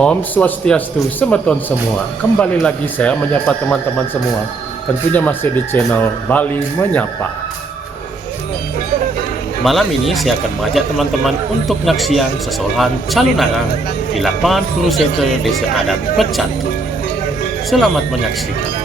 Om Swastiastu semeton semua. Kembali lagi saya menyapa teman-teman semua. Tentunya masih di channel Bali Menyapa. Malam ini saya akan mengajak teman-teman untuk nyaksian sesolahan calunangan di lapangan Kurusete Desa Adat Pecatu. Selamat menyaksikan.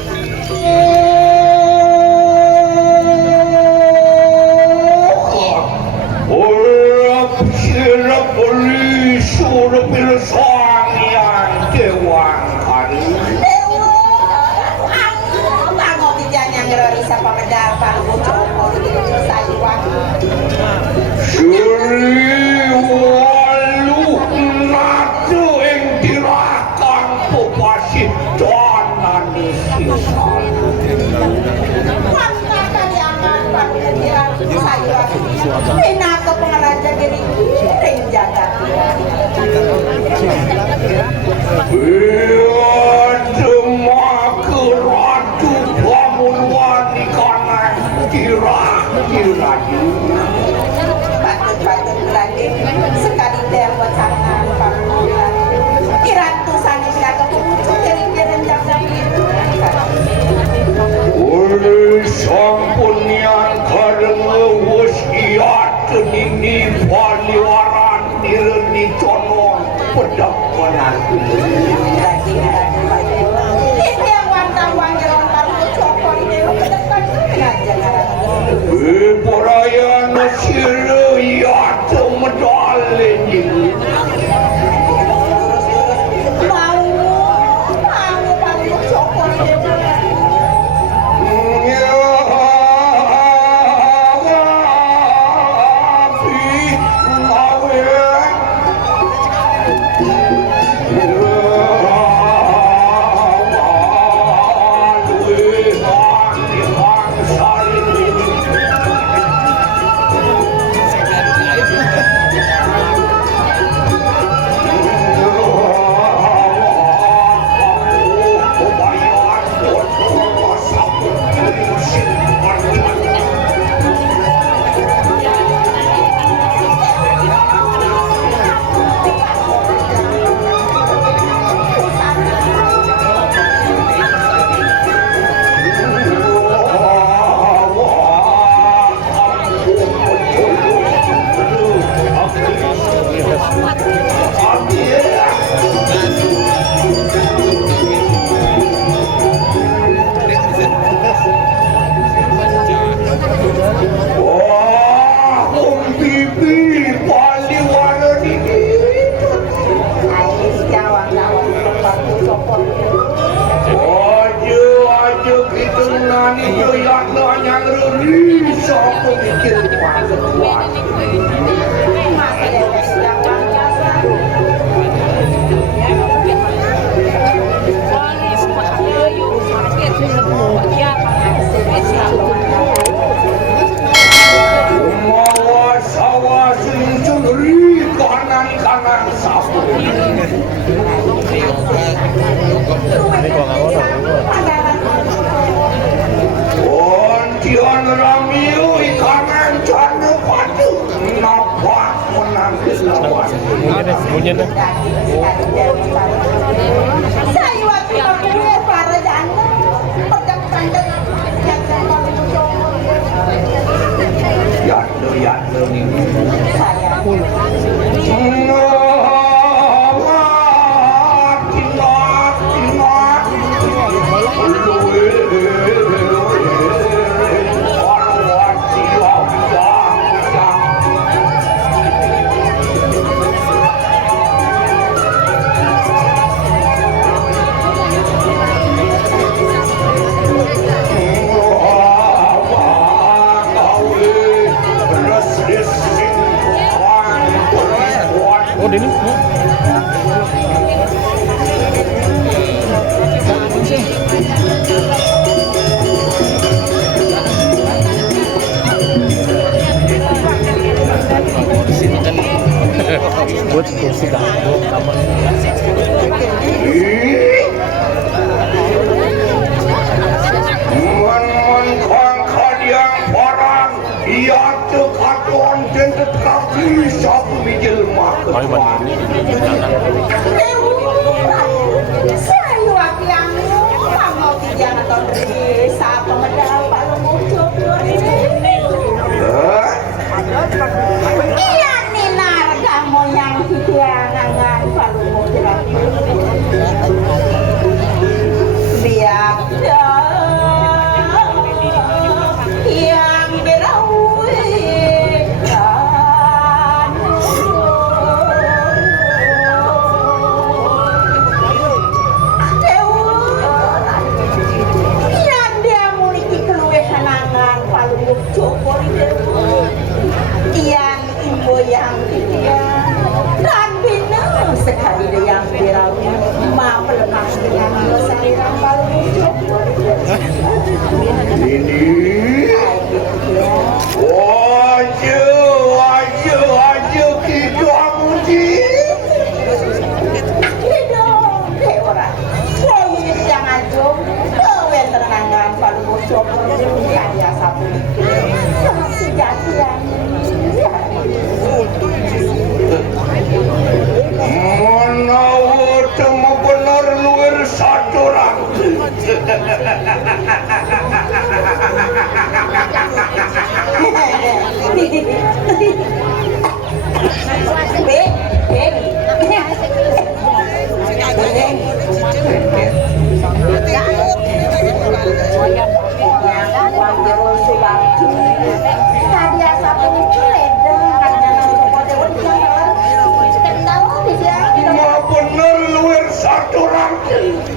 orang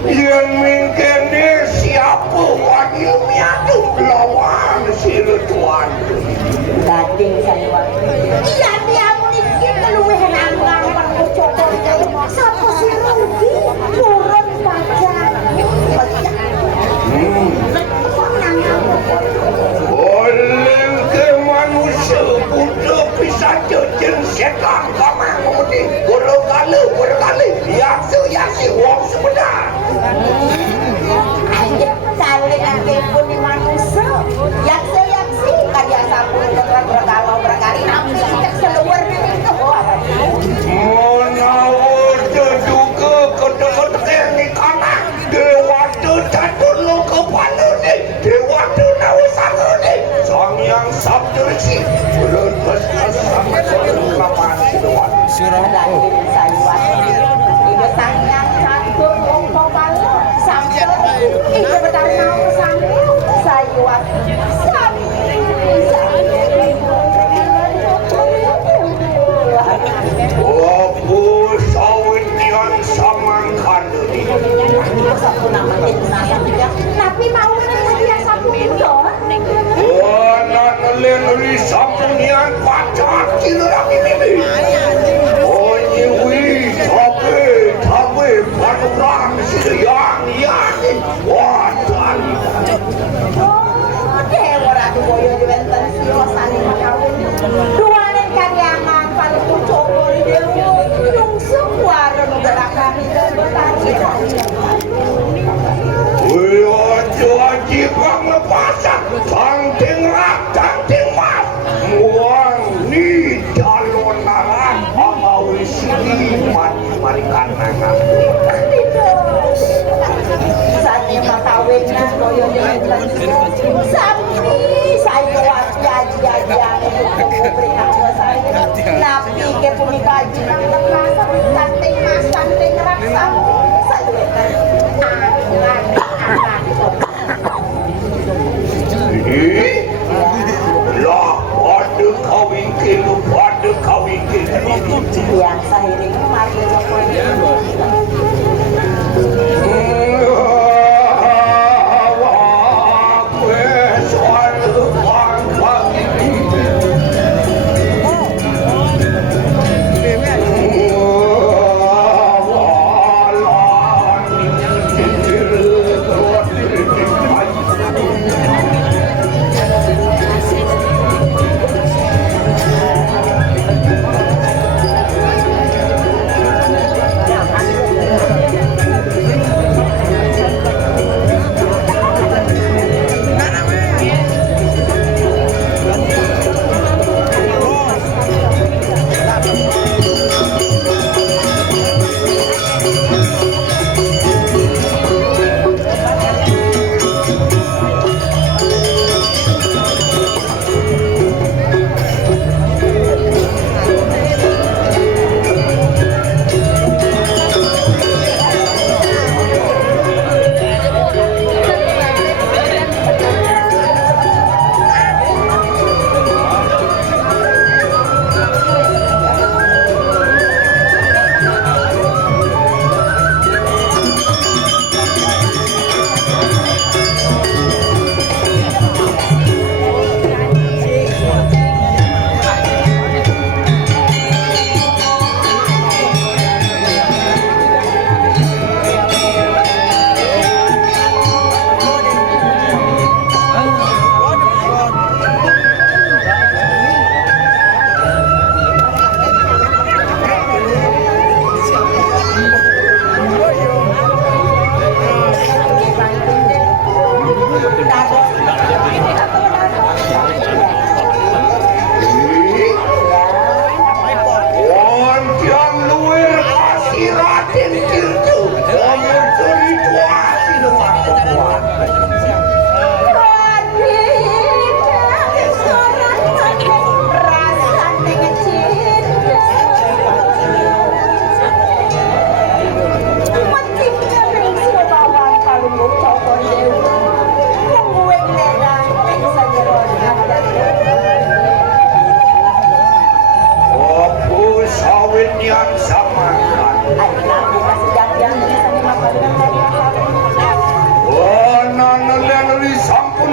yang mungkin dia siapa ilmiah tu lawan si Tuan. Gading saya. Iya dia mungkin keluar nanggang percoba siapa sih rugi turun pajak. Oleh ke manusia untuk bisa jejeng setan kamar kemudian guru-gala yaksi wong sebenar. Aja kali nanti pun di manusia yaksi kaya sampun berkali namun kita seluar itu menawar juga kedek-kedek ni kanak dewa tu jatuh lo kepala ni dewa tu nawasanga ni sang yang sabda si berlepas sama kelelapan siluan gading saya. Ibu sayang satu ngomong kalau sampai itu benar mau sampai saya Opo sawit yang samangkan ni tapi mau yang satu itu anak nelengri sampunian pacar kirang ini oh nyiwi tabe panurang yang wadan dewa ratu boyo di benten silosan yang kawin dua nen karyangan paling coba di dewa yung semua gerakan itu bertani wajib lepasan tangting rak tangting mas muang ni jalon nara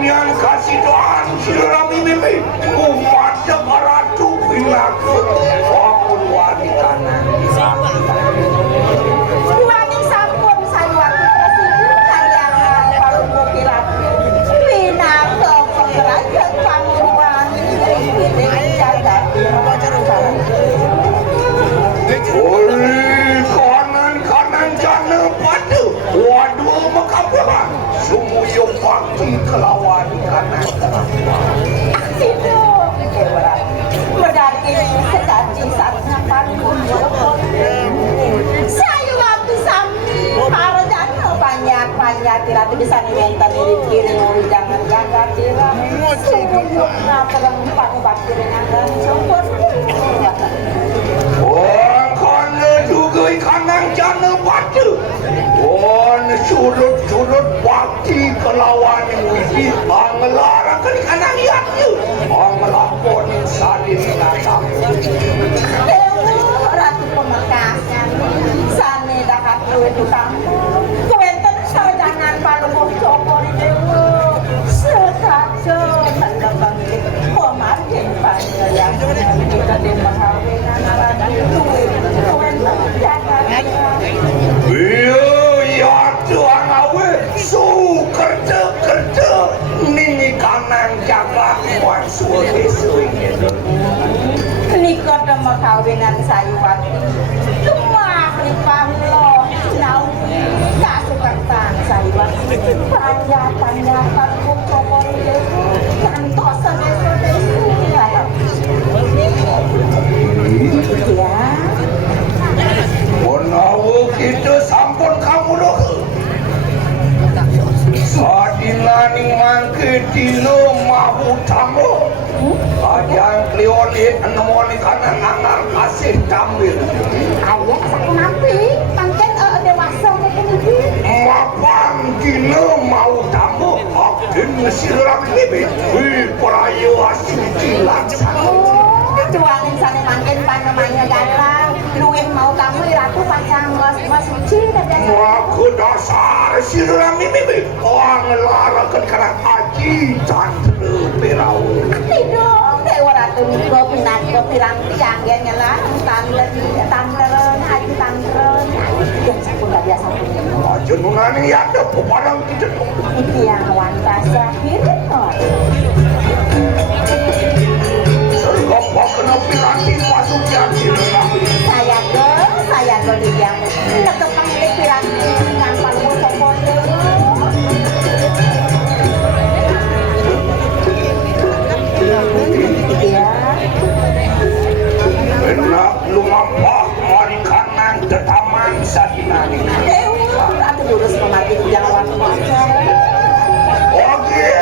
Sonian kasih doan sirami mimi umat ratu pilaku wapun wadikana Duaning sampun sayuwati presiden karyangan Palunggu Pilaku pinangka pengrajin panguruan ing jagat oleh kanan jana pada waduh makapulan sumuyo bakti kelawan kanan itu medaki sedaci satnya Palunggu sayuwati sami parajana banyak tiratu bisa niwenten kiri jangan ganggar tiram sumuyukna perempat bakti dengan syukur kana juga kanan jana pada surut bakti kelawan widi anglara kan kanan yaknya anglapon salin datang Ratu Pemekasan sane dapat duit utang kuwenten sarjangan Palunggu Cokor dewe setajo tandang pemargin panjang kita di perkawinan radio kuwenten jangan ya tuang awe su kerja nini kanan jaga kuat suwe nikah sama kawinan sayuwati semua nikah lo nau kasukertan sayuwati panjang Palunggu Cokor dewe kantos sedesu ya Menawa kita sampun kamu doh. Sadinani mangke dino mahu tamu. Ajang klionit anemoni kanan angar kasih tampil. ayah sakunampi pangken dewasa mungkin Mapan dino mau tamu. Akin mesirang lebih. Perayu asuci laksana. Duaning sane mangken panemanya galang luwih mau kamu ratu pacang mas suci dan Aku dasar sirang mimi. Orang larakan karena aji tantre perau. tidak dewa ratu niko pinangka pirang-pirang ya nyelang tangleran haji tangleran yang sampun gak biasa Aja nunani ada pepadang kita. iki yang wantasa hidup Serga pakena piranti masuk jadi saya go yang nekepang pirang dengan Palunggu Cokor ya enak lumapah mari kanan tetaman sadinani. ratu lurus memati jangan waktu Oke.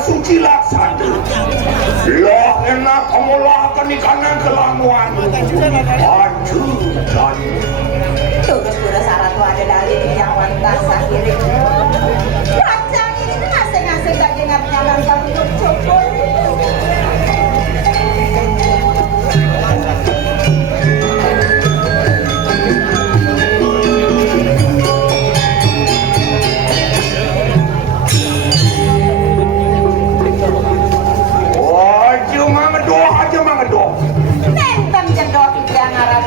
Suci laksana lah enak kamulah kanikanan kelamuan aduh dan tugas syarat ada dari yang wantas akhirnya rajang ini ngasih-ngasih kajengat nyaman Palunggu Cokor aja mangedoh nenten jedot yang ngarap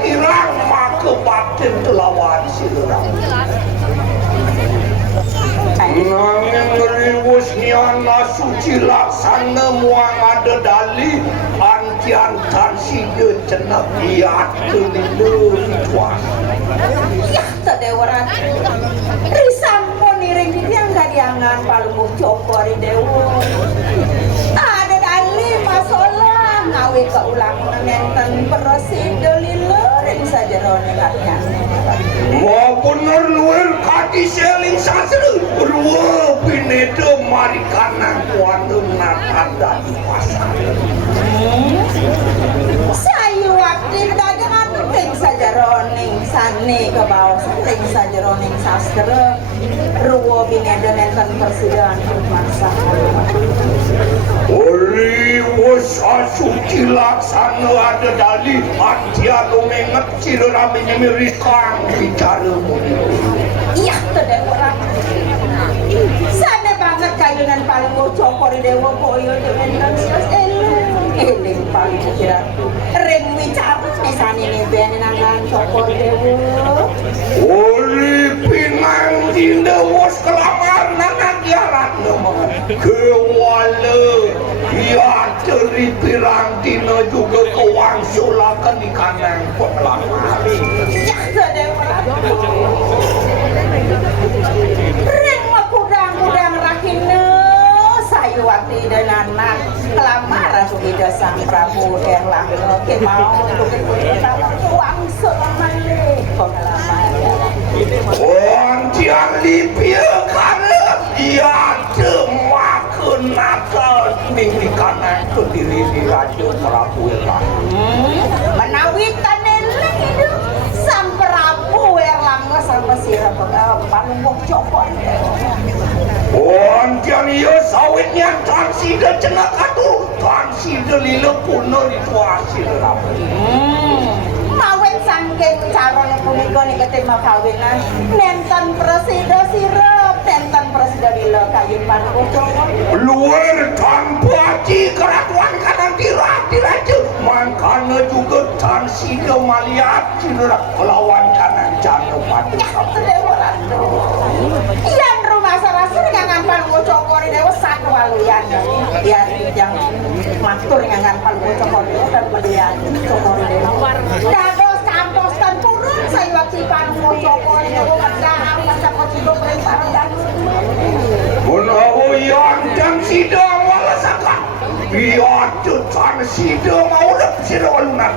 kirang maka batin kelawan siluran. Nanging riwus niana suci laksana muang ada dali antian tansi de cenak iat kelilu tuan. Yah tadewaran risampun iring didiang kadiangan palung copori dewo ada dali masalah ngawi ke ulang nenten perosido lilerin saja rone katnya Mau bener luar kaki seling sasri ruwa pineda mari kanan kuandu nakan dan pasar. Sayu waktu dagangan penting saja roning sani ke bawah penting saja roning sastra ruwo bineda nenten persidangan masa Ori wasa suci laksana ada dali antia lumenget cirami miriskan bicara muni. iya terdengar sana banget kayunan paling cokor dewa boyo dengan eling paling kira rem wicara misalnya nih beninangan cokor dewa Ori pinang dinda was kelamar nanak yarat nomor kewala ya ceri pirang dina juga kewang sulakan di kanan pelamar ya terdengar rem kudang rakine sayu waktu dan anak kelamar sudah sang Prabu Erlang ke mau uang selaman pengalaman Antian lipia karena dia cemakan nakal ning di kanan kediri di Raja Prabu Erlang menawikan eleng itu sang Prabu Erlang sampai sirap panunggung cokor Antian iya sawitnya tansi de cenak atuh tansi de lila kuno dituasi de rapi mawin sangking carane punika nika tema kawinan nenten presida sirep nenten presida lila kayun panunggung cokor luar tanpa ci keratuan kanan diraju makanya juga tansi de maliat cina lawan kanan jatuh pada Iyan rumah sarasur ngangan palung cokor dewa satu waluyan ya yang matur ngangan palung cokor dewa dan belian cokor dewa dados kampus dan turun saya waktu palung cokor dewa mendaang masa kecil berparang dan menawa yang jang sidang wala sakat biar tutan sidang mau dah sidang walunat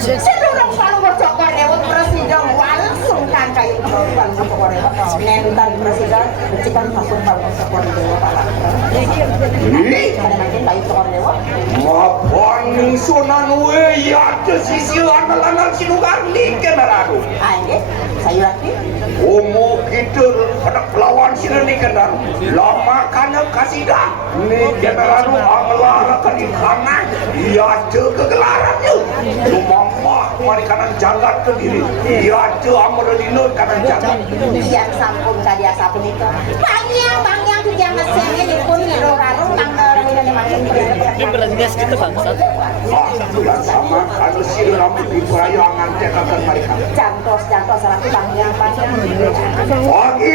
sedurung palung cokor dewa presiden langsung kan kayu palung cokor dewa nenten presiden cikan langsung palung cokor dewa palak ini pada makin kayu cokor dewa mapan sunan we ya sisi lanal sinugar ni kenararu ayo saya lagi Omo kita pada pelawan sini ni kendar lama kana kasida ni kenararu anglar kan di kanan ya kegelarannya lumampa mari kanan jagat ke diri ya amrelino kanan jagat yang sampun kali asapun itu banyak yang ngesengnya di pun raro tanggal ini makin Ini belanjas gitu bangsat. yang sama kalau sini rambut di perayangan tekakan mereka jantos lagi banyak pagi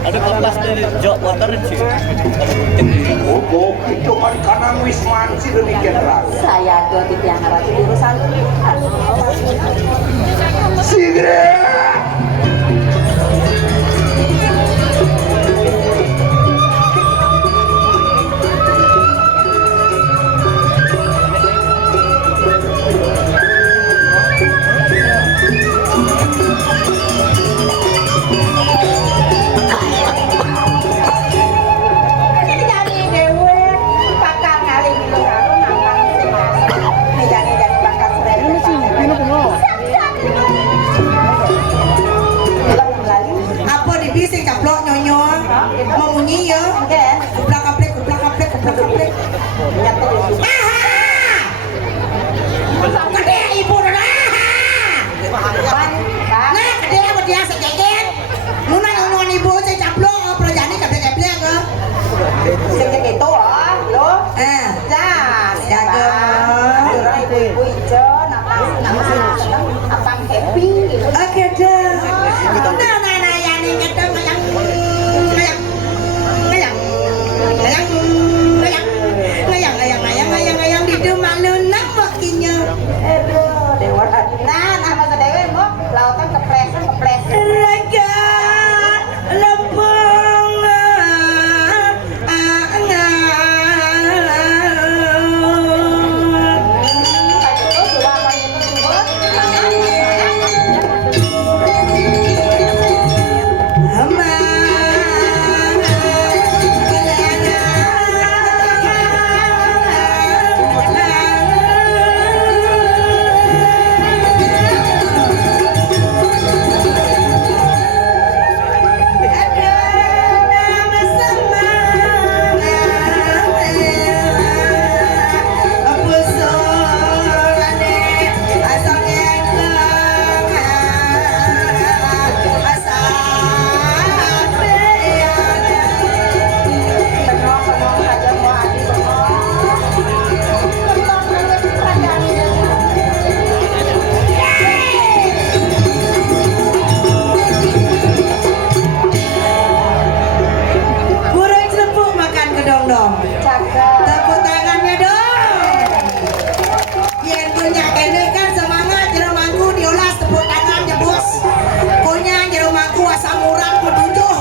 Ada kompas dari jok water sih. Omo kita mari kanan wisman sini ni kenararu saya dua tipe yang harus diurusan Sigre jadi dewe bakal ngalih di karo nangkang sing jadi bakal Apa dibising caplok nyonyo mau bunyi ya kuplak kaplek gede ibu nah gede apa dia sejaget nuna nyonyoan ibu saya caplok perjani kaplek ke sing itu lo eh jan jaga ibu-ibu ijo napa Aduh, dewa. Nah, masa dewe mau lautan kepleset. Raja lempeng tepuk tangannya dong. Yang punya kene kan semangat jerumangku diolas tepuk tangannya bos. Punya jerumangku asam urat menuduh.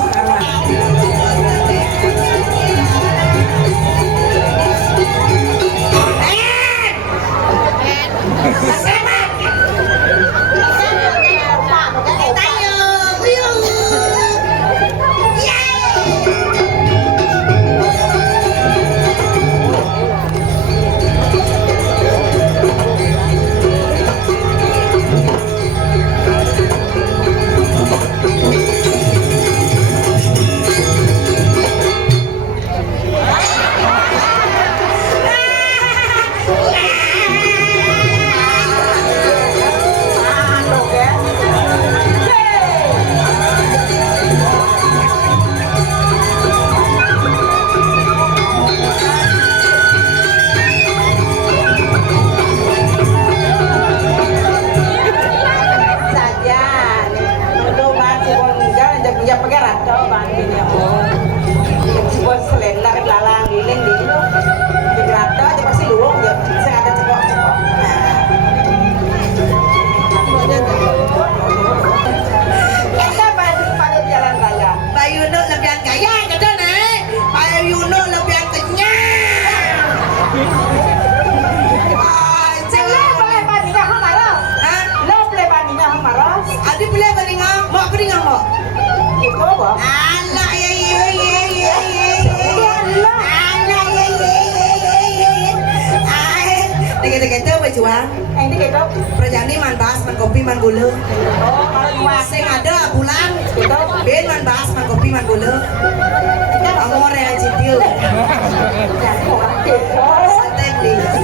Kita berjuang. Ini gitu. Perjani man bahas man kopi man gula. Oh, kalau dua. Sing ada bulan. Ben man bahas man kopi man gula. Amor ya jibil. Santai please.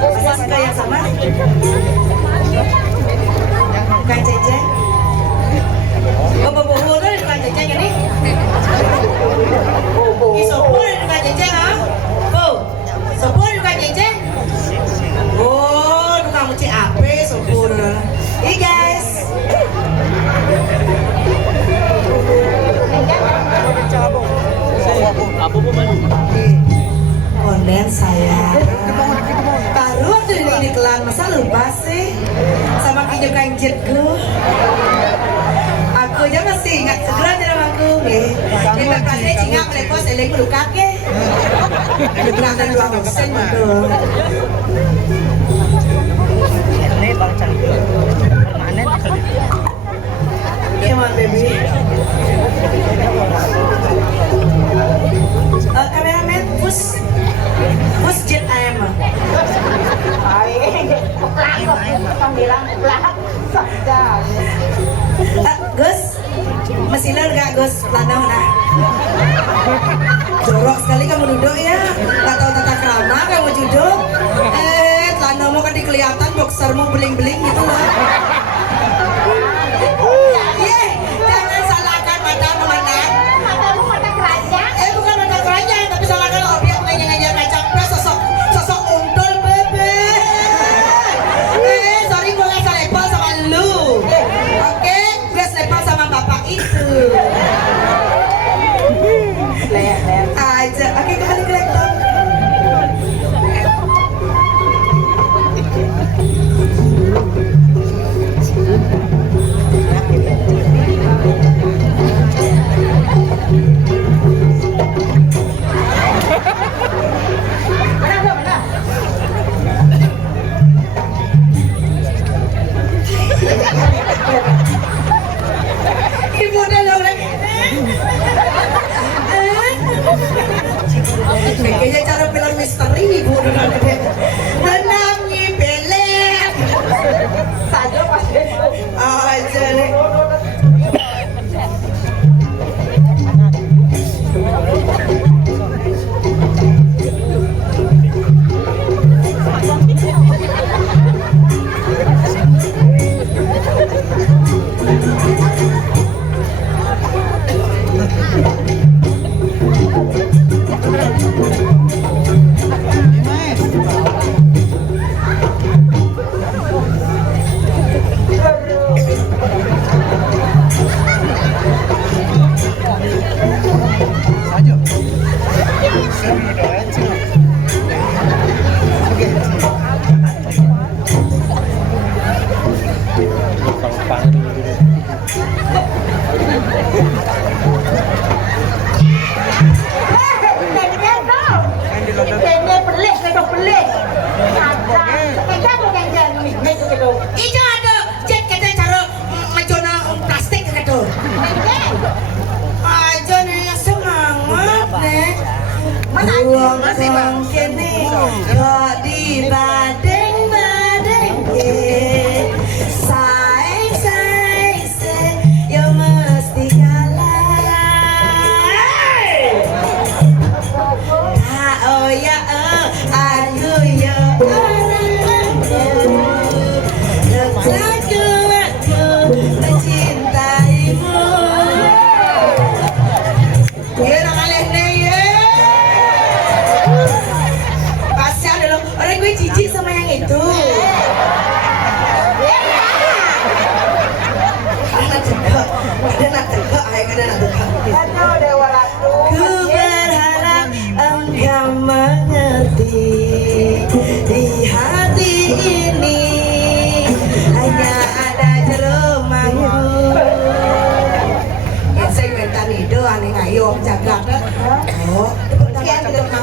Masih suka yang sama? Bukan Cece? Oh, bobo tuh bukan Cece ini? Isopor bukan Cece kan? Oh, sopor bukan Cece? Oh, tukang muci ape sopor. Hey guys. Konden saya baru waktu ini kelan masa lupa sih sama video kanjitku. Aku aja masih ingat segera dalam aku nih. Di tempatnya cingak melepos eleng luka ke. Di belakang dua sen betul. Ini bang cantik permanen kali. Come on baby. Kameramen push jet ayam. Bilang belakang saja. Gus, mesinnya enggak Gus, lanang nah. Jorok sekali kamu duduk ya. Tak tahu tata krama kamu duduk. Lanangmu kan kelihatan boxermu beling-beling gitu loh. Jangan salahkan matamu mana. Matamu mata keranjang. Bukan mata keranjang, tapi salahkan objek mengejar kacang pres sosok untul bebe. Sorry gue gak selepel sama lu. Oke, gue selepel sama bapak itu. Aja. Oke, kembali ke laptop.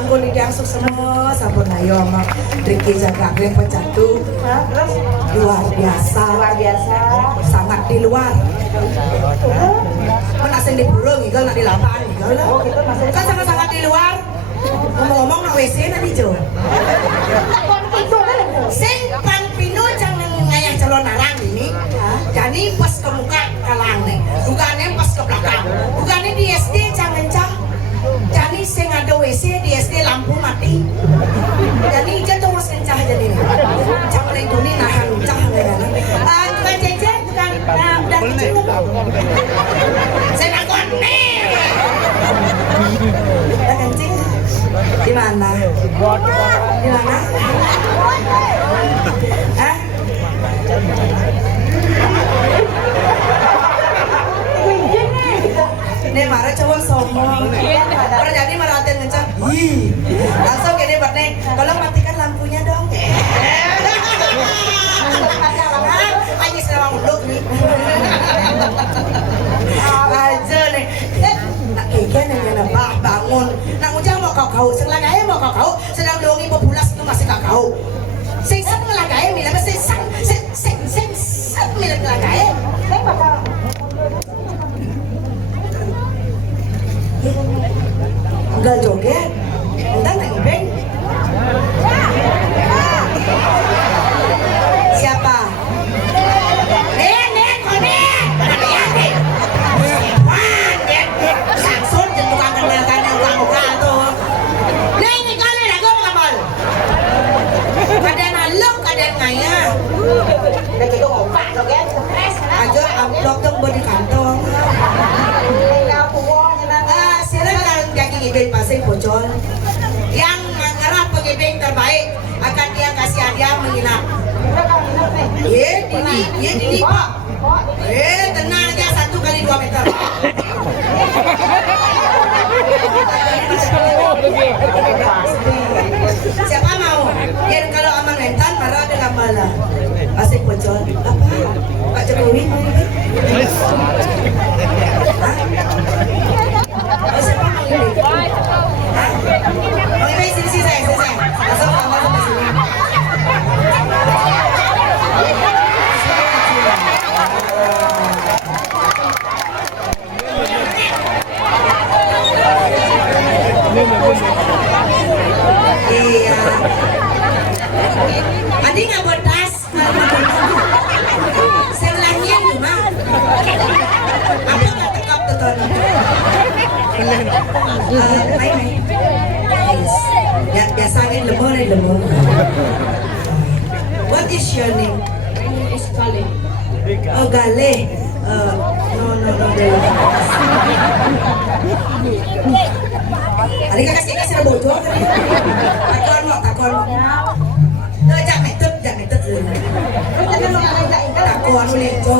pun diangsuk semua sampun ayo sama Ricky Jagagre pecandu Terus luar biasa sangat di luar kan asing di burung igal nak di lapangan igal lah gitu maksudnya. kan sangat-sangat di luar ngomong-ngomong nak WC nanti Jo Itu kan. sing pang pino jangan ngayah calon narang ini jadi pas ke muka kalang nih bukannya pas ke belakang bukannya di SD jangan cah jadi sing ada WC di SD lampu mati jadi ija tuh mas kencah jadi jangan itu nih nahan cah tukang jejen tukang dan kecil saya nakon nih dan kencing di mana di mana Hah? Ini marah cowok sombong. Pernah jadi maratin ngencang. Langsung gini buat nih. Tolong matikan lampunya dong. Aja selama muluk nih. Aja nih. Nak keken yang nembah bangun. Nak ujang mau kau selagaya mau kau sedang dongi populas itu masih kau. Sing ngelagaya mila mesti sing mila ngelagaya. Saya bakal Enggak joget, entar nang ibeng. Siapa? Nen, konen. Hati-hati. Nen. Langsung jadi tukang kenalkan yang muka tuh. Nen, ini kali dah gue mengamal. Kadang haluk, kadang ngaya. udah gitu ngompak joget stres Ajo amplop tuh bodi kantong. tinggal puwong Silakan daging ibing pasir bocor. Yang mengarah pengibing terbaik akan dia kasih hadiah menginap. Dini Pak. Tenang aja 1 kali 2 meter. Siapa mau? Biar kalau aman mental marah dengan bala. Pasir bocor. Apa? Pak Jokowi mau ini? Oh, siapa mau ini? Hah? Mau ini sini saya. Masuk ke sini. Iya. Adi nggak buat tas. Sebelahnya cuma. Apa nggak tekap betul? Main. Ya biasanya lemur. What is your name? is kali Oh Gale. No. Ada kasih bocor kan? Takon. Jak metut. jangan mengajak ingkar Takon leco.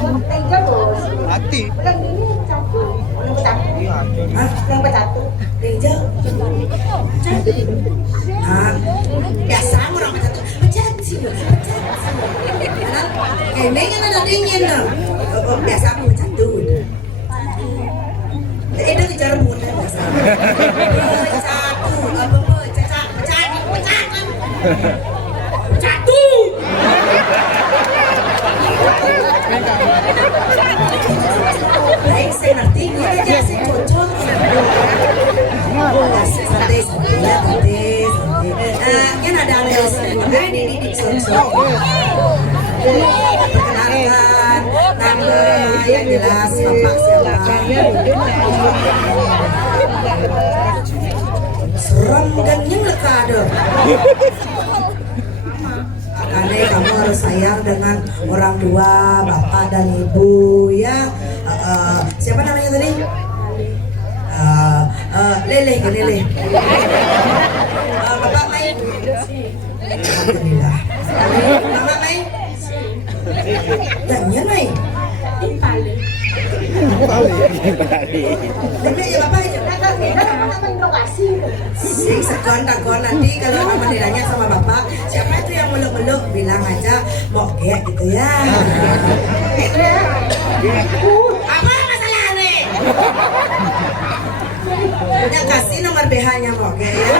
tinggal bos hati udah gini satu yang pecatu Hah? yang pecatu Leco. Hah? Biasa orang pecat sih. Kayaknya kan ada dingin loh. Biasa aku pecatu. Itu kejar muda biasa. Pecatu. Baik, saya ngerti. Ini aja sih cocok. Santai. Kan ada alis. Ini perkenalkan nama yang jelas bapak siapa. Serem ganyeng lekade. Makanya kamu harus sayang dengan orang tua, bapak dan ibu ya. Siapa namanya tadi? Lele. Bapak main. Alhamdulillah. Mama main. Jangan main. Demi ya bapak aja. Sing sekon nanti kalau mama ditanya sama bapak siapa itu yang meluk-meluk bilang aja mau kayak gitu ya. Apa masalahnya? Udah kasih nomor BH-nya oke ya.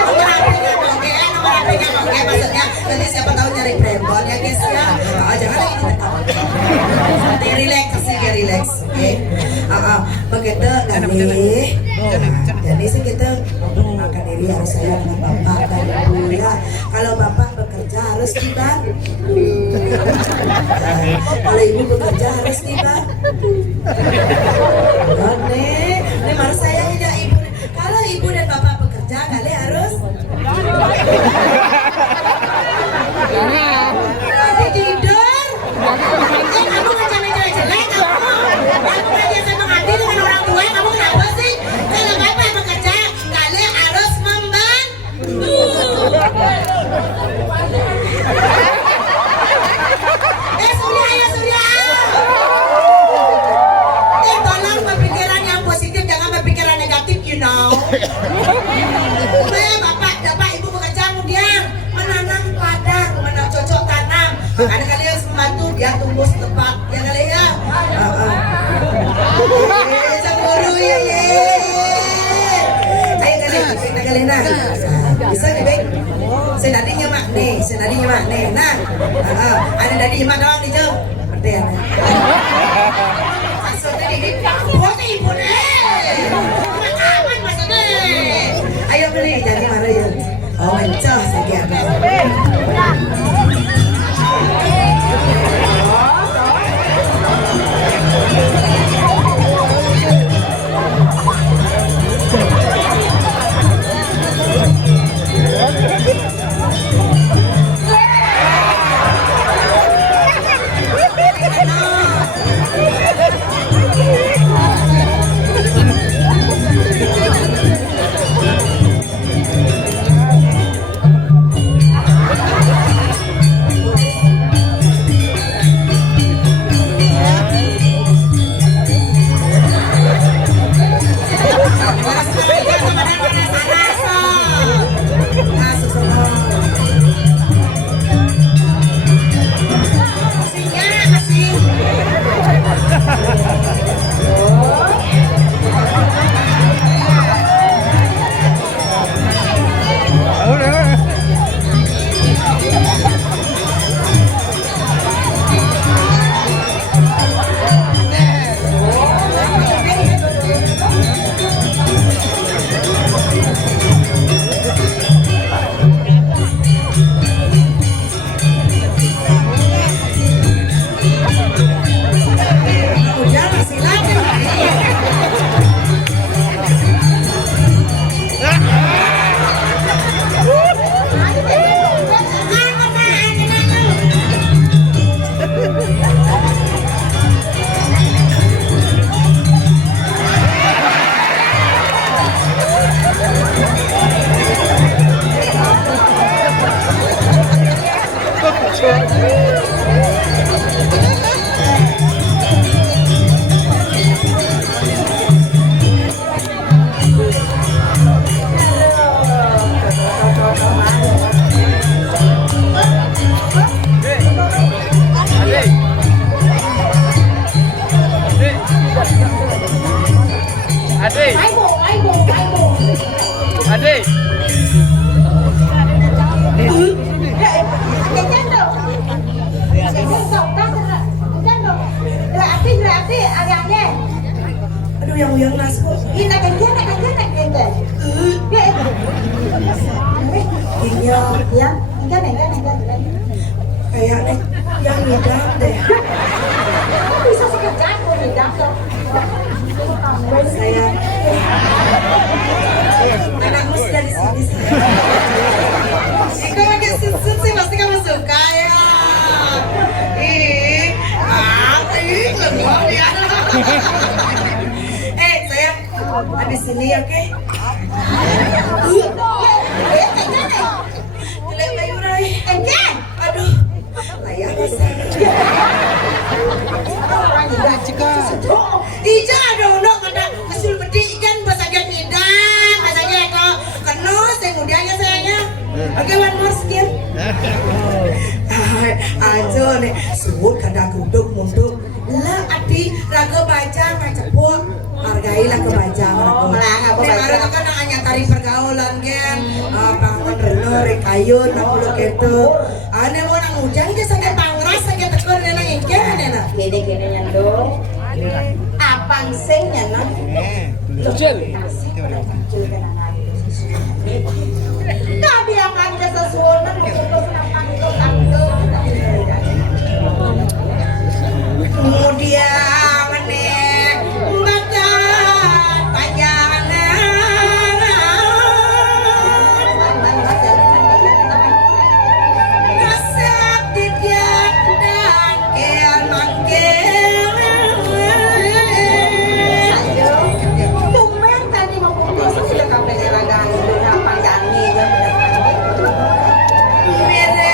Nomor HP-nya oke, maksudnya nanti siapa tahu nyari prembon ya guys ya. Jangan lagi ditekan. Santai, relax, kasih dia relax, oke. Begitu kali. Jadi sih kita menggunakan diri harus sayang dengan bapak dan ibu ya. Kalau bapak bekerja harus dibantu. Kalau ibu bekerja harus dibantu. Ini harus sayang ya ibu. Kalau ibu dan bapak bekerja kali harus. Nanti tidur. Kamu ngecek jelek kamu. Kamu biasa mengabdi dengan orang tua. Kamu kenapa sih? Kalau bapak bekerja kali harus membantu. Surya, ayo Surya. Tolong berpikiran yang positif, jangan berpikiran negatif, you know. Bapak ibu bekerja kemudian menanam padang, cocok tanam. Karena kalian harus membantu dia tumbuh setepat, ya kali ya. Cemburu ya. Ayo kalian nah. Bisa nih, Bek. Saya nadinya mak nih. Nah, ada nadi mak doang nih, Cem. Perhatian. Maksudnya ini, buat ibu deh. Aman maksudnya. Ayo beli, jadi mana ya? Oh, mencah sekian. Aduh yang nas kok. Ini kan dia. Iya. Ya, enggak. Kayaknya yang ngidam deh. Bisa sekejap kok ngidam tuh. Saya anakmu sudah di sini. Kalau pakai sut sih pasti kamu suka ya. Lemah ya. Sayang, habis ini oke? Lihat Bayu Rai. Enggak. Aduh, layak rasanya. Ija dong, kada hasil pedik kan pasagan hidang, pasagan itu kena saya mudanya sayangnya. Oke, one more sekian. Ajo nih, suut kada guduk munduk. Lah adi Jadi raga bajang cepuk hargailah ke bajang. Oh, melang apa bajang? Karena kan hanya tari pergaulan kan, pangan renor, kayun, nakulo gitu. Ane mau nang ujang dia sakit pangras sakit tekun nena ikan nena. Gede-gede nyandung. Apang sing nyenang. Kami akan ke sesuatu Kemudian nih makan pajangan resep tidak dan kian manggil. tumben tadi mau putus sudah kafe jalanan apa gani Mirip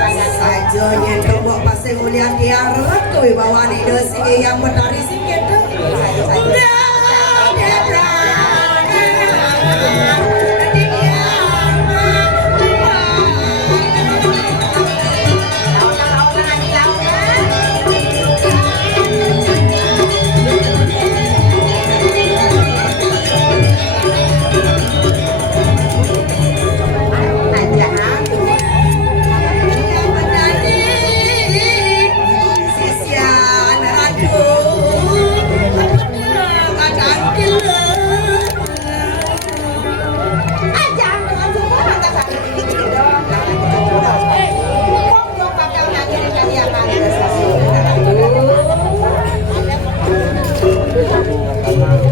anak saja nyendong bawa pasir mulia diarut kewibawaan Indonesia yang berdari sikit tuh.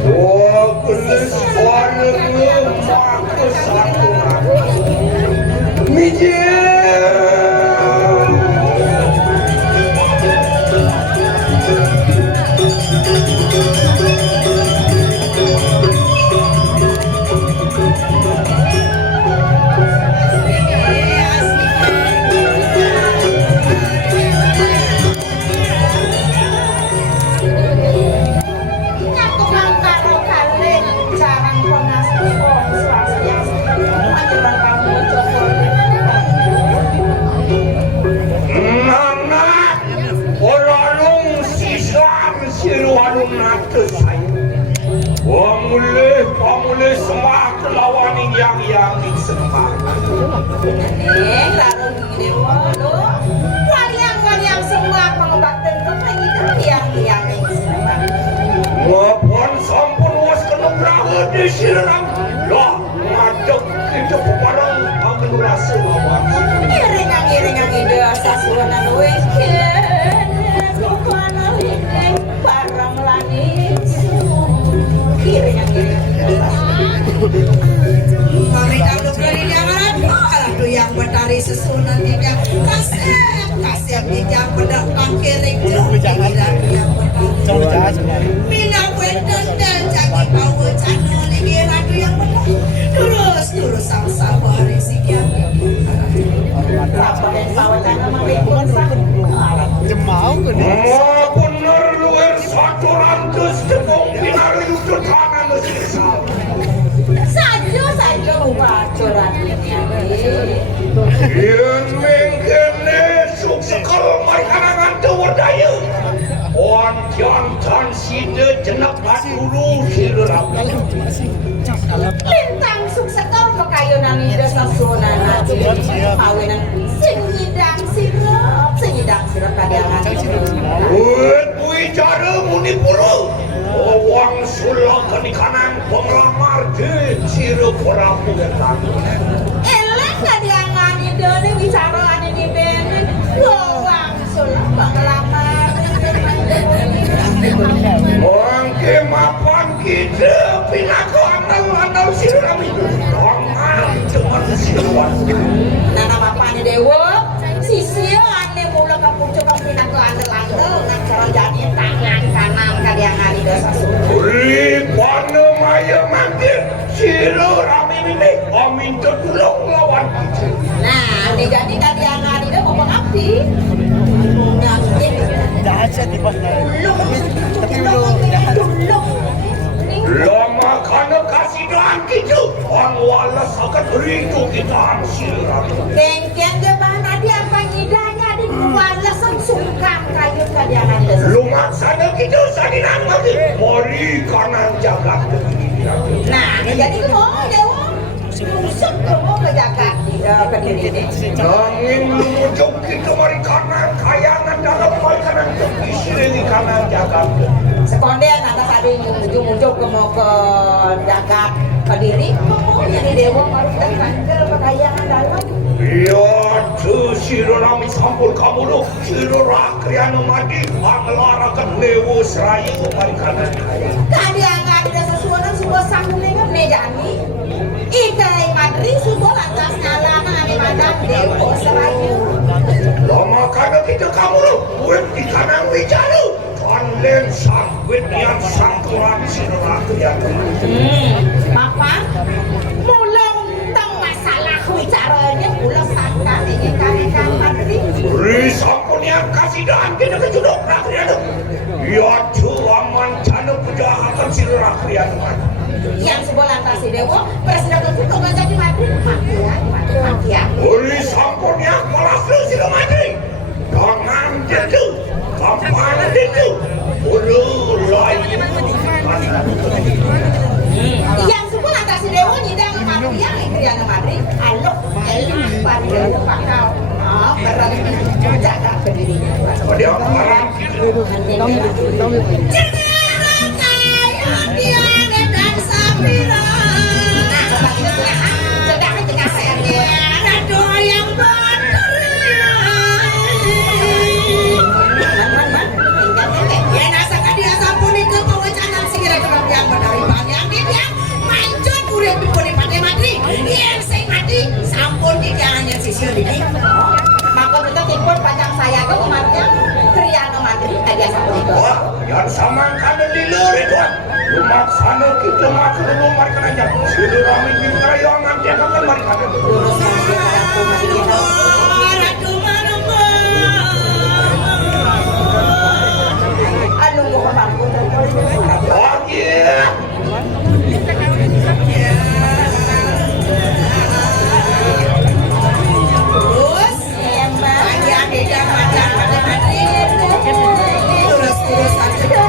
Oh, gelis warna maka satuan. Mijil. Pamulih semua kelawan yang disembah. Neng, lalu begini walu. Waliang semua pengobatan kepengidan yang disembah. Wapun sampun was kena berada di siram. Lah, ngadek kita peparang akan rasa awak. Iring-iring ide sasuanan weekend. Bukan weekend barang langit. Iring-iring Kami kalau beri dia alah tuh yang berdari sesunan tiga kasih tiga pada pangkiring Mina wedan dan jangan bawa channel lagi ratu yang benar terus sama-sama hari sekian apa dan pawatan sama ribut Wapun luar satu rantus tepung pinar itu tangan mesin sal. saja bacoran ini. Yang mengkene suksekal mereka tuwar daya. On jantan sida jenap dulu sirap. Lintang suksekal pakayunan ide sasunan pawenan sing nyidang sirap kadangan. Buat bicara muni pura. Wang sulah kanikanan penglamar di sirup peramu gelang. Elek kadangan ide ni bicara ane di benin. Wang sulah penglamar. Mungkin mapan kita pinako anal sirup itu. Dongan cuman sirup. Nana bapane dewa sisi ane mula kapucuk kapinako andel-andel nang cara jadi tangan kanan kaliangan ide sasunan. Ripana maya manggil sirup rami ini amin tertulung lawan kita. Nah, ini jadi kaliangan ide mau mengabdi. Lama kana kasih doang gitu. Orang walas merasakan rindu kita sirah. Kengkeng ge mana dia pangidanya di kuala sungkan kayu kadiangan desa. Lumat sana kita sadinan lagi. Mari kanan jagat. Nah, jadi mau dewa. Usuk mau ke jagat ke diri ini. Nangin muncul kita mari kanan kayangan dalam mari kanan isi kanan jagat. Sekonden ada tadi muncul ke mau ke jagat ke diri. Mau jadi dewa baru tanggal pekayangan dalam. Iya, tu sirorami sampul kamu lu sirora kriana mati angelarakan lewu seraya mari kanan kayangan. Tadi angkat ada sesuatu sebuah sanggung dengan nejani. Ikai madri sudah lantas nyalana ane madang dewa serayu. Lama kada kita kamu lu wet di kanan wijalu kanlen sang wet yang sangkuran sirora kriana. Maka mulai tentang masalah bicaranya pula sangka ingin kalian madri. Beri sampun yang kasih dan kita kejudok kriana. Ya tuaman jana pujahakan sirora kriana. Yang sebuah lantas dewa presiden itu nggak jadi madri mati. Beri sampun yang malas lu sirora madri. Jangan jadu, kapan jadu. Ulu lain. Yang sebuah lantas dewa nyidang mati yang ikriana madri. Alok elah pada bakal berani menjaga pendirinya. Pada orang maka kita timbul panjang saya ke umatnya kriana madri aja sama itu. wah, yang sama kan diluri tuan. Lumak sana kita makan rumah kan aja. Sudah ramai di kerayangan dia kan mereka. Lurus saja pada rumah kita. Anu gua kepangku Oh iya. terus bagi adik dan macam madri terus aja.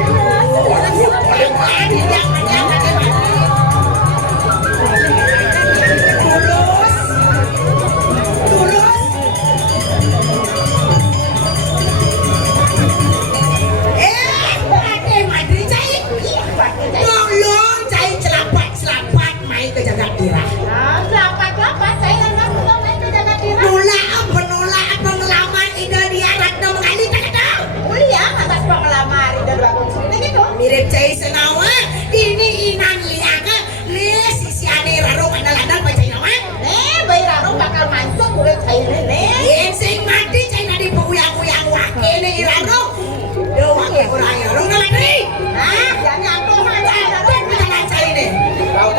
Mirip cai senawa ini inang liaga les sisiane raro kana ladang baca nawa Bayi raro bakal mancung boleh cair yen sing mati cai nadi puyang-puyang wake ne iraro do wake ora ya ro ngalani nah jangan aku saja ben bisa cai ne kau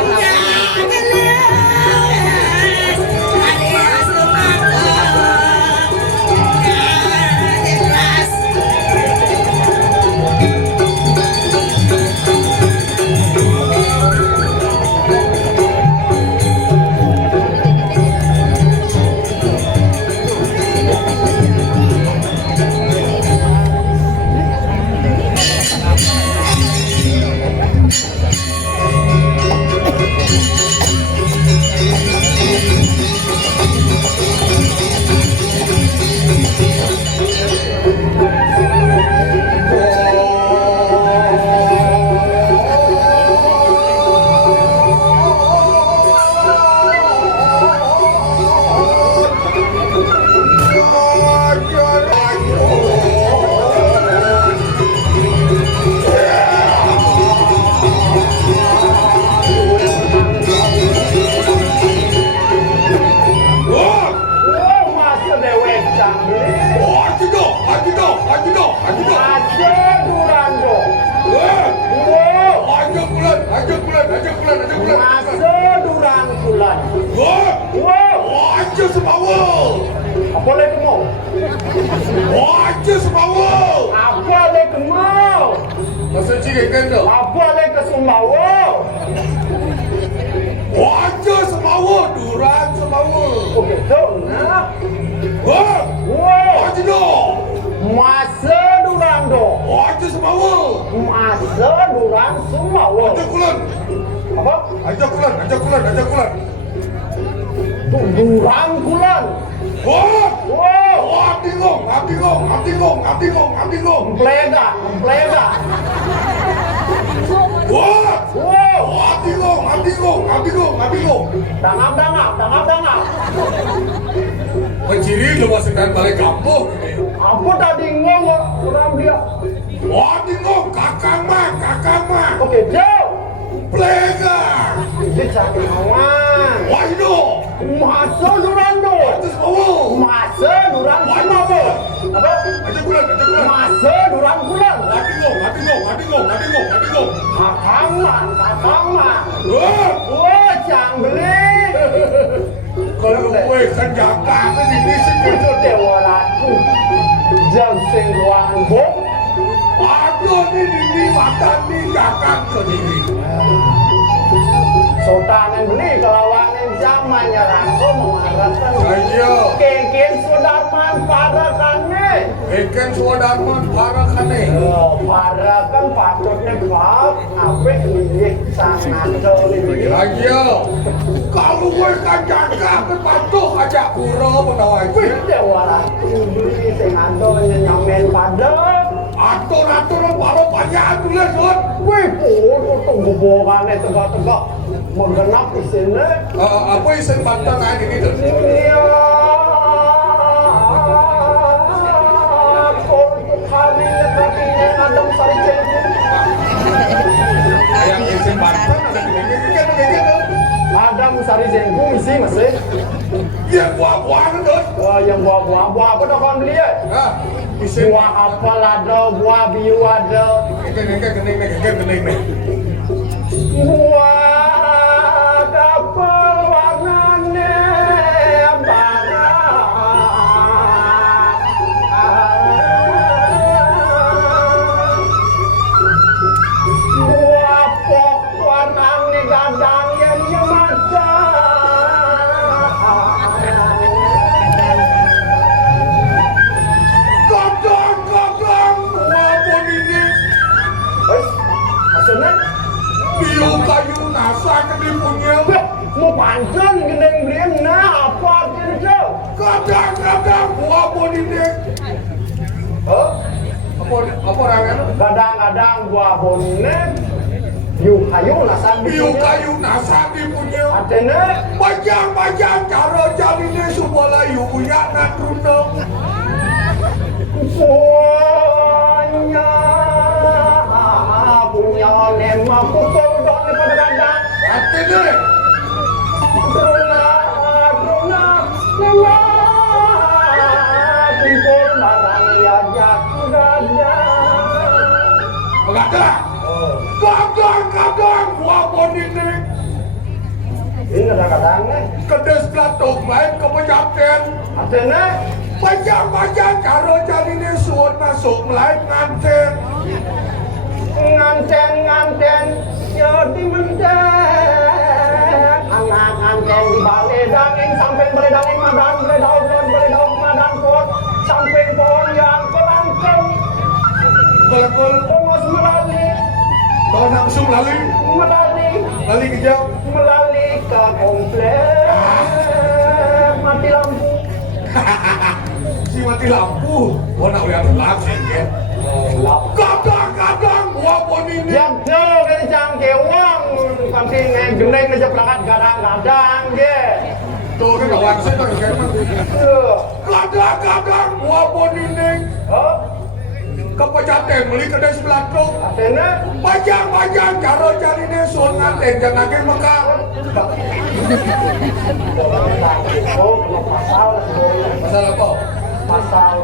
Wajah semawa Sumawa. Masa durang Sumawa. Ajak kulon. Apa? Ajak kulon. Durang Kulon. Wah. Wow. Wah, abdi gong. Plega. Wah. Wow. Wah, abdi gong. Dangap. Menciri lu masukkan balik kampung. Apa tadi ngomong orang dia? Wah, gong, kakang mah. Oke, jauh. Plega. Dia cari kawan. Wah, itu. Masa durang do. Atas Sumawa. Masa durang Sumawa. Apa? Ajak kulon. Masa durang Kulon. Abdi gong. Kakang mah. Wah. Wah, cang beli. Kalau gue kan jaga kan ini Itu dewa ratu. Jam sing ruang bok. aduh ini makan nih kakak sendiri. Sultanan beli kelawanan zamannya rangko mengarahkan. Ayo. Kengken Sudarman parakannya. Ikan suadarman para kane. Parakan patutnya bab. Ngapain ini sangat jauh. Ayo. Kalau gue kan jaga kan patuh aja pura menawai. Wih, dewa ratu beli sing andolnya nyamen pada. Atur baru banyak tulis kan. Wih, tunggu bohongannya tegak-tegak. Menggenap di sini. Apa isen bantang aja ini tuh? Iya. Untuk kali kakinya Adam Sari Cengkuh. Yang isen bantang ada gini. Adam Sari Cengkuh mesti masih. Dia buah tuh. Yang buah apa dah kawan beli ya? Isen Buah apel ada, buah biu ada. Gening nih. Buah apel warnanya buah pok warnanya gadang yang nyemata. Kadang walaupun ini Maksudnya? biu kayu nasa kedipunya. Mau pancen gendeng belian nah apa artinya jauh? Kadang walaupun ini apa orangnya? Kadang-kadang buah bonek biu kayu nasan Biu kayu nasa dipunya. artinya Bajang cara jalinnya supaya yu punya natruna. punya lema pukul dong pada kadang Hati deh. Drona lema pukul barang diajak gajah. Enggak. Kadang walaupun ini Ini kadang-kadangnya kedes platuk main ke pejaten. artinya Bajang cara jalinnya suun masuk mulai nganten. nganten jadi mentek anak nganten di balai danging sampai balai danging madan pot sampai pohon yang kelangkeng Belakul tengos melali kau langsung lali ke jauh. melali ke komplek mati lampu Si mati lampu. Kau nak lihat langsung kan? Kadang walaupun ini yang jauh dari cangke uang nanti ngegendeng aja perangkat kadang-kadang ge tuh kan kawan saya tuh kan. Kadang walaupun ini ke pejaten beli kedai sebelah tuh. artinya Bajang cara jalinnya suun nganten jangan ke Mekah. oh pasal semuanya Pasal apa? pasal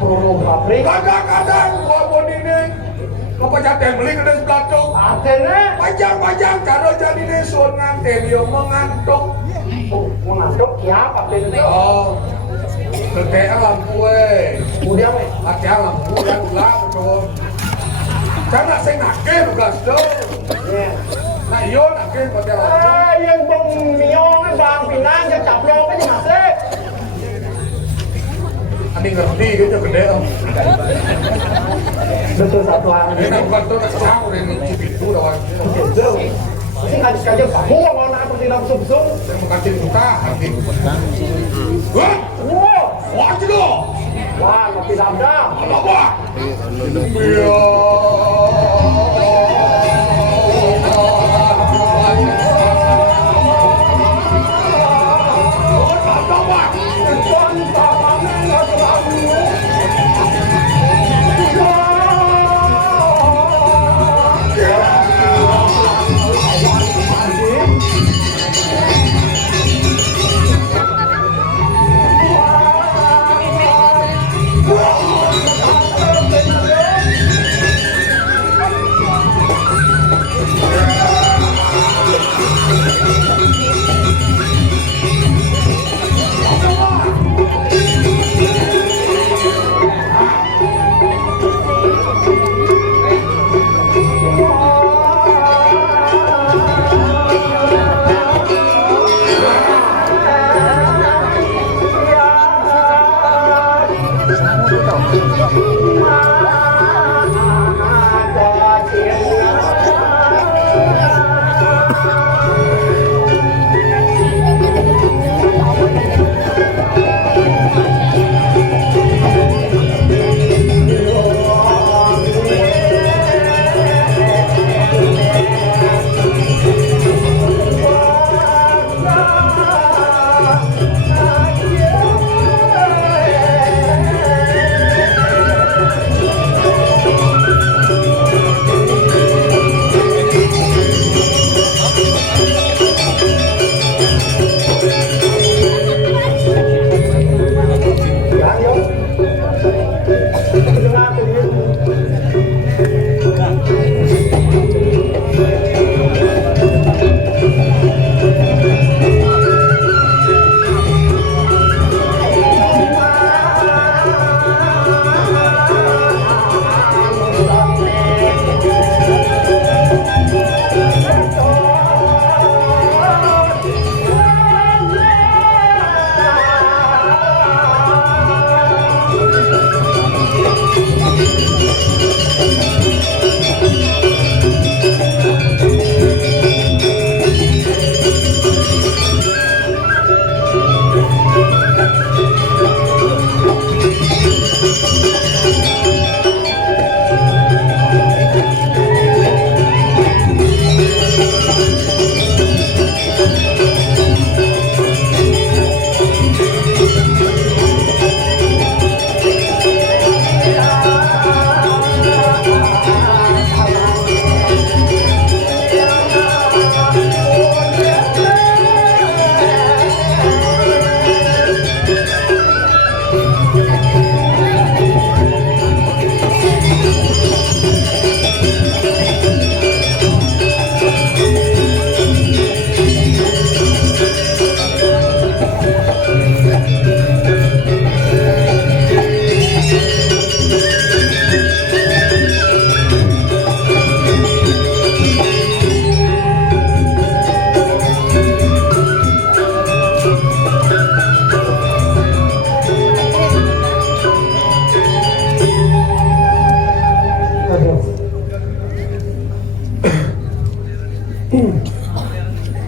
pornografi Kadang walaupun ini ke pejaten beli kedai sebelah tuh. artinya Bajang cara jalinnya suun nganten dia mengantuk. mengaduk ya artinya Oh, kegean lampu kemudian Kegean lampu yang gelap betul. Jangan saya nakir bukan tuh. Nah iyo nakir pada lampu. yang bông miong bang pinang cho chọc lô cái gì mà thế Ani ngerti gitu gede om. Betul satu hari Ini bukan tuh nak tahu ini cipitu doang. jauh. Ini hadis kaji kamu mau nak tidak sub-sub. Saya mau kasih buka hati. Wah, Wow, wah itu. wah kopi lambda. Apa? Iya.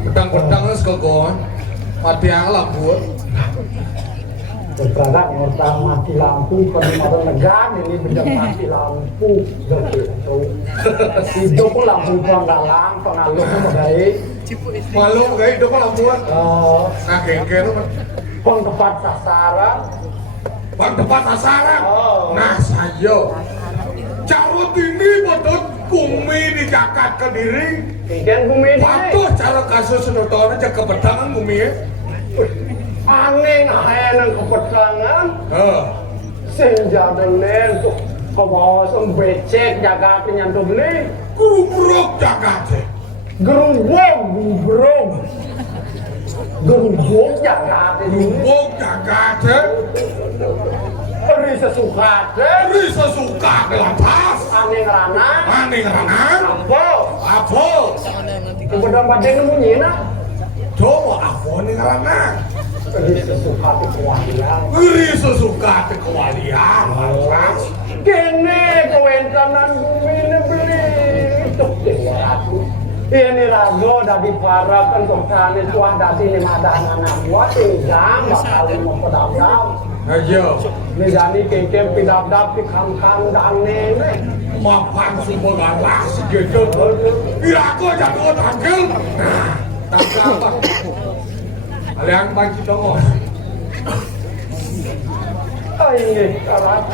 Pedang-pedang es kegon, mati alam buat. Sekarang orang mati lampu penerimaan negara ini menjadi mati lampu gitu. Hidup lampu penggalang pengaluh baik. Malu kayak hidup alam buat. Nah kayak lu Peng tepat sasaran. bang tepat sasaran. Nah saya carut ini betul bumi di Jakarta Kediri. Ikan bumi ini. Patuh cara kasus sedotan aja kepetangan bumi ya. Angin yang kepetangan. Senja delen tuh kawas becek jaga penyantu beli. Kurubrok Jakarta. Gerumbung bro. Gerumbung jaga ini. Kurubrok Jakarta. Risa suka Risa suka kelantas. Aneh ngerana. Aneh ngerana. Apa? Kemudian badai nemunya nak. Coba apa nih ngerana? Ini sesuka kewalian. Ngeri sesuka kewalian. Kene kewentanan bumi ini beli itu Dewa Ratu. Ini rago dari para pentokan itu ada sini ada anak buat tinggal bakal mempedam. Ayo. Ini jadi kekem pidap-dap di kam-kam dan nenek. Mapan semua galah segitu. Bila aku jatuh tangkel. Nah, tangkel apa? Kalian bagi tongos. Ini karat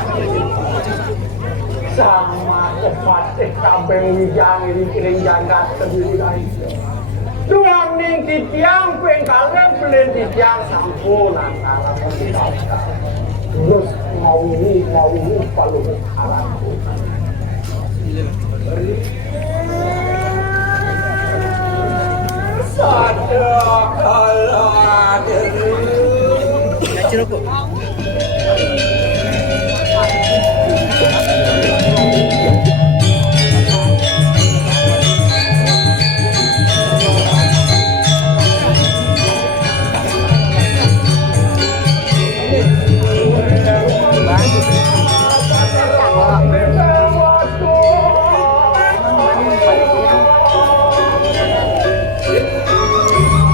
sama cepat kabeng wijang ini kiring jagat sendiri lagi. Tuang ning titiang peng kalian belen titiang sampun antara kita. Terus mau ini kalau arah. Sadar kalau ada.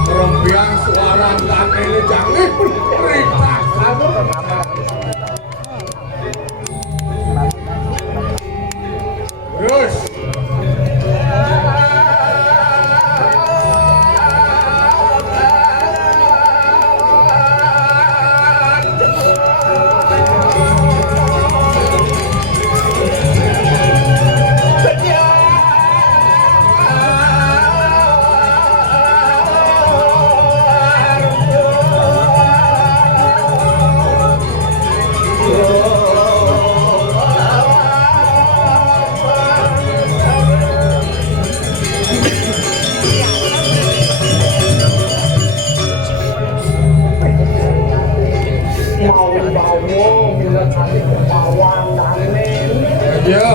Perempuan suara dan ini jangan perintah kamu. Terus. Yo.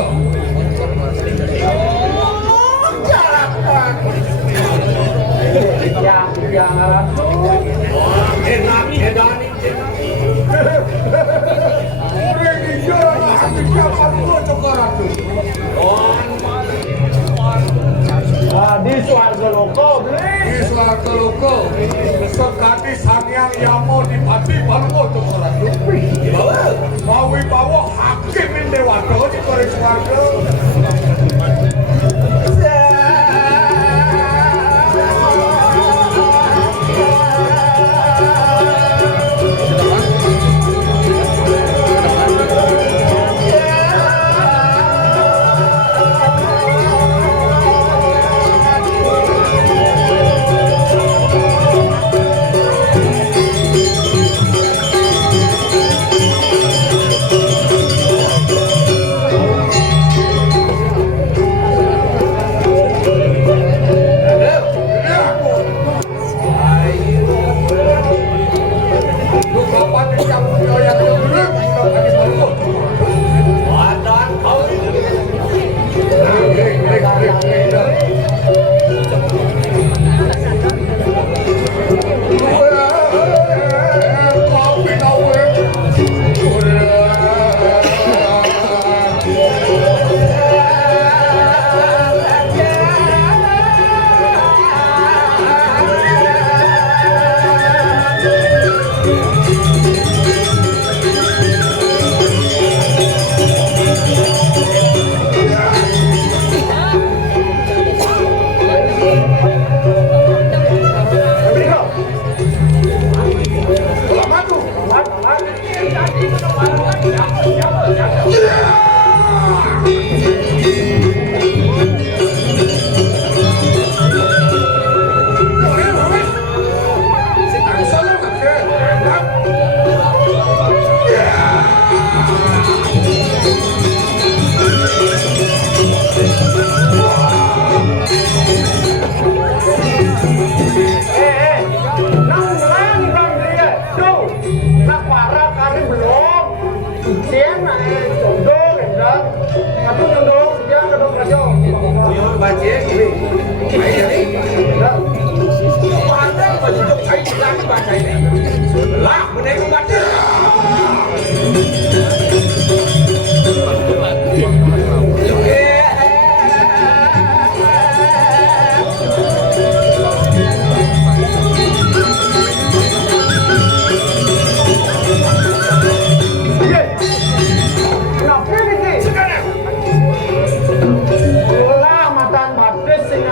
Di Swarga Loko beli. Di Swarga Loko. Sekati Sangyang Yamo di Pati Palmo Cokoran. Mawi bawa hakim ini Dewato di Korek Swarga.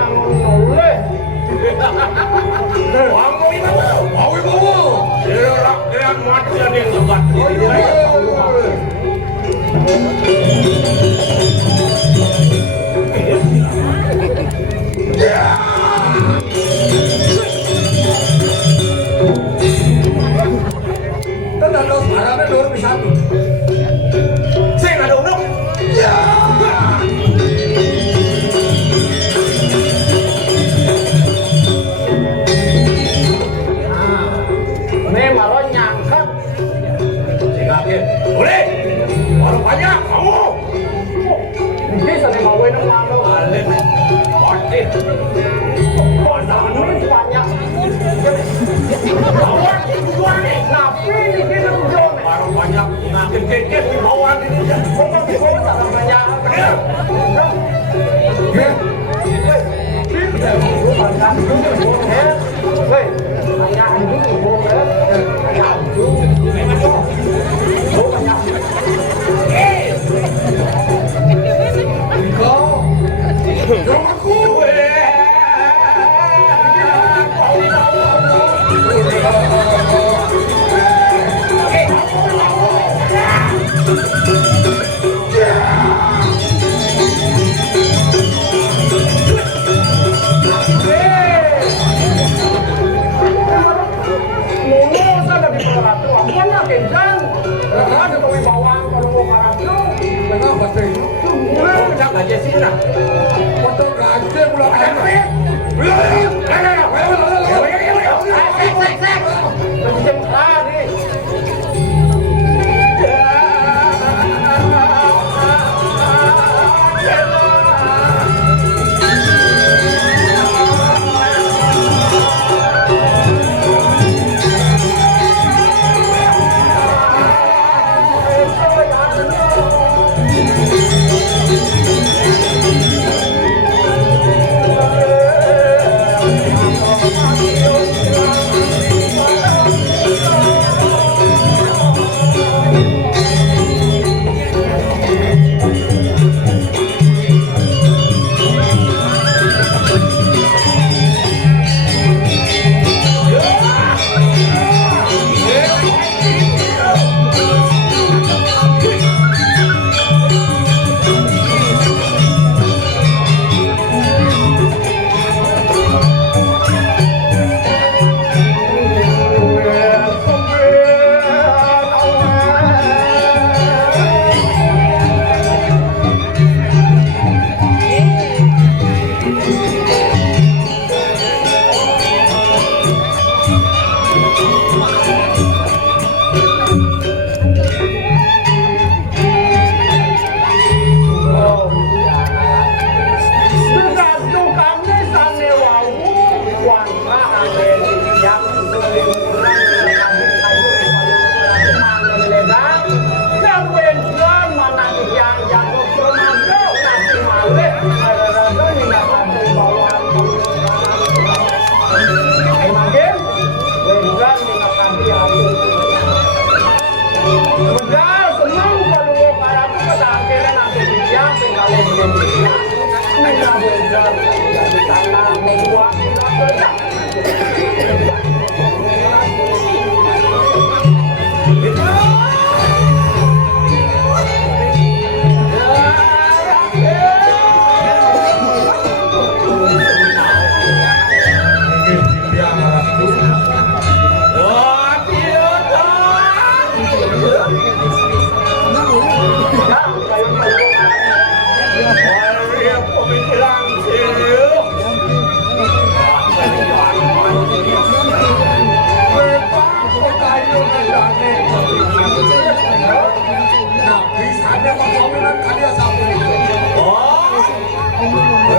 oleh. Wango ibu. Jerak dengan mati yang lebat. Terus arahnya dulu bisa tuh. Saya nggak ada unuk. Ini malah nyangkat. Boleh. Orang banyak kamu. Bisa nih mau ini malu. Balik. Mati. Ini banyak. Kawan dua nih. Napi ini kita ujung. Orang banyak makin kekeh di bawah ini. Kok tak banyak.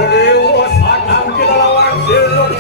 Dewa sadang kita lawan Silon.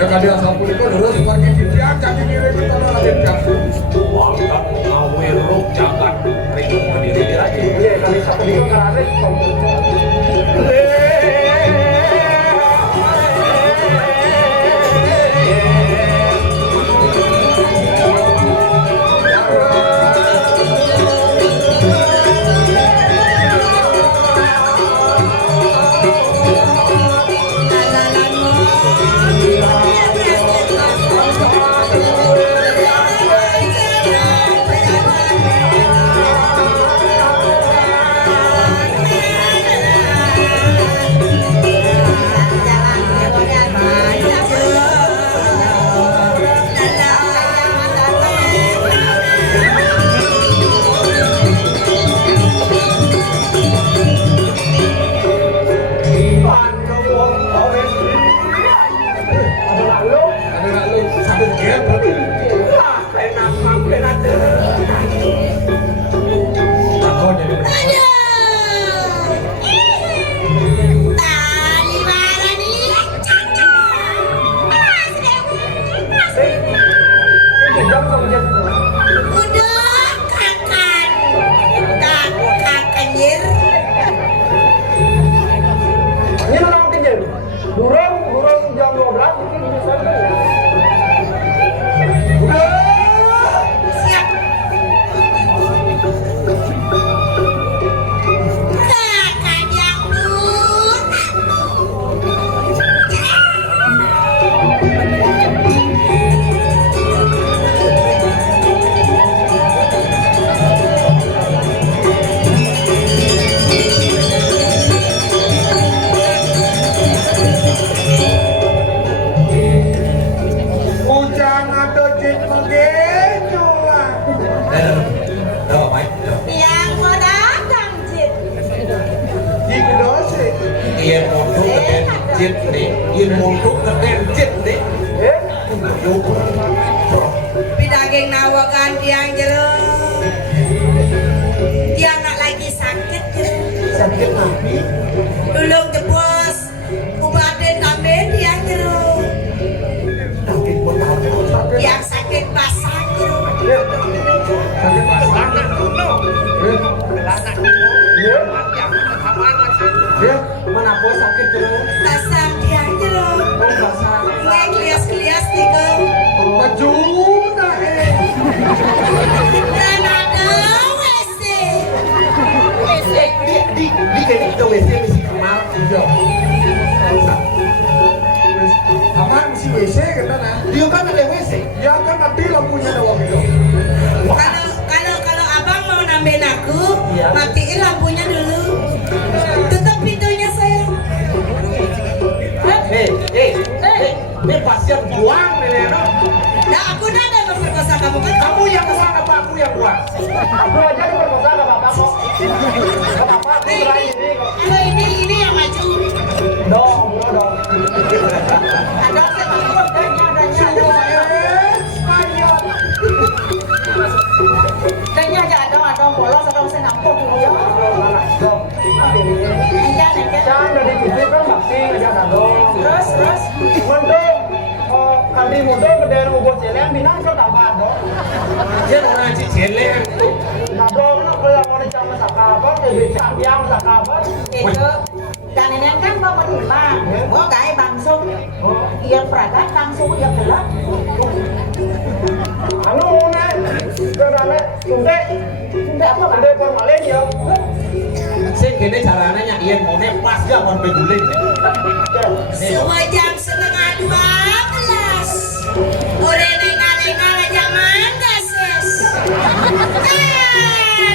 Ya kadang sampun itu terus pergi di tiang jadi ngirim itu lagi tiang. Wangkat ngawe rok jagat ring mandiri aja. Iya, kali satu di kararet. Pidaging nawakan tiang jero. Tiang nak lagi sakit jero. Sakit nabi. Dulung jebos ubatin tambahin tiang jero. Sakit apa? Sakit. Yang sakit basah jero. Sakit basah. Ya, mana apa sakit jero? Basah tiang jero. Oh, basah. Ngai klias-klias tiga. Bajuna Dan ada WC. di kayak kita WC mesti kamar juga. Kamar mesti WC kata nah. Dia kan ada WC. Ya kan mati lampunya ada waktu itu. Kalau abang mau nambahin aku, Iya. matiin lampunya dulu. Tutup pintunya sayang. Ini pasien buang nih, no? Nah aku udah ada memperkosa kamu kan? Kamu yang kesana apa aku yang buang? Aku aja diperkosa gak apa-apa kok. Gak apa-apa, aku berani ini kok. Kalau ini yang maju. Dong. Ada sepak kayaknya ada bolos atau saya nampung ya. Kan dari TV kan bakti aja dong. Terus Mendung, kali mendung gede ubah celeng binang ke tambah dong. Dia orang ciceleng tuh. Nah dong, kalau mau dicama sakabar, jadi yang sakabar. itu dan ini kan mau menerima, mau gaya langsung, yang peragat langsung yang gelap. Anu nih, karena suntik Apa bang? suntik formalin ya. Sing kene carane nyakian mone pas gak kon peduling. Sewajam setengah 12. Ore nengal-nengal aja manda ses.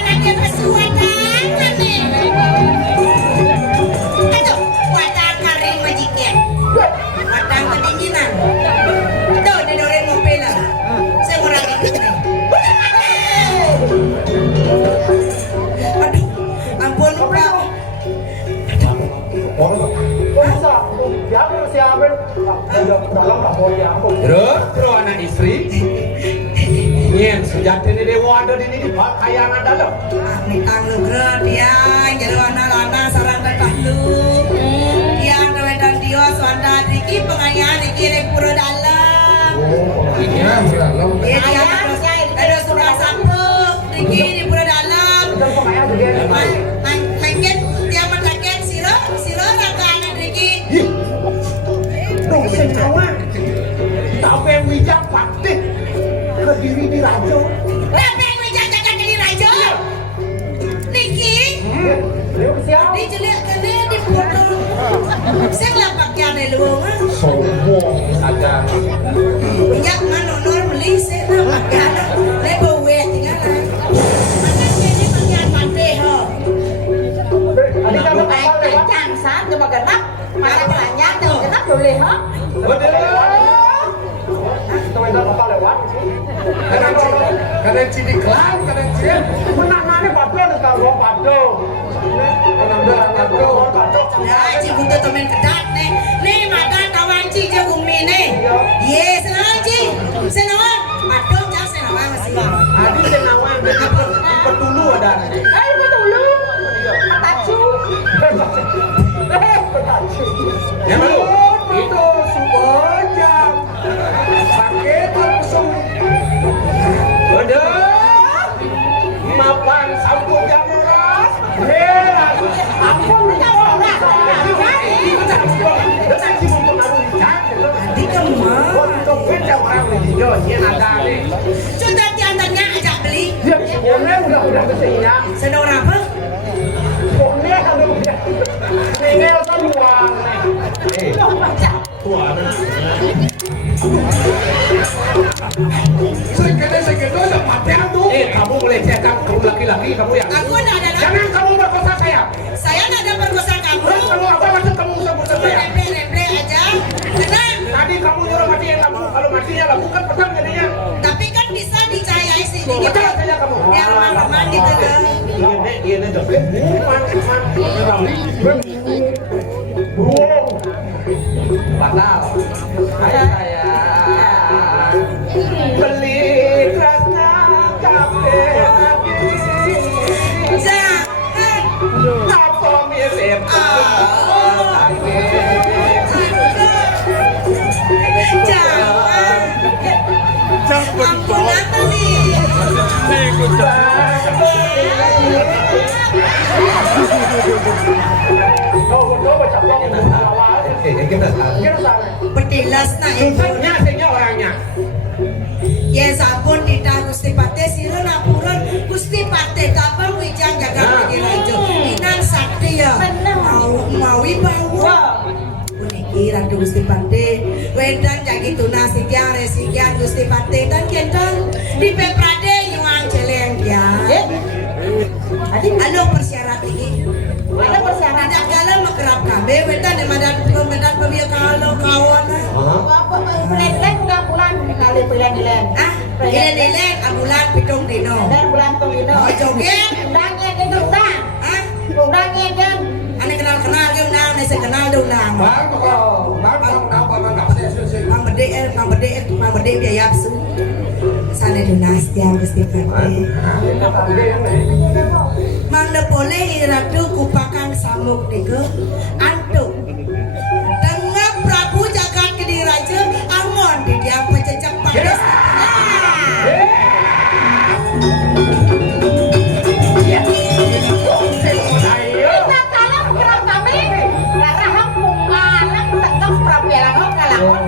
Nanti pesuatan nih. Aduh, watang karing majikan. Watang kedinginan. Tuh, didoren mobil lah. Saya kurang ikut nih. Aduh, ampun Pak. Bisa, ya siapin dalam kapal ya aku. Terus anak istri. Nyen sejati ini dewa ada di ini kayangan dalam. Nikang lu gerak dia, jadi lana sarang betah lu. Yang nawedan dia suanda diki pengayaan diki rek pura dalam. Senyawa tapi yang bijak patih Kediri di Rajo. Tapi yang bijak jaga Kediri Rajo. Niki di jelik kene di foto sing lapaknya ada luang Sombong saja. minyak manonor beli sing lapaknya lebo wet tinggal mana kene bagian mati ho Tadi kamu kapal lewat. Cangsan cuma genap, mana banyak cuma genap boleh ha? Teman kapal lewat. Kadang cini kelam, kadang cini. Menangannya padahal kalau padahal. Nah, cikgu tu temen kedat nih. Nih makan kawan cik je gumi nih. Yes, senang cik. Senang. Padahal jauh senang masih. Adi Senawang di Petulu ada. Eh, betul lu. Atacu. Ya lu, itu subajang. Pakai langsung. Ada. Mapan sambut jam ras. Aku Adi kemana? Sudah diantaranya ajak beli. Udah kesini. Senang apa? Pokoknya kalau tinggal kan uang. Segitu ada paten tuh. Kamu boleh cetak kamu laki-laki kamu yang. Aku nak ada. Jangan kamu berkosa saya. Saya nak ada perkosa kamu. Kalau apa maksud kamu usah saya? Remble aja. Tenang. Tadi kamu nyuruh mati yang lampu. Kalau matinya lampu kan petang jadinya. Tapi kan bisa dicayai sih. Betul saja kamu. Biar aman di tengah. Ini jepit. Bohong. Batal. Hai saya. Beli kerasnya kafe lagi. Jangan. Apa mirip? Jangan. Ampun apa nih? Petilas nak itu. Susahnya sehingga orangnya. Ya sampun kita Gusti Pate sira napuran Gusti Pate tapang wijang jaga Kediri Rajo. Inan sakti ya. Mau bawa. Puniki Ratu Gusti Pate. Wedan jagi tuna sikian resikian Gusti Pate dan kentan di Peprade nyuang celeng ya. Halo persyarat ini. Ada persiapan. Tidak kalah makrab kabe wedan medan pemiak kalau kawan. Apa bulan udah bulan kali bulan. Ah, ilen abulan pitung dino. Dan bulan tolino. Oh, joget. Undangnya ke undang. Ah, Undangnya kan. ane kenal dia undang, ane saya kenal dia undang. Bang, Mang bede biaya su. Sana dinasti yang Gusti Pate. Mang de boleh iratu kupakan samuk deke antuk. Tengah Prabu Jagat Kediri Raja amon di dia pececak padas. Kita kalah bergerak kami. Rahang pungalang tengah prabelang kalangan.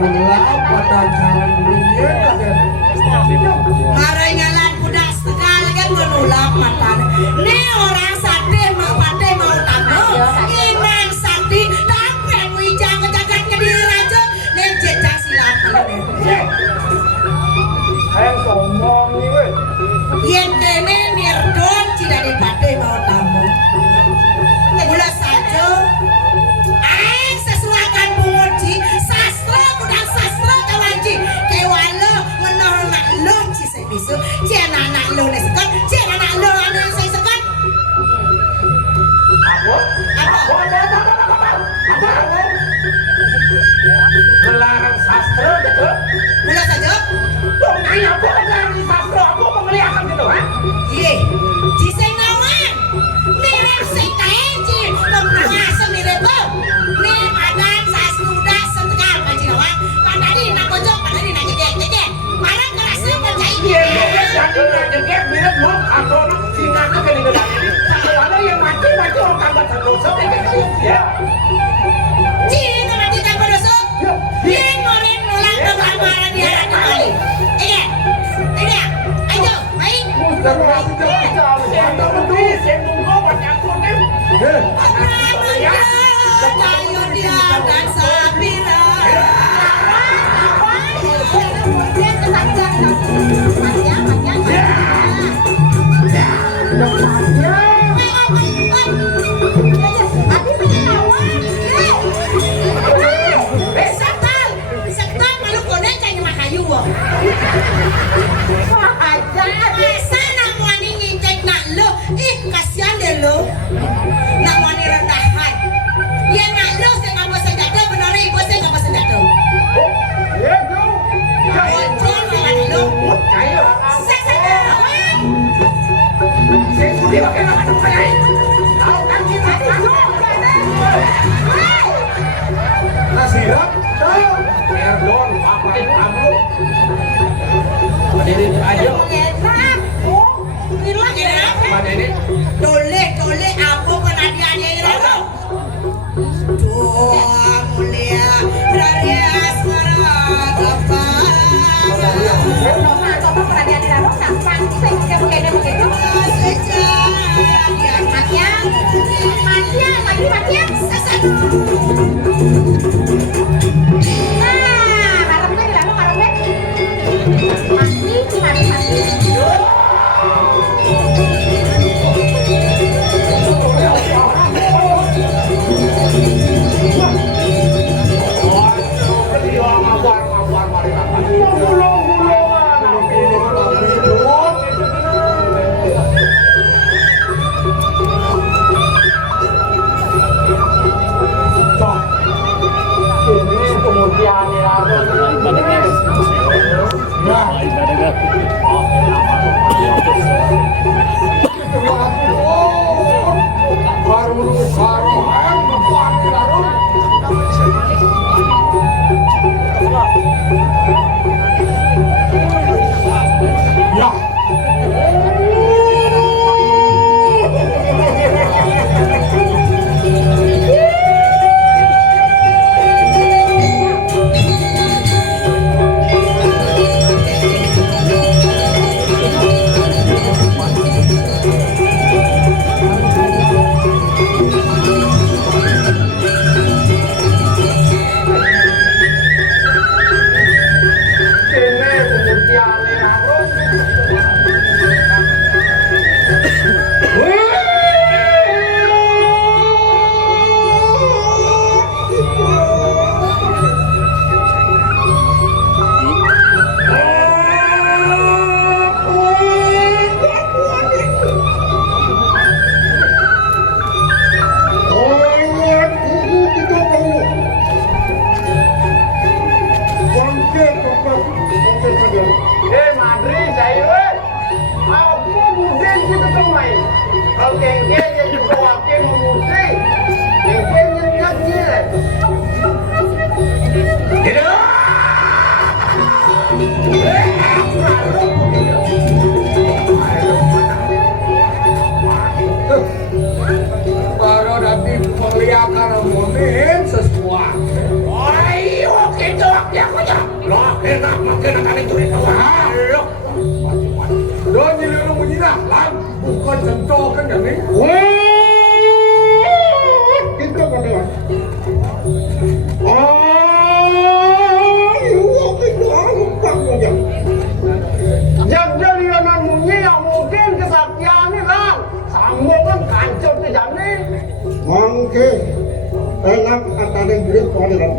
Marai ngalan budak sekal kan menulak matan. Ni orang sate mak pate mau tamu. Iman sakti tapi wijang kejagat Kediri Raja lecet cang silap. Sayang sombong nih weh. Yen kene nirdon tidak dipate mau tamu. Mula saja aing sesuakan bunguci sastra budak sastra kawanci kewalo ngenoh nak lo ci sebisu cien anak lo ne sekat cien anak lo ane saya sekat Melarang sastra gitu. mula saja Dong nanya aku melarang sastra. Aku memeliharkan gitu, ha? ye ci sing nawan mirip sing kae ci pemrasa mirip lo ni padan sastra setengah kaji nawan padani nak kocok padani nak jejek marang kerasa percaya Iya, jangan jengket mirip mau atau singa ke kali ini. Ada yang mati orang tambah terdosa kayak gitu. Ya. Cina mati tanpa dosa. Dia sapira. Sektal malu konek cai makayu. Sana wani ngicek nak lo, kasihan deh lo. Nak wani rendahan. Ya nak lo saya nggak mau senjata, benar ibu saya nggak mau senjata. Ya, dong. Bocor wani lo. Percaya. Saya sudi pakai nama saya. Tahu kan kita? Nasihat, tahu. Erdon, apa itu kamu? Berdiri aja. Dole apa penadiannya ini lo? Doa mulia Raja Asmara bukan centokan kan nih? Kita kan dia. Yang jadi anak munyi yang mungkin kesaktiannya kan, sambung kan kancok ke jani. Mungkin, enak kata yang duit pada kan.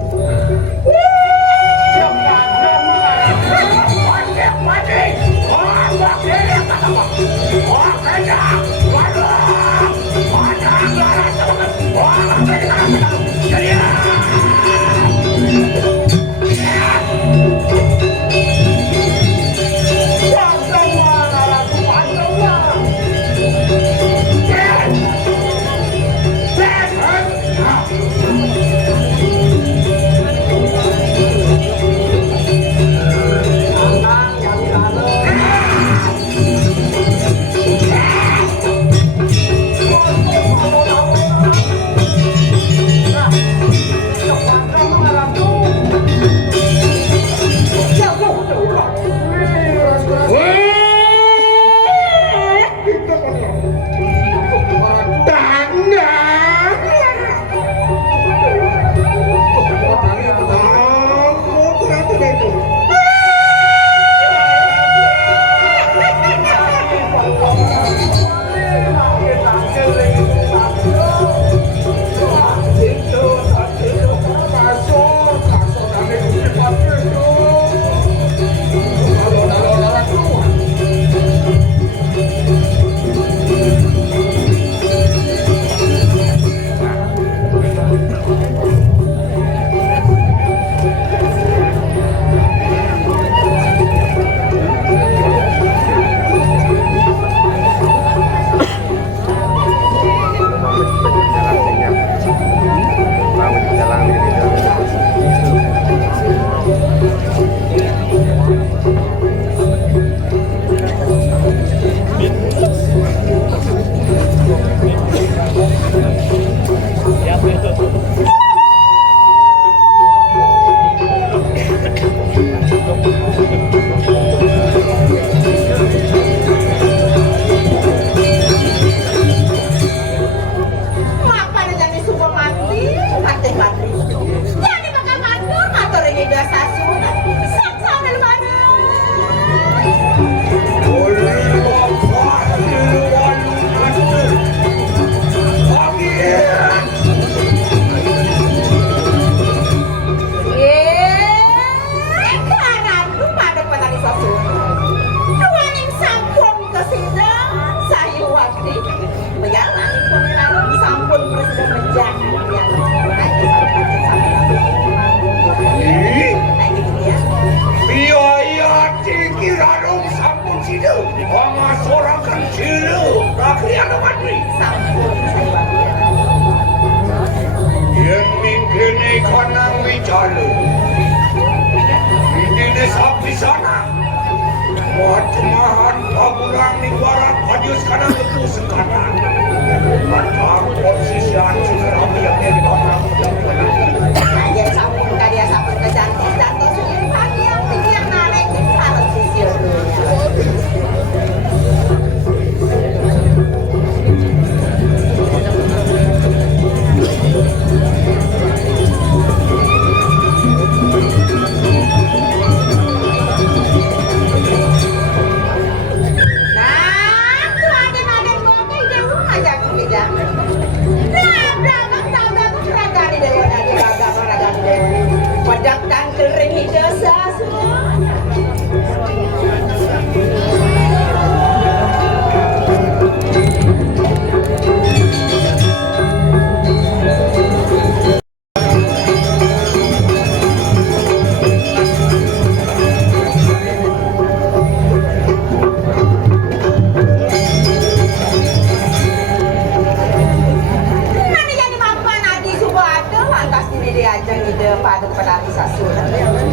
berarti sasun.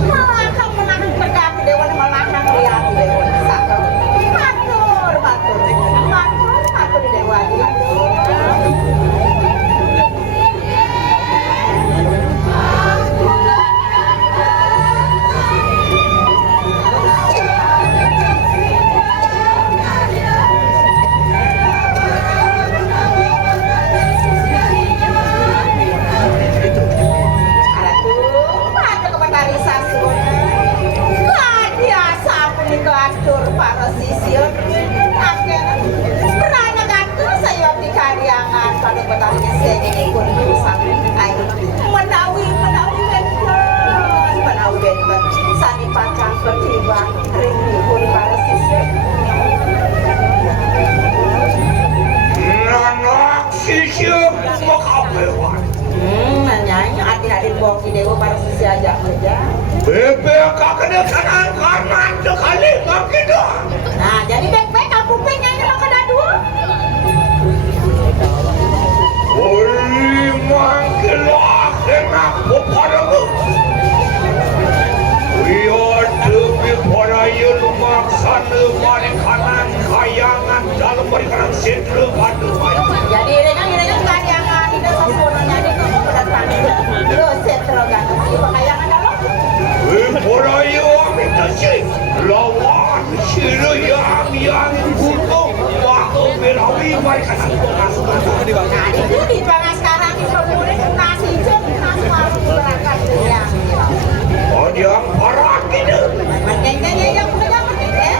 Malah kamu menang pedang dewan malah lihat dewan satu. Matur di dewa di atur para sisir akhirnya berana gatur saya di karyangan pada betahnya saya ikut urusan air menawi benten sani pacang bertimbang rindu pun para sisir anak sisir mau kapan nanya adik-adik boki dewa para sisir aja bebek kagak kanan kanan sekali kaki doang. Nah, jadi baik-baik aku pengen makan dua. Oi, mangkelah enak padamu. Biar demi paraya lumaksana mari kanan kayangan dalam mari kanan sentra batu. Jadi dengan kayangan itu sempurna di kemudian lo sentra gantung di kayangan dalam. Paraya minta sih lawan sila yang butuh waktu berawi mari kanan. Nah, itu di bangga sekarang itu mulai nasi jeng nasi warung berangkat yang yang parah gitu. makanya yang punya ya.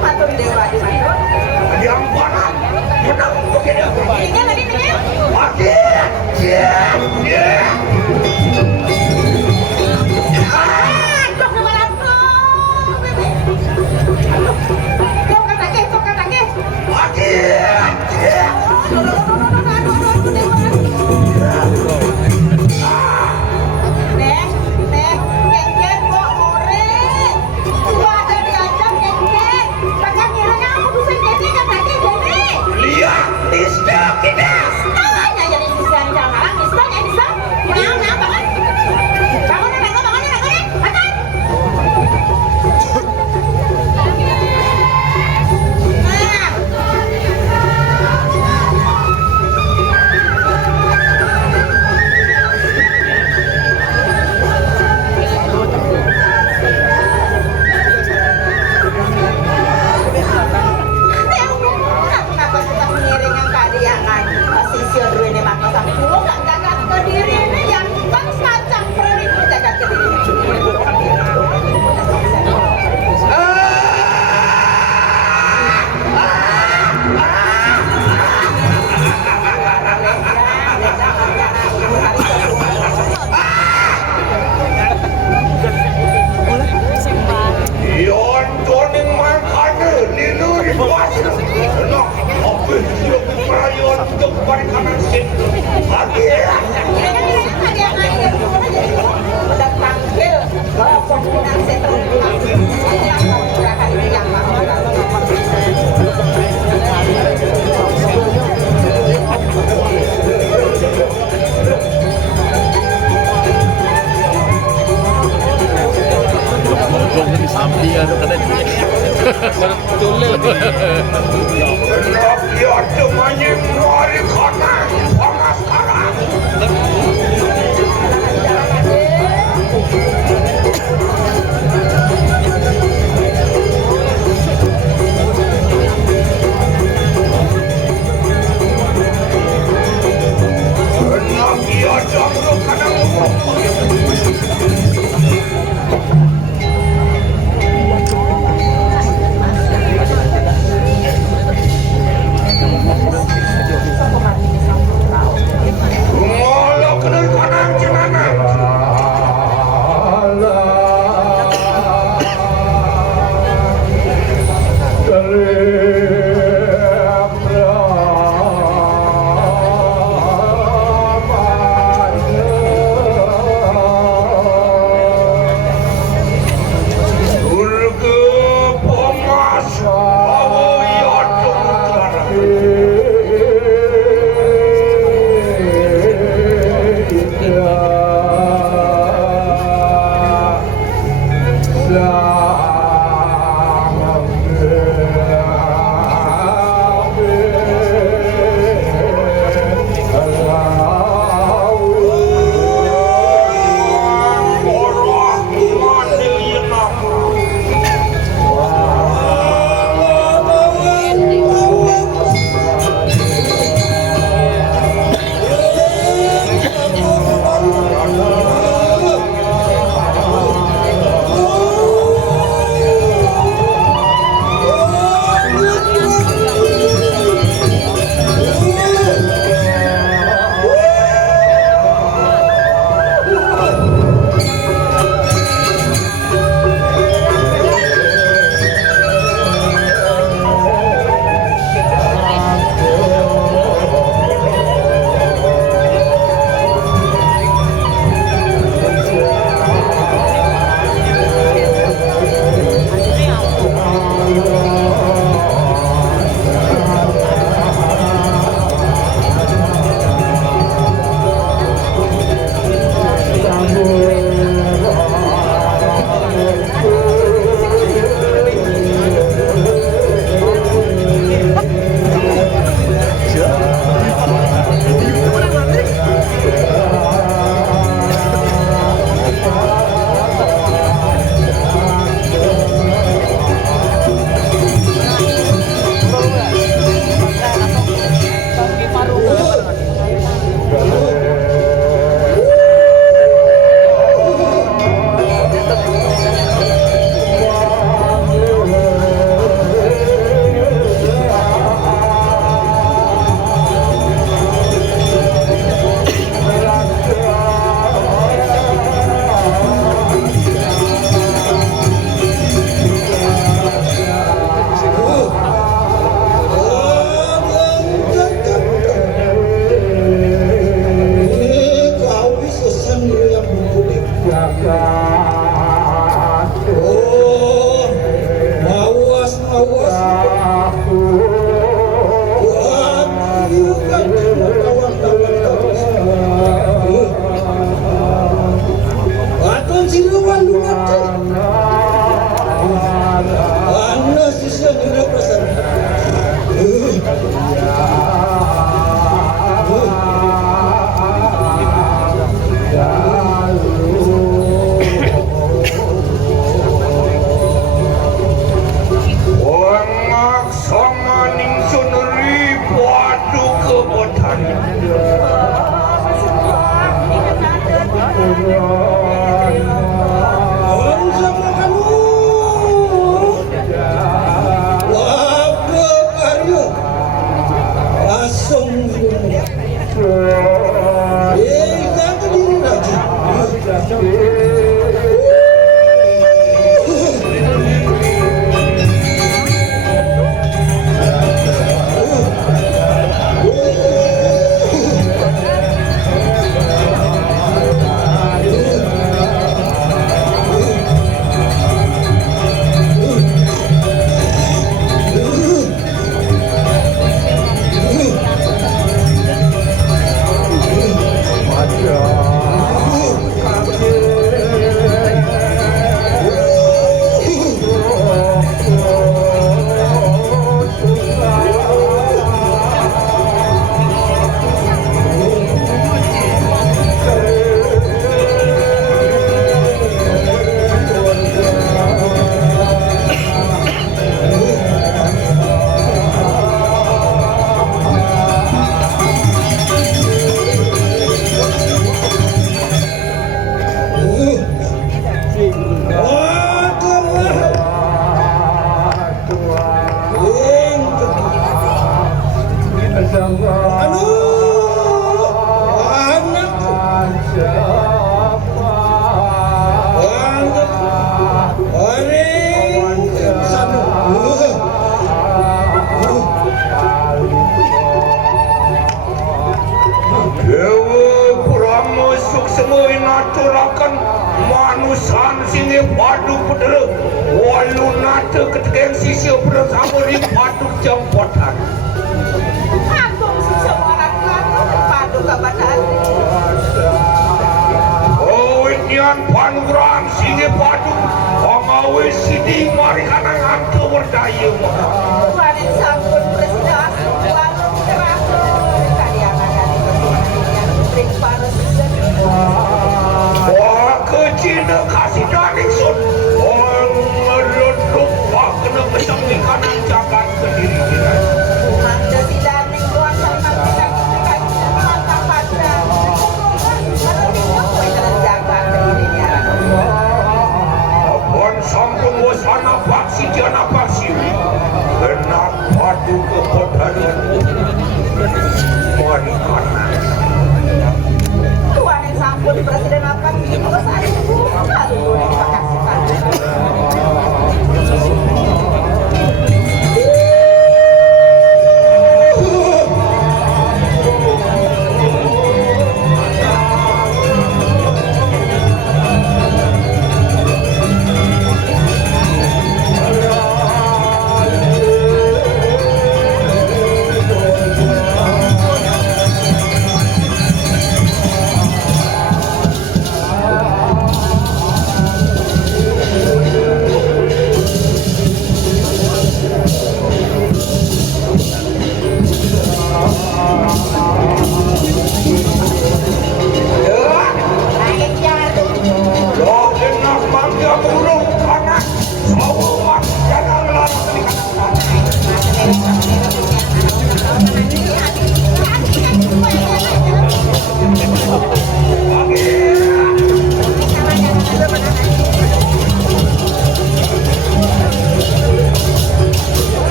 Matur dewa di mana? Yang parah menang begini. Ini tadi ini. Mati. Ya. Kenapa dia temannya mari kanan panas sekarang. kepotan. Sama kamu. Wabda karya. Asam. Jangan kediri lagi. Aturakan manusan singe padu pedere walu nate ketekeng sisi bersama padu jampotan Agung sisa orang lalu padu kabadan. oh inyan panuran singe padu pengawe sidi mari kanang antu berdaya Wanin sampun presiden walu kerasa kaliangan yang beri panas wah kecina kasih daning sun orang meleduk wah kena pesang di kanan jagat sendiri kita Manda si daning doang sama kita mata pada jaga dirinya. Abon sampun wasana paksi jana paksi kena padu kepotan mari kanan Tuan yang sampun presiden apa terus ada lalu dipakasikan.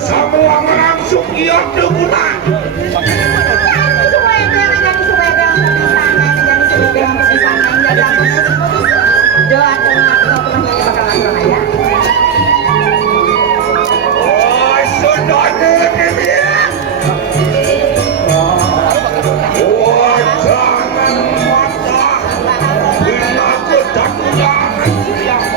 semua langsung iya guna. Oh, sudah ini. Oh, jangan mata. Bila kedak jangan siang.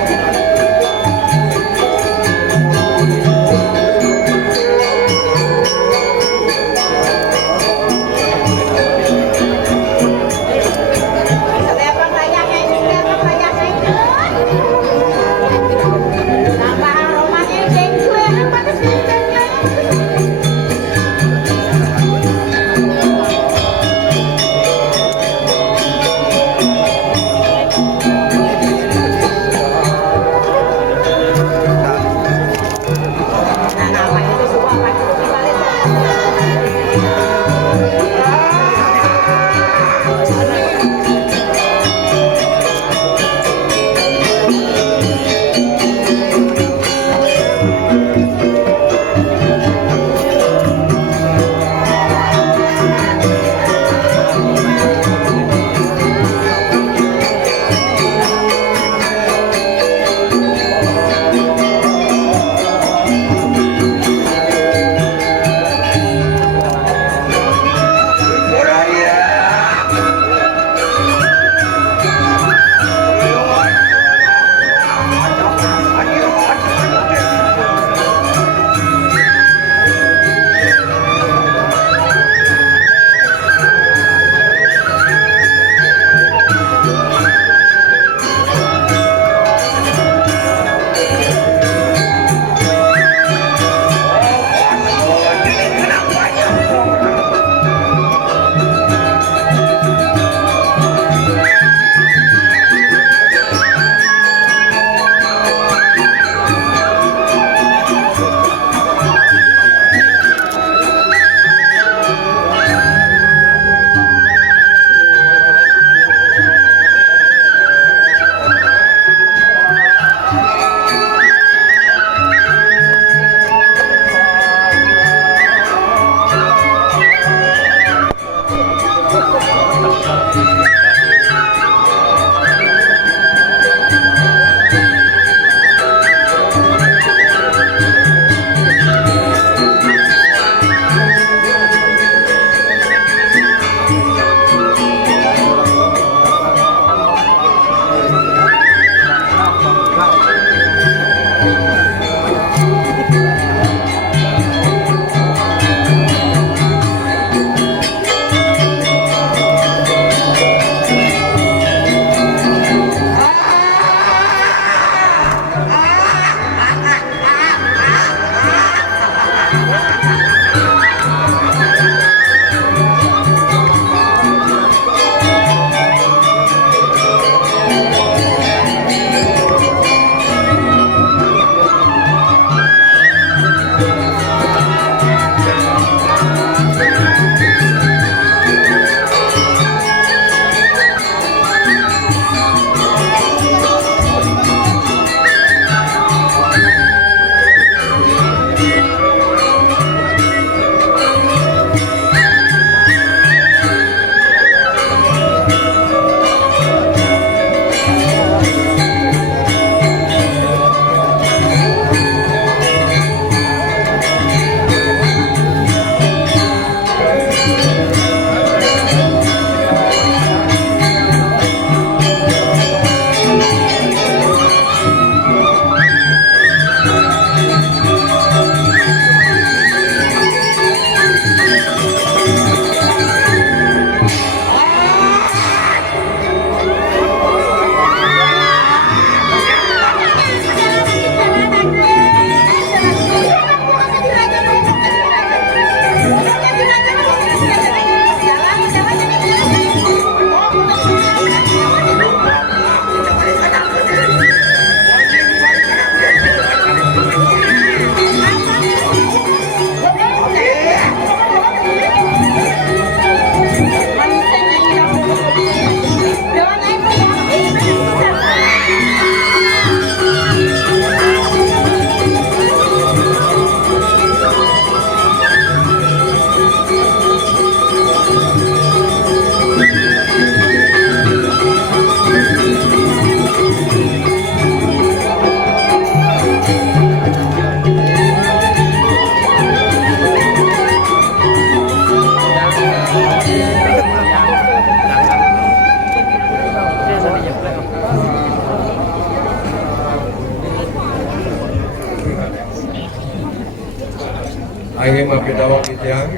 Ayo mapidawa kitang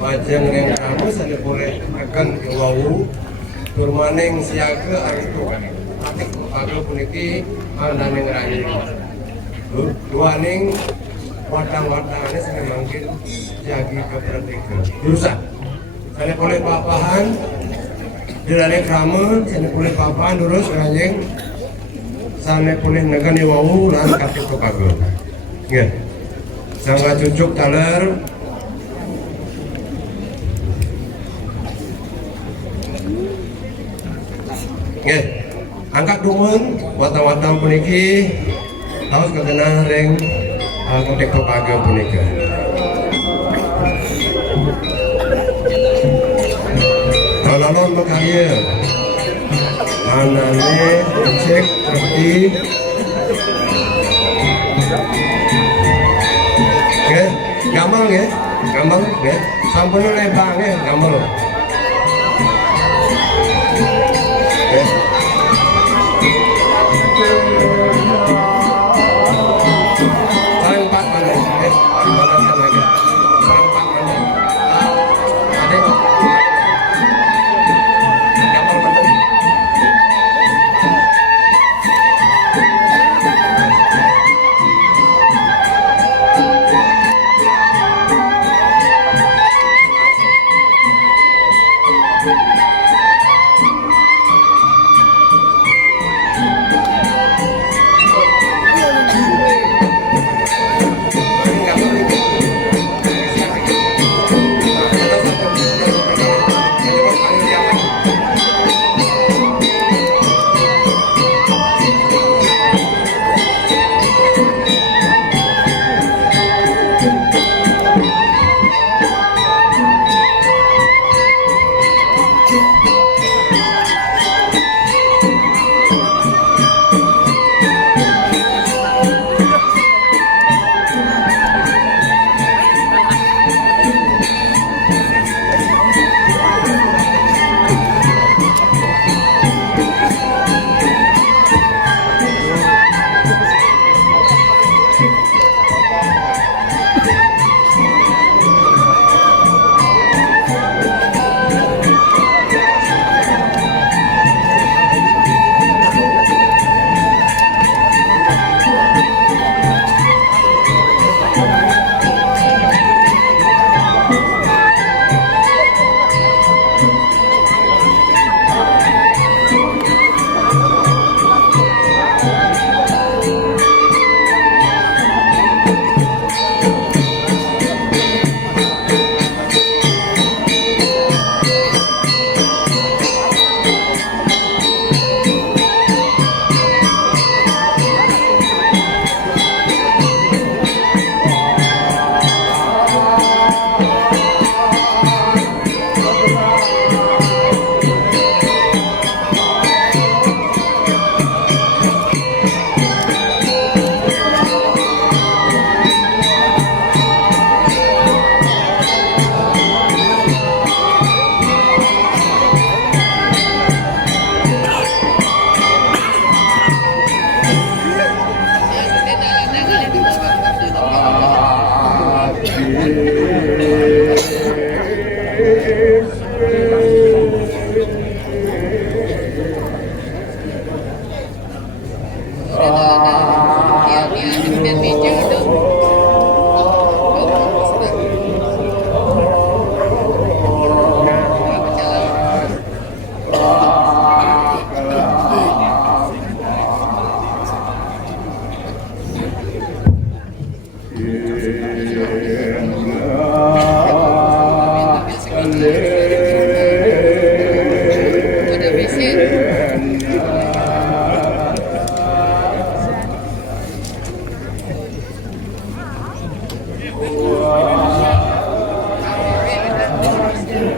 Majang yang kamu sana boleh akan kewau bermaning siaga aritu atik pagel puniki anda yang rayu dua ning wadang-wadangannya sana mungkin jagi keperhatian jurusan sana boleh papahan dilane kramen sana boleh papahan lurus ranjing sana boleh negani wau lan kakek pagel nggih sangga cucuk taler nggih angkat dumun watang-watang puniki taos kagena ring kotek kepaga punika lalalon bekarya anane cek seperti nggih gampang nggih gampang nggih sampun lebang nggih gampang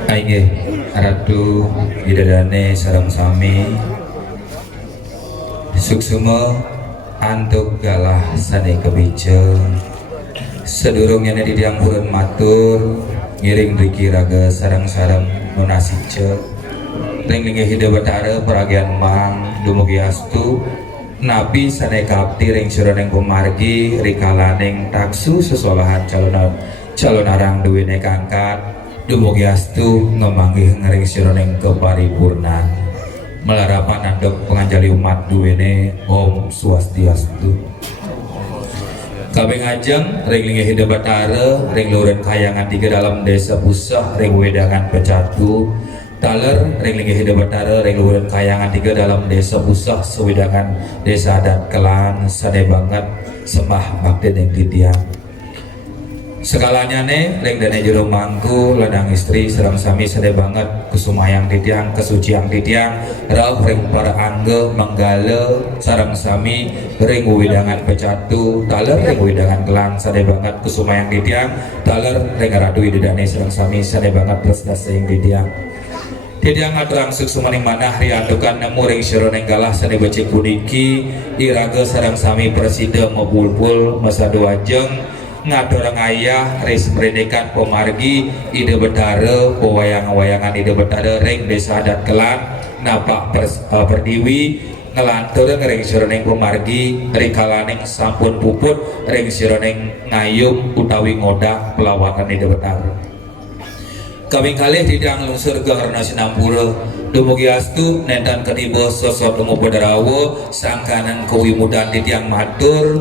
Aingeh Ratu Bidadane sareng sami suksema antuk galah sane kebijeng sedurung yana di dianggureun matur ngiring riki raga sareng-sareng nunasice teng linggih hideu betara peragian mang dumugi astu napi sane kapti ring suraneng kumargi rikalaning taksu sesolahan calon arang duwene kangkat dumugi astu ngemanggih ngering sironeng keparipurnan melarapan andok penganjali umat duwene Om Swastiastu. Kabeh ngajeng ring linggih Hida Batara ring luren kayangan tiga dalam desa Pusah ring wedangan Pecatu taler ring linggih Hida Batara ring luren kayangan tiga dalam desa Pusah sewedangan desa adat Kelan sade banget sembah bakti ning titiang segalanya nih ring dane jero mangku ladang istri serang sami sade banget kusumayang titiang kesuciang titiang rauh ring para angge menggale sarang sami ring widangan Pecatu taler ring widangan Kelang sade banget kusumayang titiang taler ring ratu widane serang sami sade banget prestasi ing titiang titiang aturang suksu maning manah riantukan nemu ring sironeng galah sade becik puniki iraga sarang sami presida mebulbul masa duajeng ngadorong ayah res meredekan pemargi Ida Betara pewayang-wayangan Ida Betara ring desa adat Kelan napak perdiwi ngelantur ring sironeng pemargi rikalaning sampun puput ring sironeng ngayum utawi ngodak pelawakan Ida Betara kabing kalih didang lungsur ke Harna Sinampura dumugi astu nentan ketiba sosok Emu Pedarawo sangkanan kewimudan titiang matur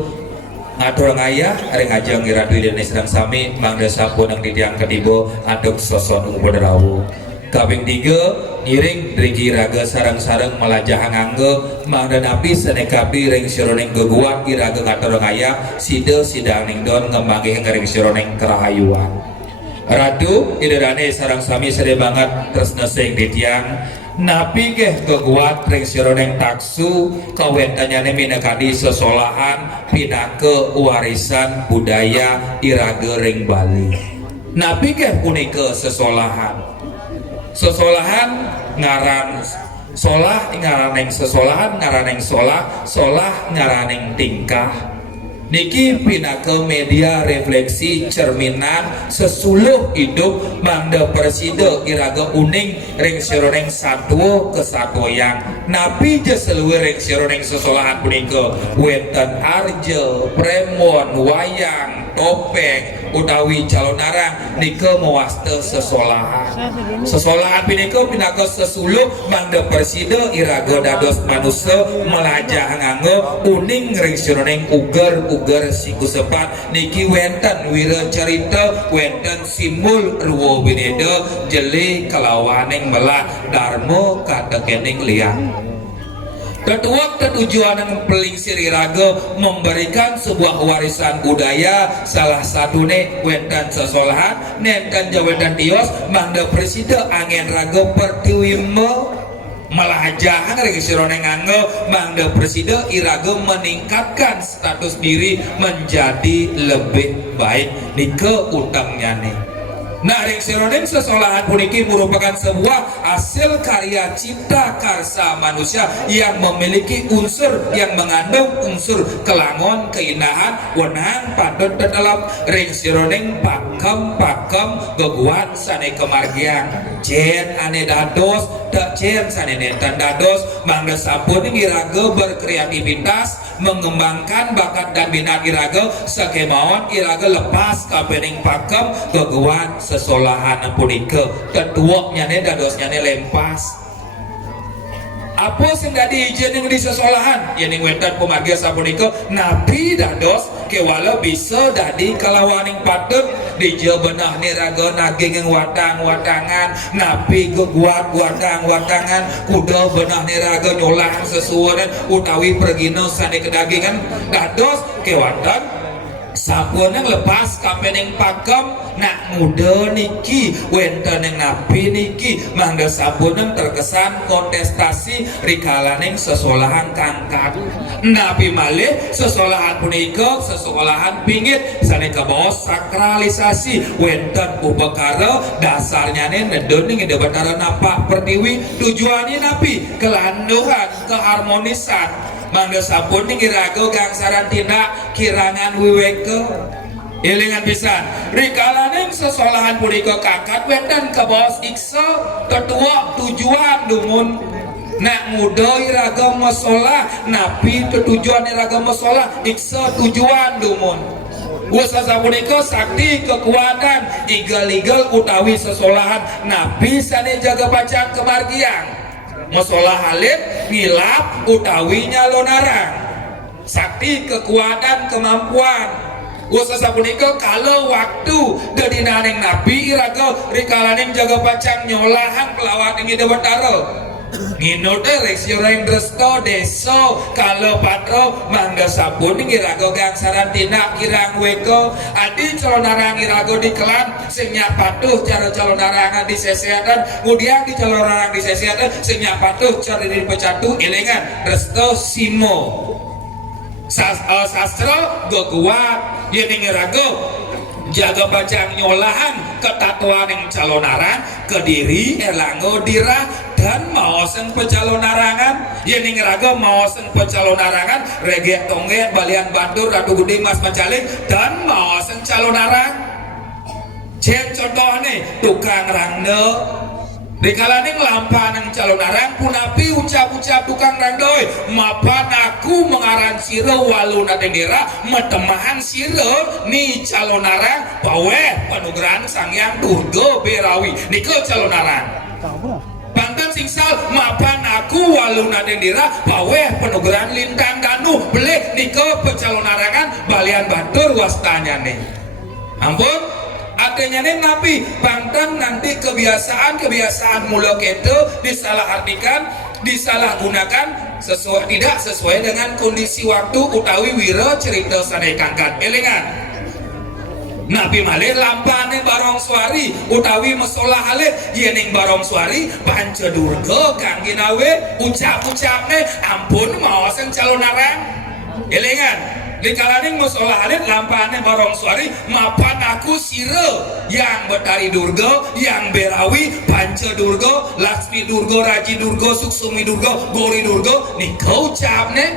ngatur ngayah ring ajeng iradu dene sedang sami mangda sampun ang titiang ketiba aduk sosok Emu Pedarawo kabing 3 ngiring drigi raga sarang-sarang melajah ngangge mangda napi senekapi ring sironeng geguat iraga ngatur ngayah sida sidang ning don ngemanggih ring sironeng kerahayuan radu idadane sarang sami sade banget tresna sing titiang napi keh keguat ring sironeng taksu kawentanyane minakadi sesolahan pinake warisan budaya iraga ring Bali napi keh punika sesolahan ngaran solah ngaraneng sesolahan ngaraneng solah ngaraneng tingkah niki pinake media refleksi cerminan sesuluh hidup mangda presida iraga uning ring sironeng satwa kesatoyang napi jeseluwe ring sironeng sesolahan punika wenten arja premon wayang topeng utawi calon arang nika mewasta sesolahan pinika pinaka sesuluh mangda presida iraga dados manusia melajah nganggo uning ring sironeng uger siku sepat niki wenten wira cerita wenten simbol ruwo bineda jeli kelawaning melah dharma katekening liang tetuak tetujuan yang pelingsir iraga memberikan sebuah warisan budaya salah satune wenten sesolahan nenten jawatan tios mangda presida angin raga pertiwime melajah ring sironeng anggo mangda presida iraga meningkatkan status diri menjadi lebih baik nika utangnya nih nah ring sironeng sesolahan puniki merupakan sebuah hasil karya cipta karsa manusia yang memiliki unsur yang mengandung unsur kelangon keindahan wenang patut dalam ring sironeng pakem geguat sane kemargian jen ane dados tak jen sane nenten dados mangda sampun iraga berkreativitas mengembangkan bakat dan minat iraga sakemawon iraga lepas kapening pakem geguat sesolahan punika ketuanya ne dadosnya ne lempas apa sing dadi ijen di sesolahan yening wenten pemargi sapunika napi dados kewala bisa dadi kalawaning patut dija benah niraga naging watang-watangan napi geguat watang-watangan kuda benah niraga nyolang sesuaren utawi pergina sane kedagingan dados kewatan sampun yang lepas kapening pakem nak muda niki wenten yang napi niki mangga sampun yang terkesan kontestasi rikalaning sesolahan kangkat napi malih sesolahan punika sesolahan pingit sanika bawa sakralisasi wenten upekara dasarnya nedoning ide betara napak pertiwi tujuannya napi kelanduhan keharmonisan mangga sampun iraga gangsaran tindak kirangan wiweke ilingan pisan rikalaning sesolahan punika kakak wenten ke bos iksa tetua tujuan dumun nak muda iraga masalah napi tujuan iraga masalah iksa tujuan dumun Usaha punika sakti kekuatan igal-igal utawi sesolahan nabi sane jaga pacang kemargian masalah halit ngilap utawi nyalonarang sakti kekuatan kemampuan usaha punika kalau waktu dari naneng nabi iraga rikalaning jaga pacang nyolahan pelawat yang ida betaro nginote reksyoreng dresto deso kalau patro mangga sabun ngirago gangsaran tindak kirang weko adi calonarang ngirago dikelan senya patuh cara calonarang di seseatan kemudian di calonarang di seseatan senya patuh cara di pecatu elengan dresto simo sastra go kuat yening ngirago jaga pacang nyolahan ketatuan yang calonarang kediri erlango dirah dan maosen pecalonarangan yening ngeraga maosen pecalonarangan regek tongge balian bandur ratu gede mas pacaling dan maosen calonarang jen contoh nih tukang rangde dikalaning lampahan calonarang punapi ucap-ucap tukang rangdoi mapan aku mengaran siro walu nadengera metemahan siro ni calonarang pawe panugrahan sangyang durga berawi niko calonarang Banten singsal mapan aku walu nadengera pawe panugrahan lintang danu beleh niko pecalonarangan balian batur wastanya nih ampun artinya nih nabi Banten nanti kebiasaan mula itu disalahartikan disalahgunakan tidak sesuai dengan kondisi waktu utawi wira cerita sane kangkat elingan Nabi malih lampane barong suari utawi masalah halit yening barong suari panca durga kangge nawe ucap-ucapne ampun maosen calonarang elingan dikalaning masalah halit lampane barong suari mapan aku sire yang betari durga yang berawi panca durga laksmi durga raji durga suksumi durga gori durga nikau ucapne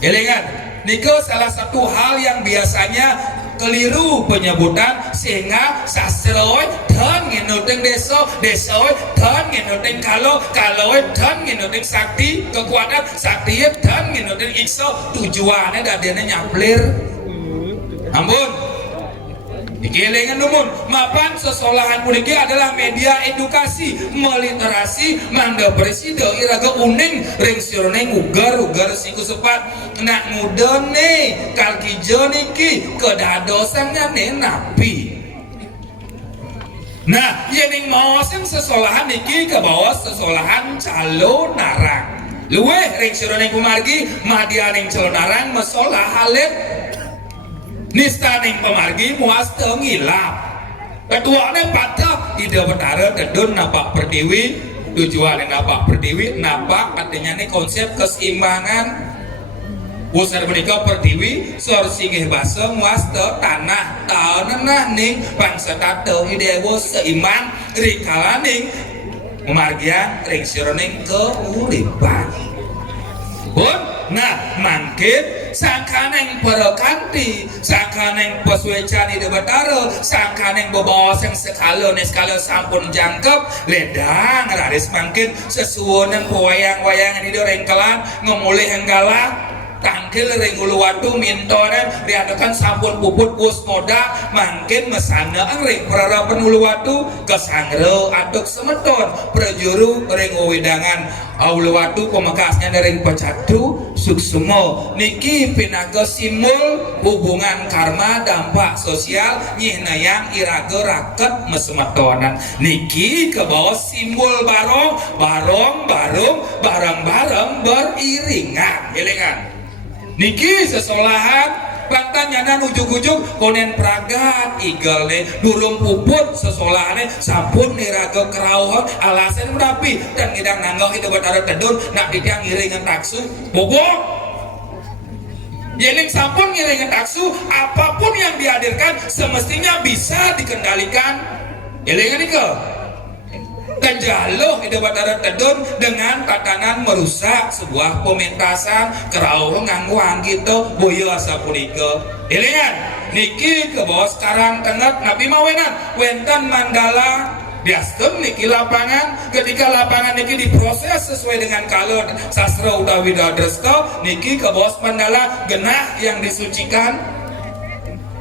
elingan nikau salah satu hal yang biasanya keliru penyebutan sehingga sastroi dan nginuteng desoi dan nginuteng kaloi dan nginuteng sakti kekuatan sakti dan nginuteng ikso tujuannya dadanya nyaplir ampun dikilingan dumun mapan sesolahan puniki adalah media edukasi meliterasi mangga presida iraga uning ring sironeng ugar siku sepat nak muda nih kalkijo niki kedadosannya nih nabi nah yening maoseng sesolahan niki ke bawah sesolahan calo narang luwe ring sironeng kumargi madianing calo narang masalah halit nistaning pemargi muas tengilap ketuanya patah ide betara tedun napak pertiwi tujuan yang napak pertiwi napak artinya ini konsep keseimbangan usar menikah pertiwi sor singih basa muas te tanah tanah ning bangsa tata hidewo seimbang rikalaning pemargian ring sironing keulipan pun nah mangkit sakaneng perekanti sakaneng peswecani de bataro sakaneng bebos yang sekala sampun jangkep ledang raris mangkit sesuonen pewayang-wayangan di rengkelan ngomulih henggala tangkil ring uluwatu mintonen diadakan sampun puput bus moda mangkin mesana ring perarapan uluwatu kesangre aduk semeton prejuru ring wedangan uluwatu pemekasnya dari pecatu suksumo niki pinaga simbol hubungan karma dampak sosial nyihnayang iraga raket mesemetonan niki ke bawah simbol bareng beriringan elingan niki sesolahan Bantan nyanan ujung-ujung konen pragat igal nih durung puput sesolahane sampun niraga kerawon alasan rapi dan ngidang nanggau itu betara tedun nak ditiang ngiringan taksu bobok yeling sampun ngiringan taksu apapun yang dihadirkan semestinya bisa dikendalikan yeling ini ke Kenjalo ide batara tedun dengan tatanan merusak sebuah pementasan kerauh ngangguang gitu boyo sapunika. Ilian niki ke bawah sekarang tengah nabi mawenan wenten mandala diastem niki lapangan ketika lapangan niki diproses sesuai dengan kalor sastra utawi dadresto niki ke bawah mandala genah yang disucikan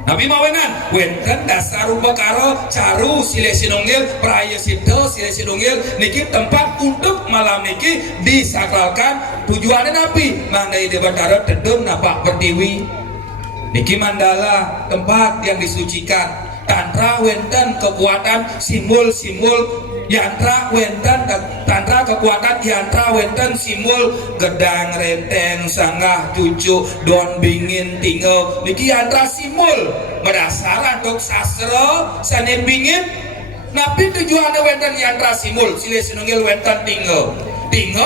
Nabi mawenan wenten dasar upakara caru sile sinunggil praya sido sile sinunggil niki tempat untuk malam niki disakralkan tujuannya napi mandai di Batara tedun napak pertiwi niki mandala tempat yang disucikan tantra wenten kekuatan simbol-simbol yantra wenten tantra kekuatan yantra wenten simbol gedang renteng sanggah cucu don bingin tinggal niki yantra simbol berdasar untuk sastra sane bingin napi tujuannya wenten yantra simbol sile sinunggil wenten tinggal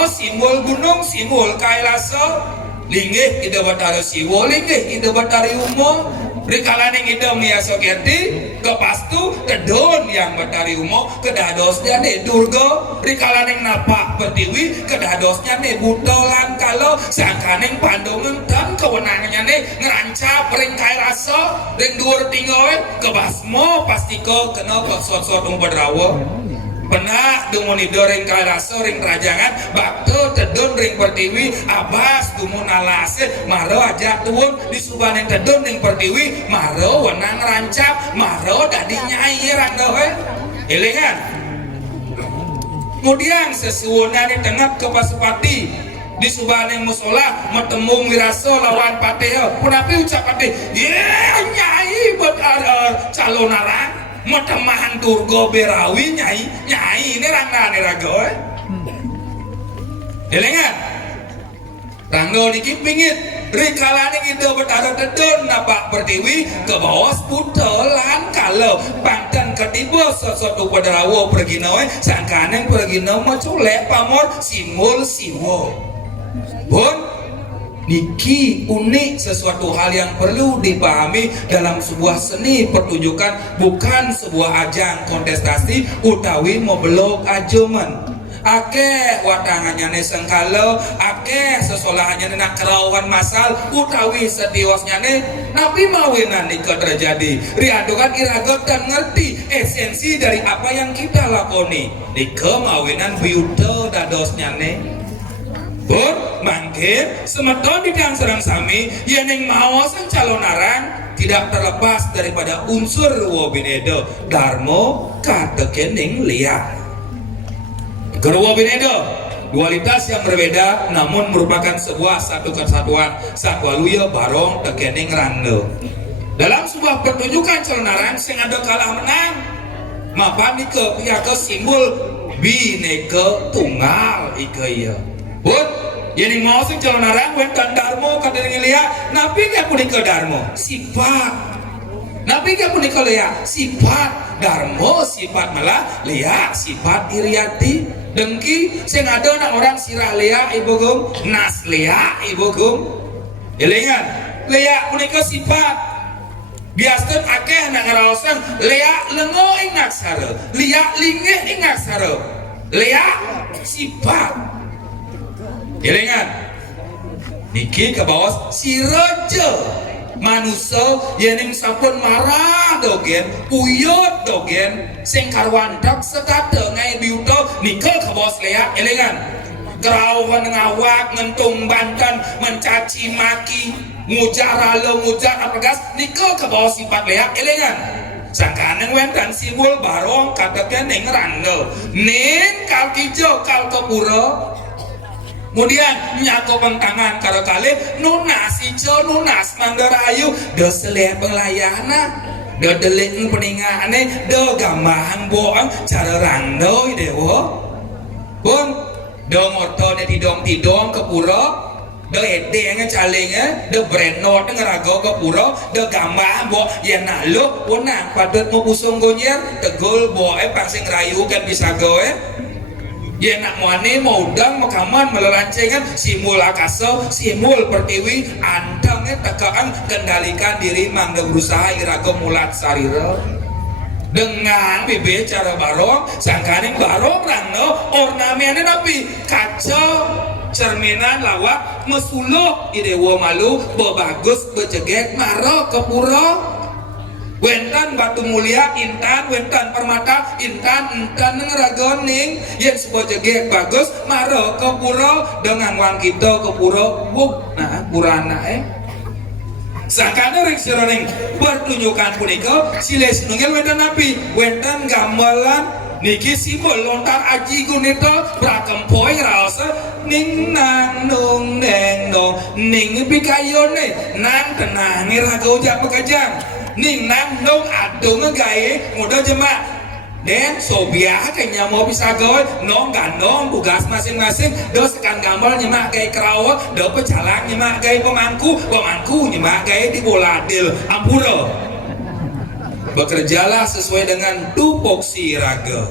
simbol gunung simbol kailasa linggih ide Batara siwo linggih ide Batara umo rikalaning idom ya sogerti kepastu kedon yang Batari umo kedadosnya ne durga rikalaning napak pertiwi kedadosnya ne butolan kalau sangkaning pandungan dan kewenangannya ne ngerancap ring kai rasa ring dur tinggal kebasmo pasti kena kesot-sot umbadrawa pernah dumuni ring kai rasa ring rajangan bakto tedon ring pertiwi abas dumun alase maro aja tuun di subaning tedon ring pertiwi maro wenang rancap maro dadi nyai rando elingan kemudian sesuuna di tengah ke Pasupati di subaning musola metemu miraso lawan pateo punapi ucap pati nyai buat calon arang metemahan turgo berawi nyai ini rangga nih rago elengan rangga niki pingit rikalane itu Batara tedon napak pertiwi ke bawah putelan kalau pangtan ketiba sesuatu Padrawo pergi nawe sangkaneng pergi nawe colek pamor simul siwo pun niki unik sesuatu hal yang perlu dipahami dalam sebuah seni pertunjukan bukan sebuah ajang kontestasi utawi moblok ajoman akeh watangannya ne sengkalo akeh sesolahannya nak kerawan masal utawi setiosnya ne nabi mawinan nika terjadi riadokan iragot dan ngerti esensi dari apa yang kita lakoni nika mawinan biuto dadosnya ne pun mangkir semeton di dalam serang sami yang mau sang calon arang tidak terlepas daripada unsur wabinedo darmo katekening liar Wabinedo dualitas yang berbeda namun merupakan sebuah satu kesatuan sakwaluya barong tekening rando dalam sebuah pertunjukan calon arang sing ada kalah menang mapa nike pihak simbol bineka tunggal ike pun jadi mau sing calon arang wenten darmo kadening lihat napi gak pun ke darmo sifat napi gak pun ke lihat sifat darmo sifat malah lihat sifat iriati dengki sing ada nak orang sirah lihat ibu gum nas lihat ibu gum elingan lihat pun ke sifat biasa akeh nak ngaraosan lihat lengo ingat sare lihat linggih ingat sare lihat sifat elingan niki ke bawah si raja manusia yang sampun marah dogen uyut dogen sing karwandak sekate ngai biuto niki ke bawah lihat elingan gerauan ngawak ngentung bantan mencaci maki ngujar lo ngujar apagas niki ke bawah sifat lihat elingan sangkaneng wenten simbol barong katakan ning rangga ning kal kijo kal kepura kemudian nyako pengtangan karo kali nunas ijo nunas manggarayu do seleh penglayana do delik peningane do gambang boang cara rando dewo pun do moto de tidong kepura do edeng calinge do brenot ngerago kepura do gambang bo yen nak lu wenang padut mau pusung gonyer tegul boe pangsing rayu kan bisa goe ya nak muane mau udang makaman melerancengan simul akaso simul pertiwi antangnya tekaan kendalikan diri mangga berusaha irago mulat sarira dengan bibi cara barong sangkaning barong rangno ornamennya nabi kaca cerminan lawak mesuluh idewo malu bebagus becegek maro kepura wentan batu mulia intan wentan permata intan ngeragoning yang sebuah jegek bagus maro ke pura dengan wang kita ke pura nah purana sakana rek seroning pertunjukan punika siles nunggal wenten napi wenten gamelan niki simbol lontar aji gunita prakempoy raos ning nang nung neng dong ning pikayone nang tenang raga ujak pekajang ning nang nung adung gaye muda jemaah dan sobiah kayaknya mau bisa goy nong ganong tugas masing-masing dos sekan gambar nyemak gay kerawa do pecalang nyemak gay pemangku nyemak gay di boladil ampura bekerjalah sesuai dengan tupoksi raga.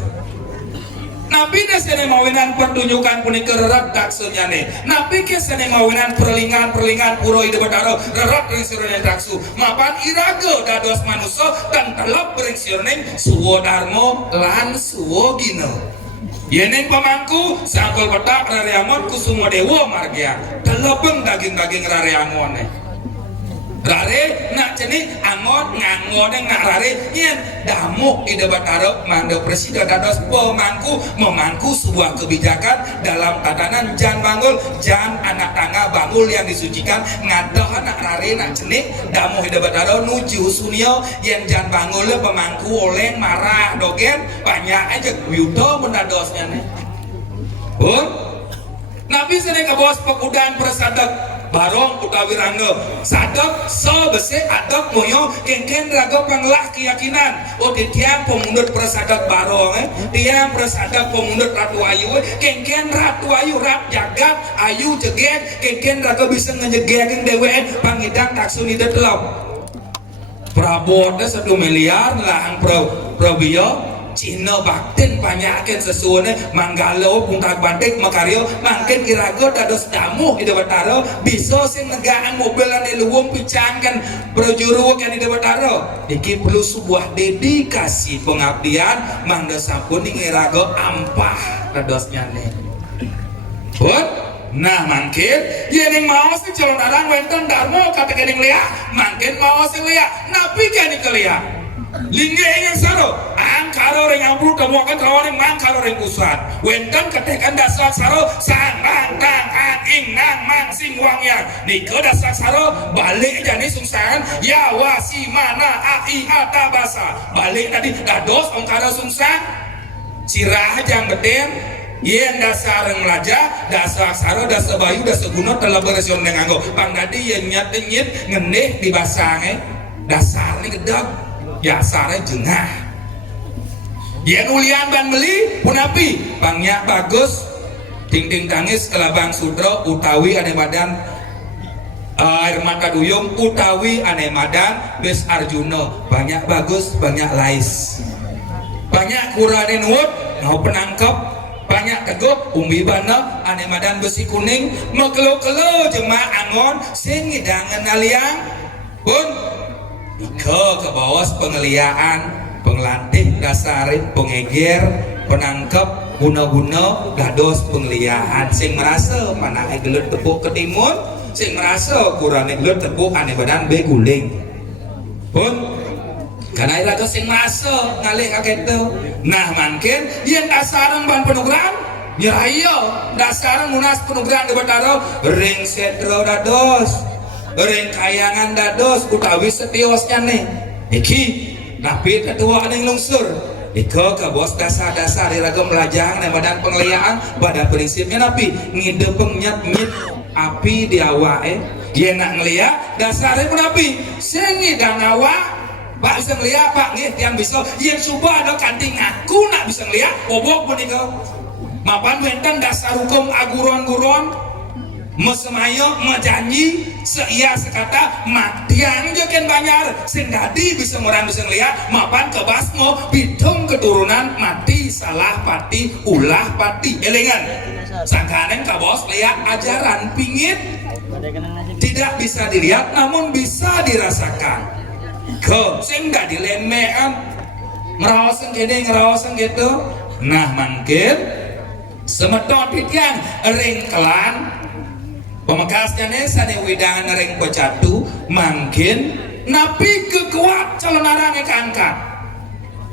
Nabi desene mawinan pertunjukan punika rerat daksunya nih. Nabi kesene mawinan perlingan puro ide bedaro rerat ring sirone daksu. Mapan iraga dados manusia dan telap ring sirone suwo darmo lan suwo gino. Yeneng pamangku sangkul petak rareamon kusumo dewa margia. Telepeng daging-daging rareamon nih. Rare nak ceni angon ngangon nak rare yen damuk ide bataro mando presiden dados pemangku memangku sebuah kebijakan dalam tatanan jan banggul jan anak tangga banggul yang disucikan ngadoh anak rare nak ceni damu ide bataro nuju sunio yen jan banggul pemangku oleng marah dogen banyak aja yudo mendadosnya nih pun Nabi sini ke bos pekudan persadak barong utawi rangga sadap so besi adap moyo kengken raga panglah keyakinan di tiang pemundut persadak barong tiang persadak pemundut ratu ayu kengken ratu ayu rap jagat ayu jeget kengken raga bisa ngejegetin dewe pangidang taksuni detelop prabodnya 1 miliar lahang prabiyo Cina baktin banyakin sesuatu manggalo pungkak bantik makaryo mangkin kirago dados damu ide bataro bisa sing negaan mobilan di luwung picangkan projuru kan ide bataro iki perlu sebuah dedikasi pengabdian mangda sampun ngirago ampah dadosnya nih pun nah mangkin yening mau si calon arang wenten darmo kata kening liya mangkin mau si liya napi kening kelia lingge yang saro angkaro reng ampru kamu akan rawaning mangkaro reng usat wenten ketekan dasar saro sang nang ing nang mang sing wangya nike dasar saro balik jani sungsan ya wasi mana ai ata basa balik tadi dados angkaro sungsan sirah jang geden yen dasar melaja dasar saro dasar bayu dasar gunot telah beresion dengan anggo pangdadi yen nyat nyit ngendeh di basange dasar ni gedeg jasarnya jengah yen ulian ban beli punapi pangnya bagus ting tangis kelabang sudro utawi ane madan air mata duyung utawi ane madan bes Arjuna banyak bagus banyak lais banyak kuranin wud ngau penangkep banyak teguh umbi bana ane madan besi kuning mekelo-kelo jemaah angon sing ngidangan aliang pun ika ke bawah pengeliaan penglantik dasarin pengeger penangkep guna-guna dados pengeliaan sing merasa mana gelut tepuk ketimun sing merasa kurang gelut tepuk ane badan beguling pun karena itu sing merasa ngalih kakek itu nah mungkin yang dasaran ban penugram nyerayo dasaran munas penugram di bataro ring setro dados ring kayangan dados utawi setiosnya nih iki nabi ketua ning lungsur iko ke bos dasar-dasar diragam melajang dan badan penglihatan pada prinsipnya nabi ngidepeng nyet api di awake yen nak ngeliat dasarnya pun nabi sengi dan awak pak bisa ngeliat pak nih yang bisa yen subuh ada kanting aku nak bisa ngeliat bobok pun iko mapan wenten dasar hukum aguron-guron mesemayo mejanji seia sekata matiang joken banyar sing dadi bisa orang bisa ngeliat mapan ke basmo bidung keturunan mati salah pati ulah pati elengan sangkanen ka bos lihat ajaran pingit tidak bisa dilihat namun bisa dirasakan ke sing gak dilemean ngerawasan gede ngerawasan gitu nah mungkin semeton pitian ringkelan pemekasnya sane widangan ring pecatu mungkin napi kekuat calon arang angkat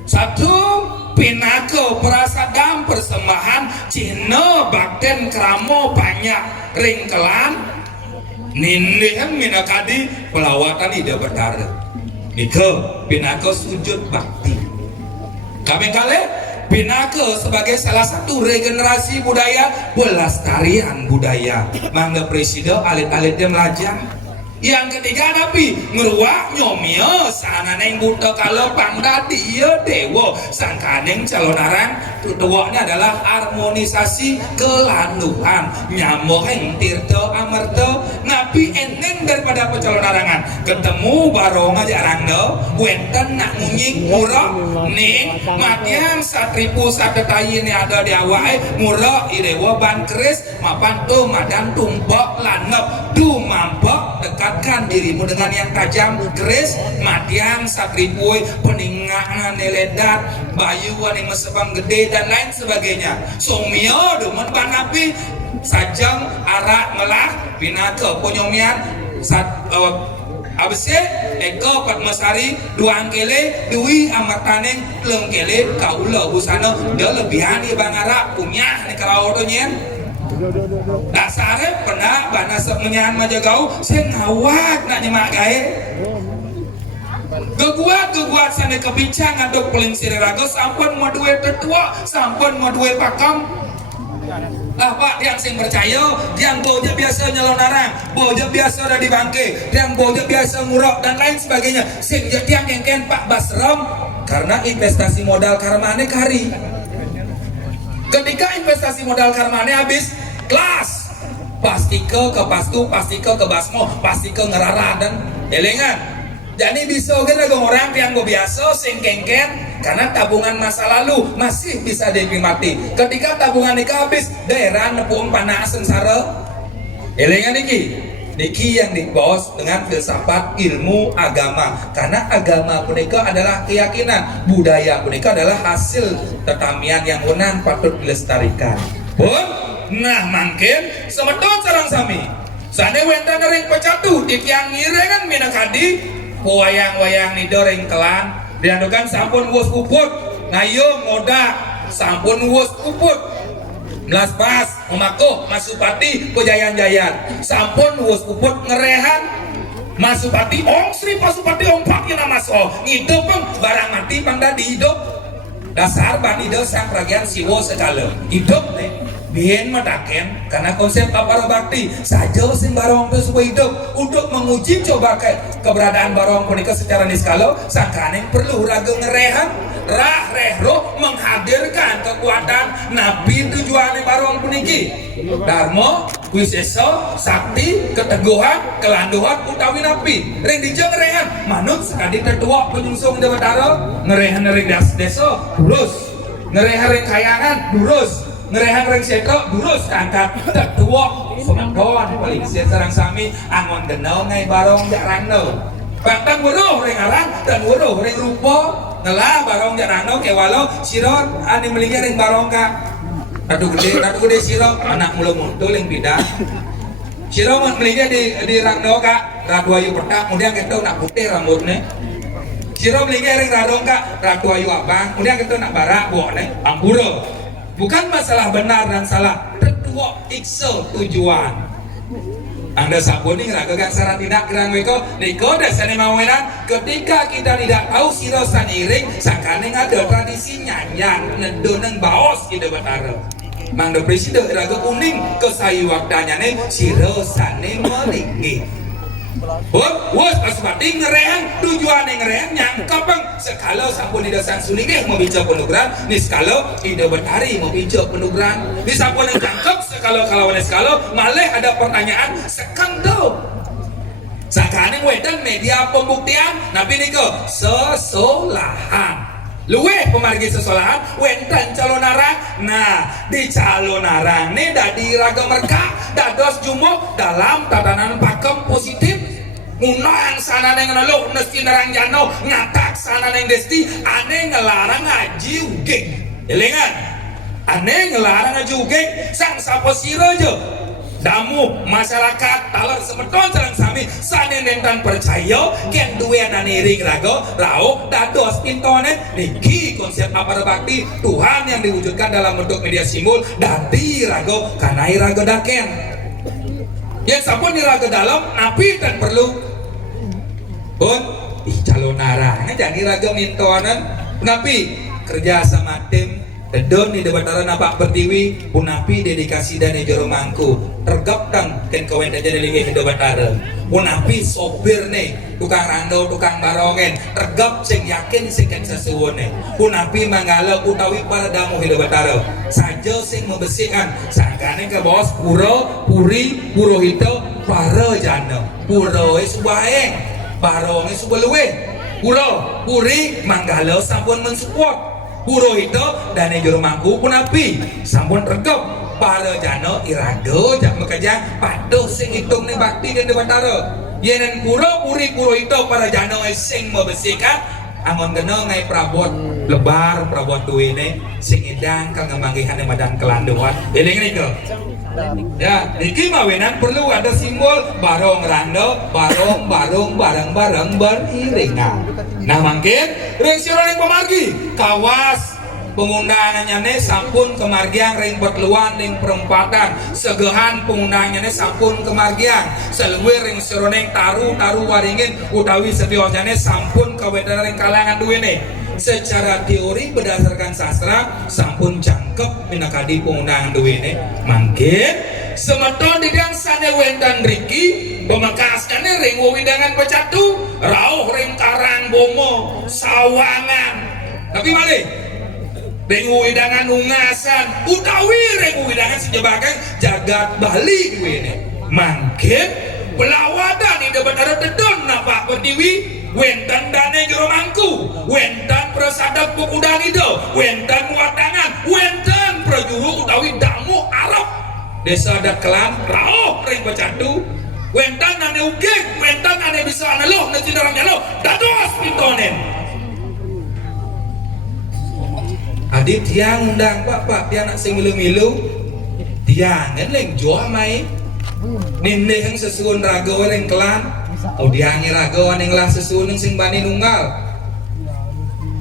satu pinako prasadam persembahan cina bakten kramo banyak ringkelan nindihan minakadi pelawatan ide bertara Nike pinaka sujud bakti kami kali pinaka sebagai salah satu regenerasi budaya pelestarian budaya mangga presiden alit-alitnya melajah yang ketiga napi ngeruak nyomia sanganeng buta kalau pangda dia dewa sangkaneng calon arang tutuaknya adalah harmonisasi kelanduhan nyamuk yang tirta amerta napi eneng daripada pecalon arangan ketemu barong aja arangno wenten nak ngunying murah ning matian satripu satetai ini ada di awal murah idewa ban keris mapan tuh madan tumpok lanep du mampok dekatkan dirimu dengan yang tajam keris matiang sakripui peningangan neledat bayu yang mesebang gede dan lain sebagainya somio demen panapi sajang arak melah pinaka ponyomian abse eko patmasari duang kele dui amataneng leng kele kaula busana dia lebihan di bangara punya ni kalau nyen dasarnya pernah bana menyan majagau saya ngawat nak nyemak gae geguat sana kebincang aduk paling siriraga sampun mau duwe tetua sampun mau duwe pakam pak yang sing percaya yang boja biasa nyalon arang boja biasa ada di bangke yang boja biasa ngurok dan lain sebagainya sing jetiang kengken Pak Basrom karena investasi modal karmane kari ketika investasi modal karmane habis kelas pasti ke pastu pasti ke basmo pasti ke ngerara dan elengan jadi bisa kita orang yang gue biasa sing kengken karena tabungan masa lalu masih bisa dinikmati ketika tabungan nikah habis daerah nepung panah sengsara elengan niki yang dibos dengan filsafat ilmu agama karena agama punika adalah keyakinan budaya punika adalah hasil tetamian yang menang patut dilestarikan pun nah mungkin semeton sarang sami sane wenten ring pecatu titiang ngirengan minakadi wayang-wayang nidoreng kelan diandukan sampun wus uput ngayung moda sampun wus uput belas pas memakuh masupati pejayan-jayan sampun wus uput ngerehan masupati ong sri pasupati ong pak yang nama so ngidup barang mati pangdadi hidup dasar ban hidup sang pragian siwo sekala hidup nih bihen madaken karena konsep kapara bakti saja sing barong itu supaya hidup untuk menguji coba keberadaan barong punika secara niskala sangkaning perlu raga ngerehan rah rehro menghadirkan kekuatan nabi tujuan barong puniki dharma wisesa sakti keteguhan kelanduhan utawi nabi ring dijeng ngerehan manut sekali tetua penyungsung dewatara ngerehan ring desa lurus ngerehan ring kayangan lurus ngerehan ring seto durus angkat tetua semeton paling sia sarang sami angon denau ngai barong jarangno bantang weruh ring arang dan weruh ring rupa ngelah barong jarangno kewalo sira ane melingi ring barong ka ratu gede sira anak mulung-mulung ing bidan sira melingi di rangno ka ratu ayu petak kemudian kita nak putih rambutnya sira melingi ring barong ka ratu ayu abang kemudian kita nak barak buone ampura bukan masalah benar dan salah tetua ikso tujuan anda sabuni ngeragakan saran tidak kerang weko niko dasane mawenan ketika kita tidak tahu siro saniring sangkaneng ada tradisi nyanyan nedoneng baos kita betara mangda presiden raga kuning kesayu waktanya nih siro sane melingi wos pasupati ngerehan tujuan ngerehan nyangkapang sekalo sampun di dasar sulingeh mau bicara penugaran nih sekalo ide betari mau bicara penugaran nih sampun yang cangkep sekalo malah ada pertanyaan sekando sakaning wedan media pembuktian nabi niko sesolahan luweh pemargi sesolahan wenten calon arang nah di calon arang nih dadi raga merka dados jumuk dalam tatanan pakem positif munang sana neng nalo nesti nerang jano ngatak sana neng desti aneh ngelarang ngaji ugeng elengan aneh ngelarang ngaji ugeng sang sapo siro jo damu masyarakat talar semeton sareng sami sane nentan percaya ken duwe anane ring rago rauh dados pintone niki konsep apara bakti Tuhan yang diwujudkan dalam bentuk media simbol dadi rago kanai rago daken yang sampun niraga dalam napi dan perlu pun calon arah jangan niraga mintoanan napi kerja sama tim Tedon di debataran napak pertiwi punapi dedikasi dan jero mangku tergap tang ken kawen aja dari debatara punapi sopir nih tukang rando tukang barongen tergap sing yakin sing ken sesuwone punapi manggala utawi para damu di debatara saja sing membersihkan sangkane ke bos pura puri purohito para jana pura subaeng baronge subaluwe pura puri manggala sampun mensupport Purohito dan juru mangku pun api sampun regep para jano irado jak mekajang paduh sing hitung nih bakti dan debatara yenen puro puri purohito para jano sing membersihkan angon geno ngai prabot lebar prabot duwene sing edang kang ngemanggihan madan kelanduan eling niko ya niki mawenan perlu ada simbol barong rando barong bareng beriringan nah mangkin ring sira ring pemargi kawas pengundangannya nih sampun kemargian ring petluan ring perempatan segehan pengundangannya nih sampun kemargian selwe ring sira ning taru waringin utawi setiosane sampun kawedan ring kalangan duwene secara teori berdasarkan sastra sampun cangkep minakadi pengundangan duwene mangkin semeton didang sane wendan riki pemekasane ring widangan pecatu rauh ring karang bomo sawangan tapi malih ring widangan ungasan utawi ring widangan sejebakan jagat Bali duwene mangkin pelawadan di debatara tedon napak pertiwi wentan dane jero mangku wentan prasadak pekudan ido wentan wadangan wentan prajuru utawi damu Arab desa adat kelam rauh ring pecatu wentan ane ugeg wentan ane bisa analoh nanti darang nyaloh dados pintonen adit tiang undang pak tiang nak sing milu-milu tiang ngeleng joa mai ninde yang sesuun rago ring kelan udiangi rago aneng lah sesuun sing bani nunggal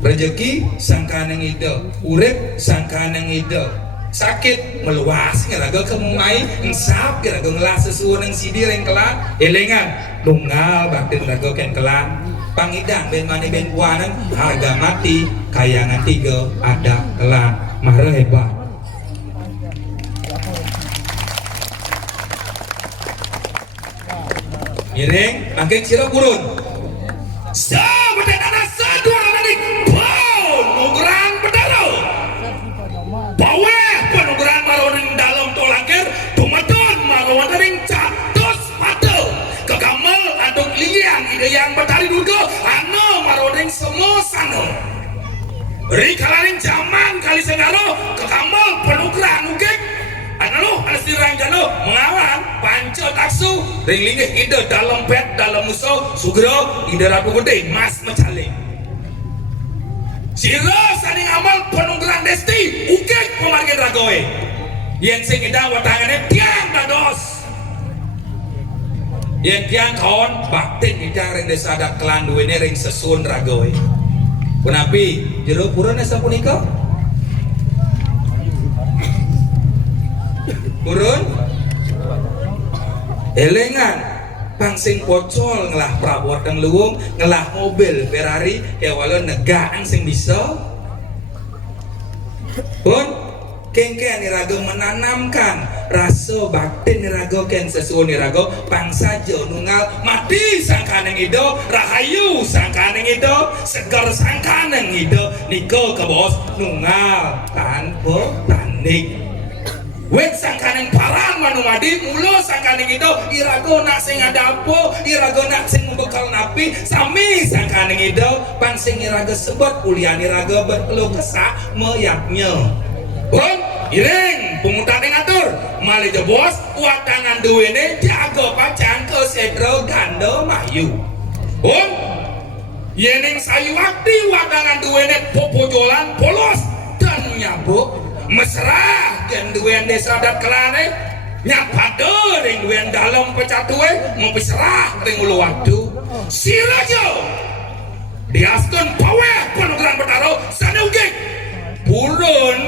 rezeki sangkaneng ide urip sangkaneng ide sakit meluas ngeraga kemumai ensap ngeraga ngelah sesuun yang sidi ring kelan elengan nunggal bakti rago ken kelan pangidang ben mani ben puanan harga mati kayangan tiga ada kelan marah hebat miring makin sira kurun sabetan anak satu anak pau nugeran pedalo bawe penugeran maroning dalam tolakir tumaton marowan ring catos patel kegamal aduk liang ide yang betari durga ano maroning semua sano beri kalaring zaman kali segalo kegamal penugeran ugek Analo, alasirang jano mengawan panco taksu ring linggih ide dalam pet dalam musuh sugro ide ratu gede mas mecaling siro saning amal penunggeran desti ukek pemargin ragoe yang sing idang watangannya tiang dados yang tiang kawan baktin idang ring desa adat kelan duwene ring sesun ragoe punapi jero purana sapunika burun elengan pangsing pocol ngelah prabot dan luwung ngelah mobil Ferrari ya walau negaan sing bisa pun kengken nirago menanamkan rasa baktin nirago ken sesuai nirago pangsa nunggal mati sangkaneng ido rahayu sangkaneng ido segar sangkaneng ido niko ke bos nunggal tanpa tanding wet sangkaneng parang manumadi mulo sangkaneng itu irago nak sing adapo irago nak sing membekal napi sami sangkaneng itu pansing irago sebut ulian irago berkeluh kesah meyaknya pun iring pengutan yang atur malih jebos watangan duwene jago pacang ke sedro gando mayu pun yeneng sayu wakti watangan duwene popojolan polos dan nyabuk mesra dan duwen desa adat kelane nyapade ring duwen dalam pecatuwe mau peserah ring ulu wadu sirajo diaskun pawe penugeran betaro sanugik purun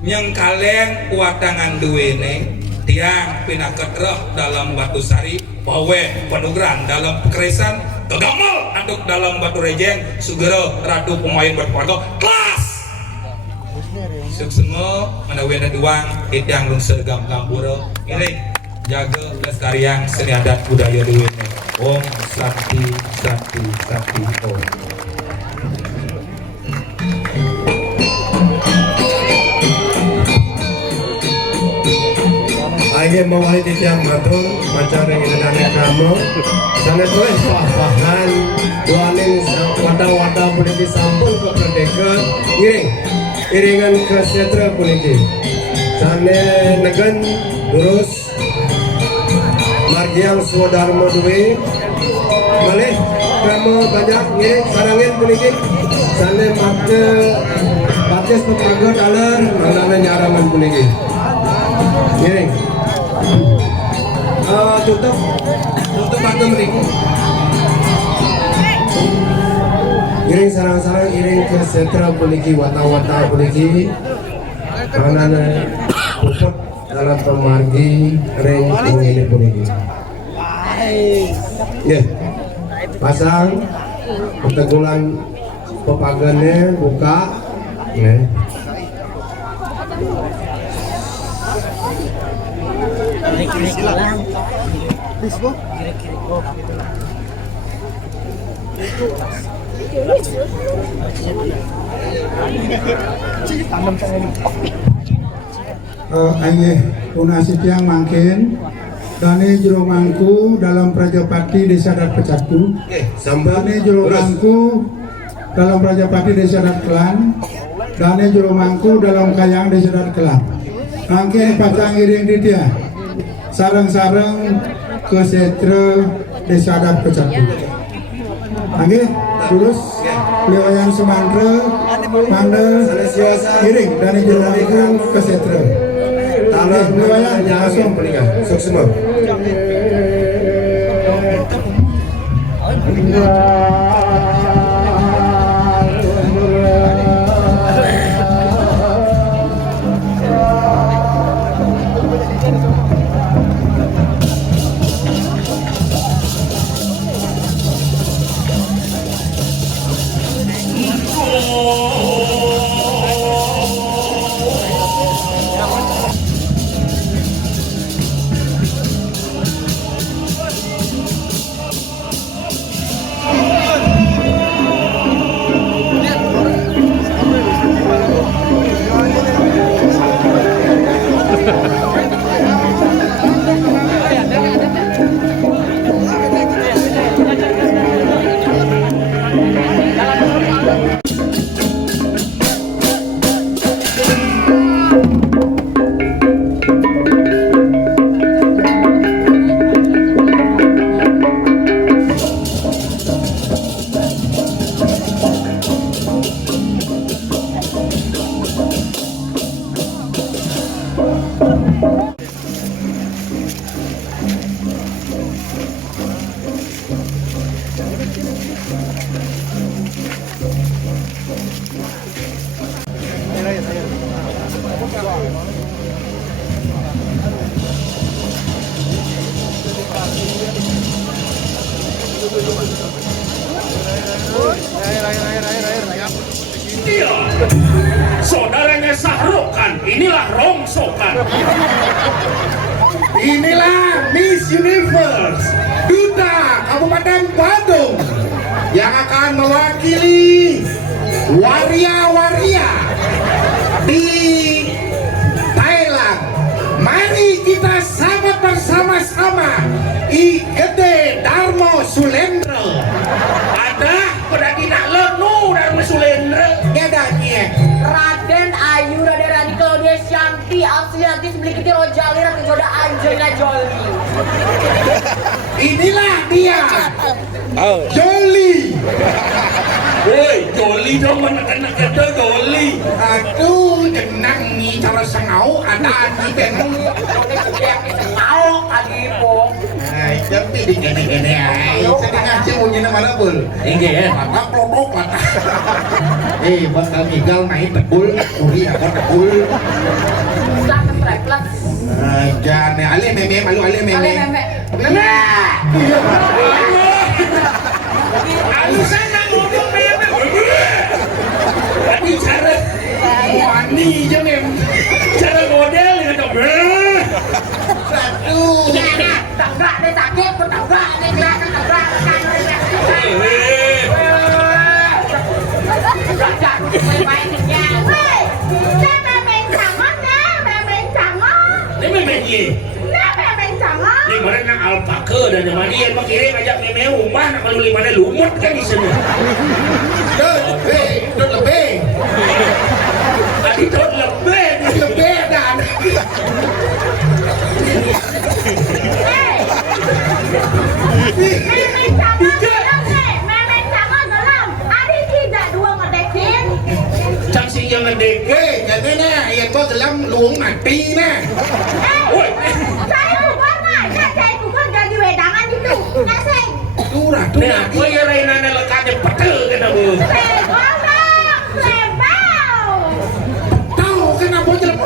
yang kalian watangan duwene tiang pindah ketreh dalam batu sari, pawe panugeran dalam keresan, gagamel anduk dalam batu rejeng, sugero ratu pemain berkeluarga kelas. Suksema menawi ada duang tiang lung sergam kampura ini jaga pelestarian seni adat budaya dewe. Om Sakti Sakti Sakti Om. Ayo mawali titiang matur macam yang indah kamu sana tulis pahahan duaning wadah-wadah puniki sampun ke pendeka iringan ke setra puniki sana negen terus margiang swadharma duwe malih kamu banyak ngiring sarangin puniki sana makna batis pepaga dalar manana nyarangan puniki ngiring tutup batu mereka iring sarang-sarang iring ke sentra puniki wata-wata puniki manana puput dalam pemargi ring ini puniki ya pasang ketegulan pepagannya buka ya. Aye punasi tiang mangkin dane jero mangku dalam Prajapati Desa Dat Pecatu dane jero mangku dalam Prajapati Desa Dat Kelan dane jero mangku dalam Kayang Desa Dat Kelan mangkin pacang iring di dia sarang-sarang ke setra Desa Dat Pecatu oke terus Lewayan Semantra Manda iring dane jero mangku ke setra Talang Lewayan langsung pelingan suksema Dia saudaranya Sahrokan, inilah rongsokan. Inilah Miss Universe Duta Kabupaten Badung yang akan mewakili waria-waria di Thailand. Mari kita sambut bersama-sama I Gede Darmo Sulendra. Ada pada tidak lenu Darmo Sulendra. Gedanya Raden Ayu Raden Claudia Shanti Alsianti Sebeliki Rojali Ratu Joda Angelina Jolie. Inilah dia Jolie. Woi, Jolie dong anak-anak kecil Jolie. Aduh, tenang nih cara sengau ada di tenang. Sengau adipo. Nah, tapi di gini-gini aja. Saya ngaji mau nyina mana pun. Ini ya, mata produk mata. Bakal Miguel naik tebul, uri apa tebul. Plus. Jangan ale meme malu ale meme. Ale meme. Meme. Alusan nang ngomong meme. Tadi cara wani aja mem. Cara model gitu. Aduh. Tabrak deh sakit, tabrak deh kelihatan tabrak kan. Ini memang ye. Ini mana nak alpaka dan yang mana yang pakai ajak memang umpah nak kalau di mana lumut kan di sana. Lebih. Tadi lebih dan. Cang yang ngedeke, jadi nah, yang kau dalam luang mati nah. Saya bukan saya bukan jadi wedangan itu. Nasi. Turah. Kau yang Raina lekatnya petel kena bu. Tahu kenapa jalan?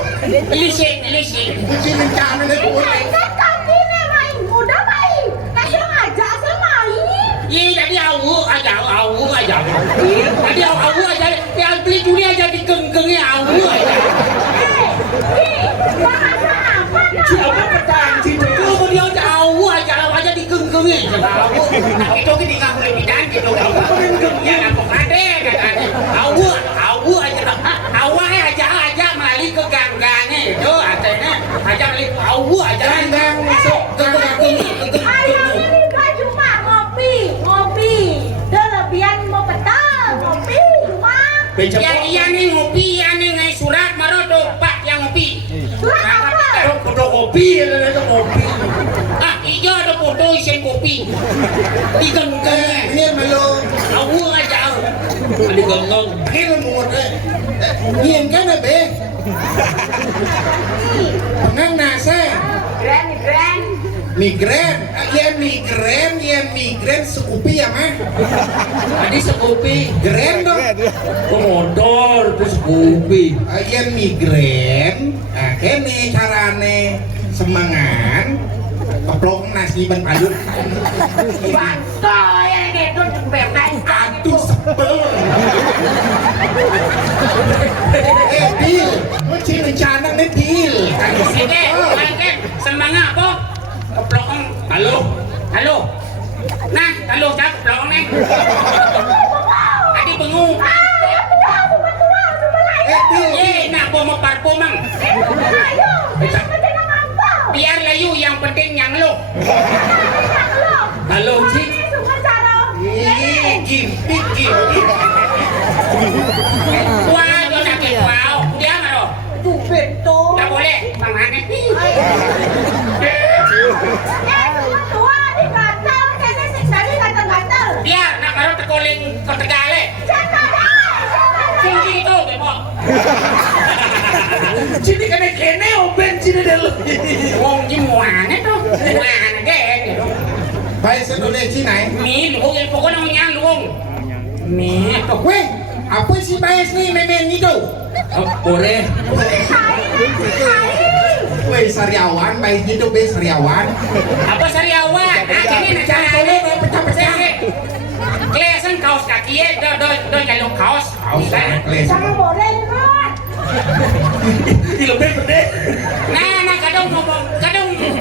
Lising. Lising rencana ni tu. Kan ini main muda main. Nasi ngajak saya main. Iya jadi awu aja. Jadi awu aja. Yang beli dunia aja digeng-gengnya awu aja. Bahasa apa? Siapa petang situ? Kau dia aja digeng-gengnya. Awu. Nah itu kita nggak boleh bidan gitu. Ya nggak ada. Awu aja. Awal aja mali ke ganggangnya itu artinya aja mali awu aja. Ganggang masuk ke Ayam ini kan cuma ngopi. Kelebihan mau petang ngopi cuma. Yang iya nih ngopi, yang nih surat baru tuh Pak yang ngopi. Surat apa? Foto kopi, ada kopi. Ah iya ada foto isian kopi. Digenggang. Ini malu. Awu aja. Digenggang. Ini muat deh. Nhìn cái này bé. Pengang nase. Migren. Migren sekupi ya mah. Tadi sekupi. Gren dong. Motor terus sekupi. Yang migren. Nah, kene carane semangan. Keplok nasi ban payung. Bantoy gitu bebek. Aduh sebel. Bil, macam rencana nih Bil. Oke, semangat apa? Keplokong, halo. Nah, halo cak keplokong nih. Tadi bengung. Bil, nak bawa parfum mang. Biar layu yang penting yang lo. Halo cik. Gimpi. Wah, dia nak wow. Dia mana? Tuh bento. Tak boleh. Mana? Tua di gatal, kene sing tadi gatal. Biar nak baru terkoling ke Tegale. Sini tu, bebo. Sini kene open sini dulu. Wong jimuane tu. Muane geng. Baik sedulur Cina. Ni luong yang pokoknya yang luong. Ni tu. Weh, apa sih bias ni memang ni tu? Boleh. Weh Sariawan, baik ni tu be Sariawan. Apa Sariawan? Ini nak cara boleh pecah-pecah. Kelihatan kaos kaki do jalur kaos. Jangan boleh kan? Di lebih gede. Nah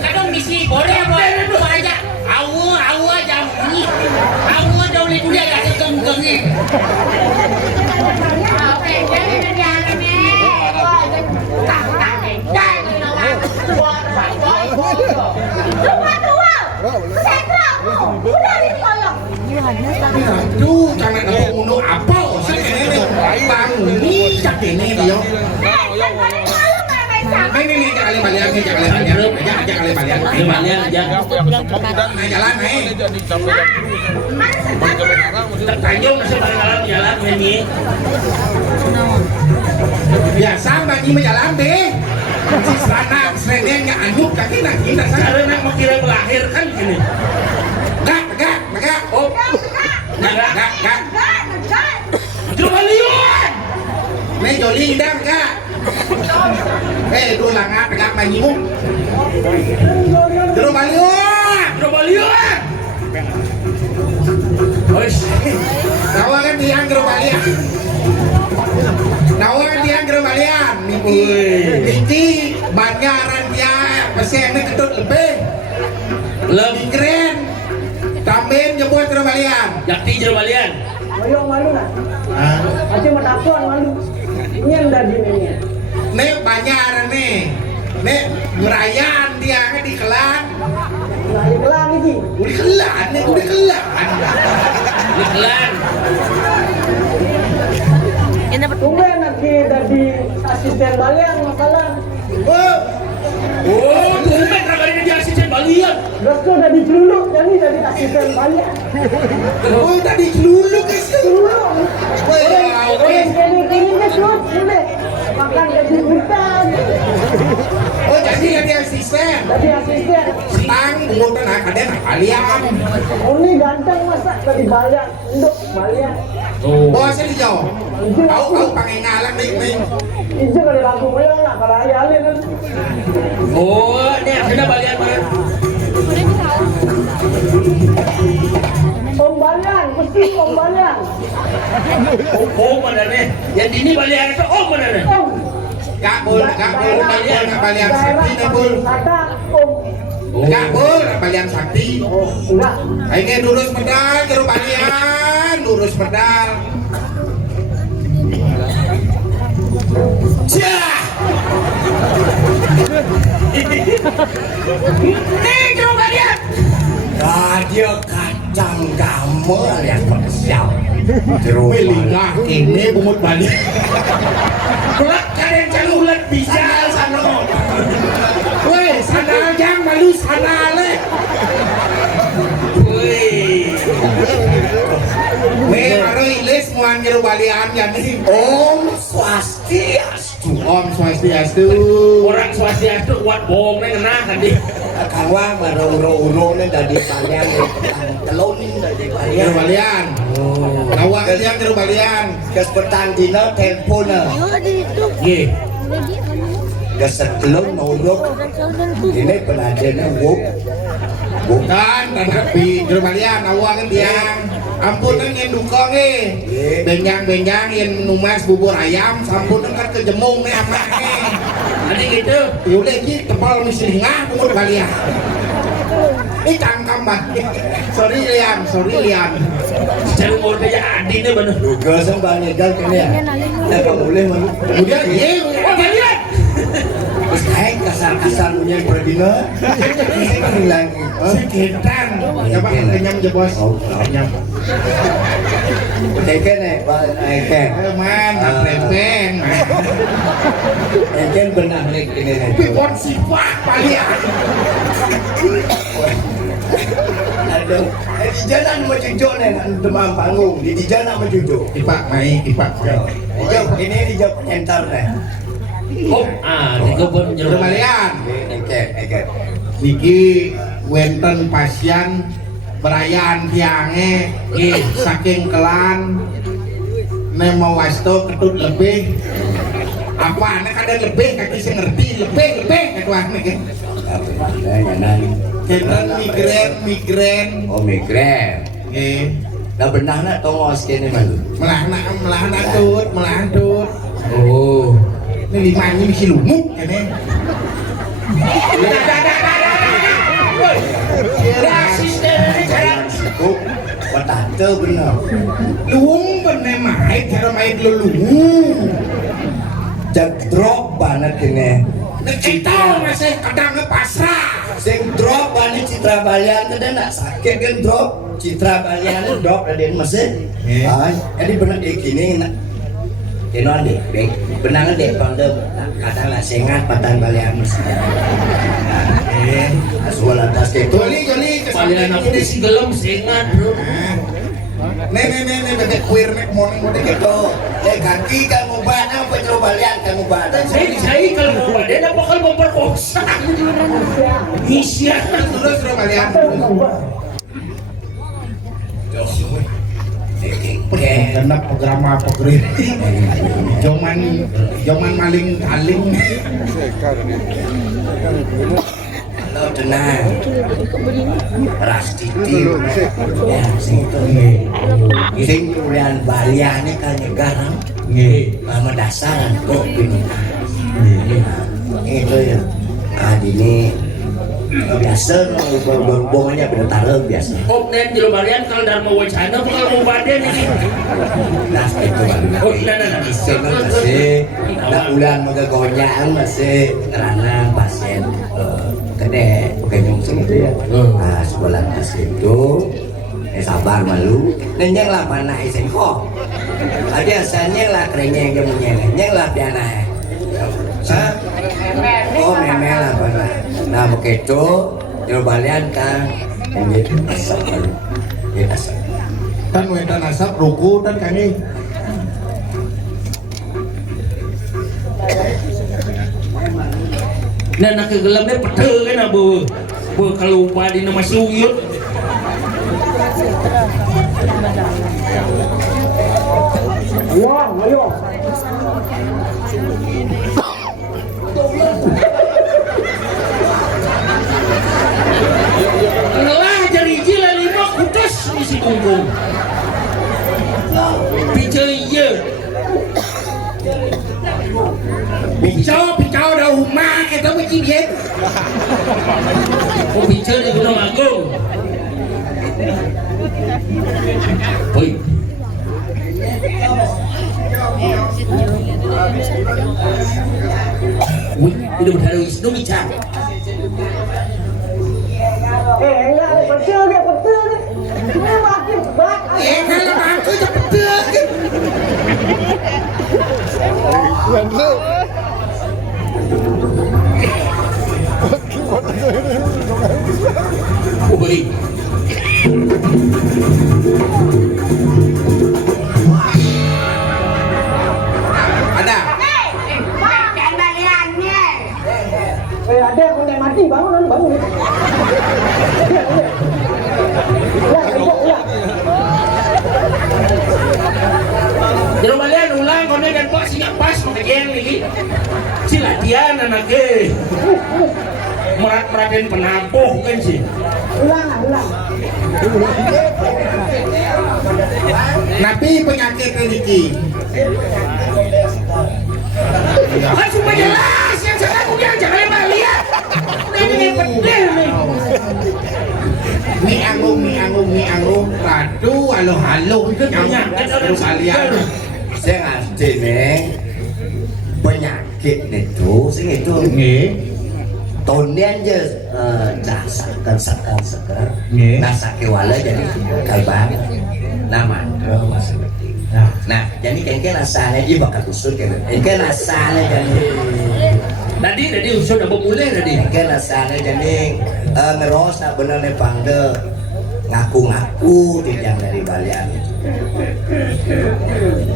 kadang misi boleh apa? Itu aja. Awu aja. Awu aja boleh juga dah geng-gengnya. Apa yang jadi jangan ni? Tak. Tua. Sentra. Udah ditolong. Aduh, jangan nak bunuh apa? Bang ni cak ini dia. Ini jangan balik aja. Naik jalan naik. Tertanjung masih jalan ini. Biasa bagi menjalan deh. Si sana serenenya anjuk kaki nak kita sana nak mau kira melahirkan gini. Gak. Oh. Gak. Jolian. Nih Joli dah gak. Dua langat pegang bayimu. Jero balian. Wes. Nawa kan tiang jero balian. Niki banyaran dia pesennya ketut lebih keren. Tambahin jebot jero balian. Yakti jero balian. Malu nggak? Pasti mau takut malu. Ini yang udah gini. Nih banyaran nih. Nih ngerayan dia di kelan. Nah, di kelang ini. Di kelan. Tungguin nanti dari asisten balian masalah. Oh, tumben kali ini asisten balian. Terus tuh udah diceluluk, jadi dari asisten balian. Oh, tadi celuluk guys. Celuluk. Ini shoot, ini. Makan jadi hutan. Oh, jadi asisten. Jadi asisten. Tang bukan akaden kalian. Oh, ini ganteng masa dari balian, induk balian. Bosnya dijauh. Kau pakai ngalang nih. Itu kalau lagu melang lah, kalau ayalin kan. Oh, ini asisten balian mana? Om balian, mesti om balian. Oh, mana nih? Yang ini balian itu mana nih? Om. Gak balian sakti nih bul. Kata om. Gak bul, balian sakti. Oh, enggak. Ayo lurus pedal, jeruk balian, lurus pedal. Cah. Nih jeruk balian. Radio kacang gamel yang spesial. Jeruk balian ini bumut balian. Kelak kalian cari ulat bisa sana. Weh, sandal jang malu sandal. Baru ilis muan jeruk balian jadi Om Swastiastu. Orang Swastiastu kuat bohong nih kena tadi. Kawang baru uro-uro nih dari balian telon dari Jeruk balian. Kawang yang jeruk balian. Kesempatan dino teleponnya. Ye. Kesetelon mauruk. Ini penadanya wuk. Bukan, tapi jeruk balian awang tiang. Ampun yang duka nih, benjang yang numas bubur ayam, sampun kan kejemung nih apa nih. Tadi gitu. Yaudah ini tepal mislingah bubur balian. Ini cangkam banget. Sorry Liam. Cari umur dia adi nih bener. Gak sempat nyegal kini ya. Tidak boleh mana. Udah iya. Balian. Terus kayak kasar-kasar punya berdina. Saya bilang sekitar. Coba kenyam aja bos. Kenyam. Eken eken. Man, eken. Eken benar nih ini. Pipon sifat balian. Aduh, di jalan mencucuk nih, demam panggung. Di jalan mencucuk. Ipak. Ini di jauh penyentar nih. Oh, di kebun jeruk balian. Eket. Iki wenten pasien perayaan tiange saking kelan nemo wasto ketut lebih apa nek ada lebih kaki sing ngerti lebih ketuan nih kenten migren oh migren nah benar nak tongos kene malu melah tut oh ini lima ini misi lumuk kene asisten ini cara Tante benar. Luung bener main cara main lulu. Jak drop banget ini. Kita masih kadang pasrah. Sing drop banget Citra Balian ada nak sakit kan drop. Citra Balian drop ada masih. Jadi benar di kini nak. Kena dek, benang dek pada kadang nak sengat patang Balian masih. Asal atas itu. Joli. Balian aku di gelem sengat bro. Nih, bebek kuir nek morning gitu. Kaki kamu bana apa coba lihat kamu bana. Saya kalau mau dia bakal memperkosa. Isya. Terus kalian. Oke. genep programa pegeri. Joman maling kaling. Halo tenang. Ras titik. Ya sing itu. Sing ulian baliane kan garang. Nggih. Lama dasaran kok pindah. Itu ya. Ini biasa bombongnya benar biasa. Oh, nen di balian kalau Dharma Wacana apa kalau mau badan ini? Nah itu baru. Oh, nah. Masih nak ulang megagonyaan masih karena pasien gede kenyung segitu ya. Nah sebulan masih itu sabar malu. Nenyeng lah mana isen kok. Ada asalnya lah kerenyeng yang menyeng lah piana. Oh memang lah mana. Nah begitu balian kan ini asap malu. Ini asap. Tan wetan asap ruku tan kami. Nah nak kegelamnya pedel kan abu. Kalau upah di nama suyut. Ayo. Ngelah jari jila lima kudas isi kungkung. Pica iya. Picau dah rumah kita macam dia. Oh pica di Gunung Agung. Oi. Wih, udah berada Wisnu bicara. Betul dia. Ini makin bak. Kalau aku tak betul. Oh baik. Ada. Ada yang kena mati bangun. Jadi balian ulang kau kan pak singa pas pakai yang lagi. Si latihan anak ke. Merat-meratin penampung kan sih. Ulang. Napi penyakit ini. Supaya jelas yang sekarang bukan jangan balian. Ini pedih nih. Mi anggung radu halo itu penyakit orang kalian. Saya ngerti nih penyakit itu, sing itu tondian aja dasakan segar, nasake wala jadi kalbang, nama masih penting. Nah, jadi kengkel asalnya dia bakal usul kengkel asalnya jadi. Tadi usul udah boleh tadi. Kengkel asalnya jadi ngeros nak bener nih pangde ngaku-ngaku tidak dari balian.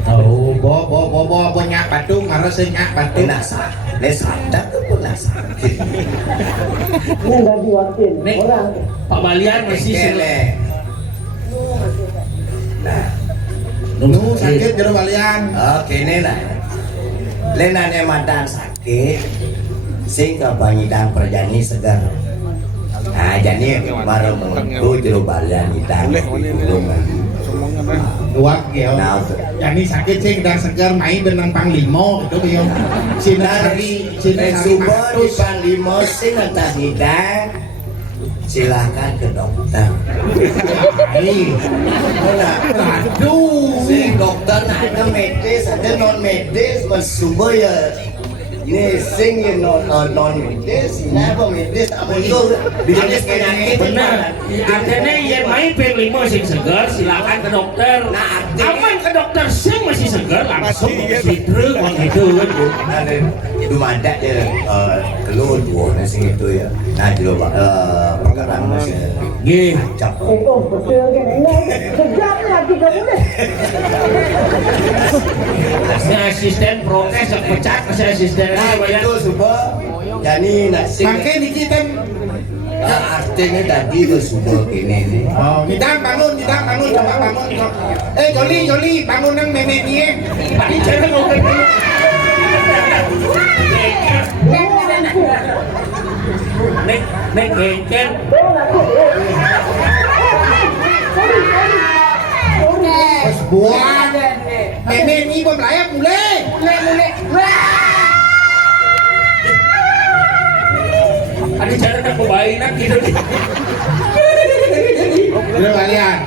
Oh, bo nyak batu harus nyak batu. Nasa, nesada tu pun nasa. Ini nggak diwakil. Nek, Orang. Pak Balian masih Kele. Nah, Nu sakit jero balian. oke ini lah. Lenane madan sakit, sing kebanyidan perjani segar. Nah, jadi baru mengentu jero balian hidang. Luak ya. Nah, Yani sakit sih dan segar main dengan panglimo gitu dia. Sinari Subuh di Panglima sing entah hidang. Silakan ke dokter. Aduh. Si dokter ada medis, ada non medis, mensubuh ya. Ini sing ya non medis, ini apa medis? Apa itu? Medis penyakit benar. Artinya yang main P5 sing segar silakan ke dokter. Nah, artinya- aman ke dokter sing masih segar langsung sidre uang itu kan. Ada itu ada ya keluar dua sing itu ya. Nah jero perkara masih Nggih. cap. Oh betul kan. Ini sejam lagi kamu deh. Saya asisten prokes yang pecat saya asisten Nah itu subuh. Jadi nak sing. Makai di kita artinya tadi bersudah ini nih. Oh, kita bangun, coba bangun. Joli, bangun nang nenek dia. Tadi cara mau pergi. Nek kengken. Bos buat. Nenek ni pun layak mulai. Ada cara nak baik gitu. Jeluk kalian.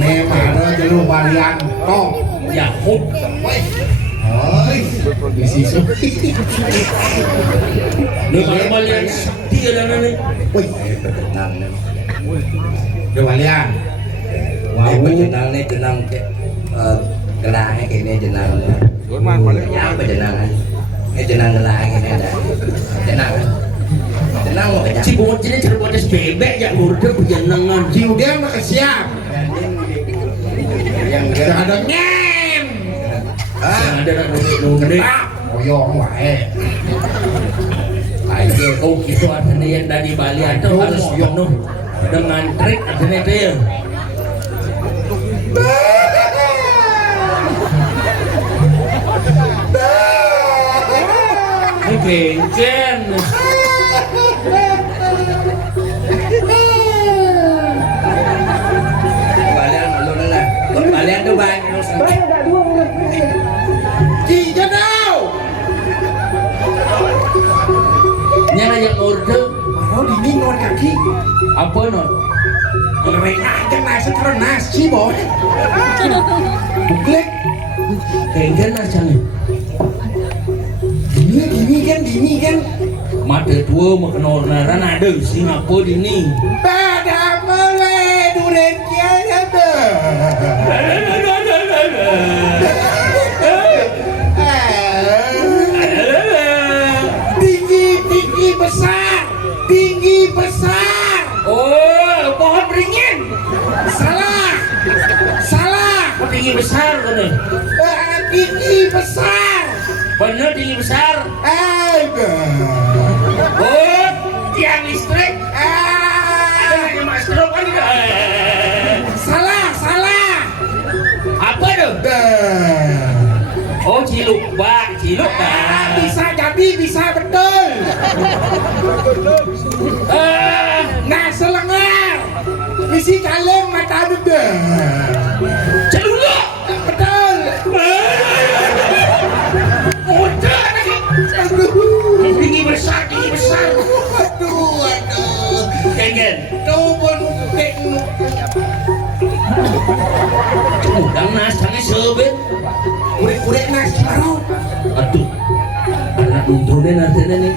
Memang ada jeluk kalian. Toh. Ya hub. Oi, isi supi. Ni kalau yang sakti ada ni. Wih, Tenang nih. jeluk kalian. Wow, jenang nih jenang gelahnya ini jenang. Ya apa jenang? Ini jenang gelahnya ini ada. Jenang. Jenang mau kerja. Si bocil ni cara buat bebek ya murda berjenengan. Si udah mah siap. Yang Sudah ada nyem. Ada nak nunggu. Oyong wae. Ayo, oh gitu artinya yang dari Bali itu harus penuh dengan trik artinya itu ya. Ini kengken. Balian lu lah. Balian tuh banyak. Cica tau. Nyala yang orde. Mau dingin non kaki. Apa non? Mereka aja nasi karena nasi boy. Buklek. Kengken aja nih. Dini kan. Mata dua makan orang ada Singapura ini. Pada mulai duren kianya tuh. Tinggi besar. Oh, pohon beringin. Salah. Oh, tinggi besar kan nih. Tinggi besar. Bener tinggi besar. Oh, tiang listrik. Ada hanya master kan tidak? Salah. Apa tuh? Oh, ciluk bak. Bisa jadi, bisa betul. Nah, selengar. Misi kaleng mata duda. Celuluk. Betul. Udah lagi. Tinggi besar. Aduh. Kengken. Kau pun Udang nasanya sebet. urek nasi baru. Aduh. Anak untuknya nantinya nih.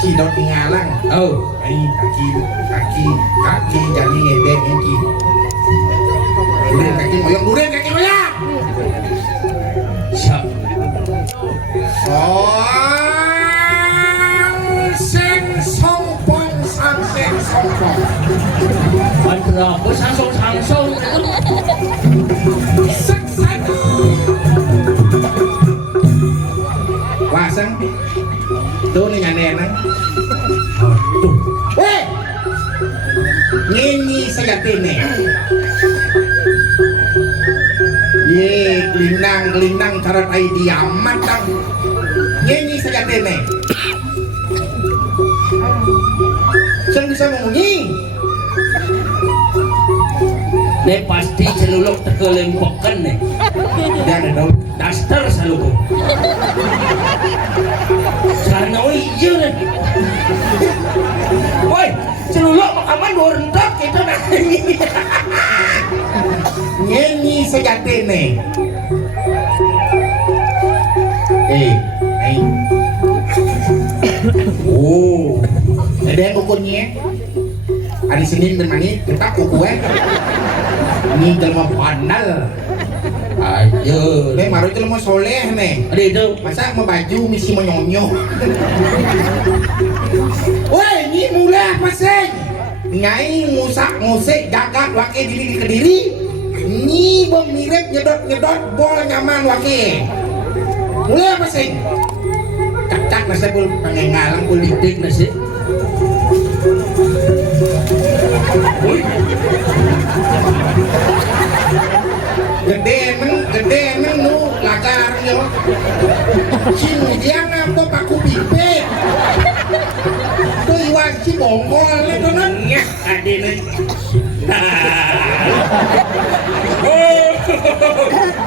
Cidot ngalang. Oh. Ini kaki jadi ngebek ini. Duren kaki moyang. Siap. Seng sompong. Antara apa sangsong. Satu. Wasang. Tuh nih nyanen. Tuh. Hei. Nini sejatine. Gelinang cara tai diamat kan. Nini sejatine. Sen bisa ngunyi. Nek pasti celuluk terkelempokan nih. Dan ada Daster selalu. Karena iya nih. Woi, celuluk makaman dua rendak itu nih. nyanyi sejatine. Oh, ada yang ukurnya. Hari Senin bermani kita kukuan. Ini jelma pandal. Ayo. Nih baru jelma soleh nih. Ada itu. Masa mau baju misi menyonyo. Woi, ini mulai apa sih? Nyai ngusik jagat wake diri di Kediri. Ini bom mirip nyedot bol nyaman wake. Mulai apa sih? Cak nasi pul pengen ngalang politik nasi. Gede men lu lakar yo. Sini dia ngapa paku pipet. Tuh iwan si bongkol itu kan. Nyah adine. Oh,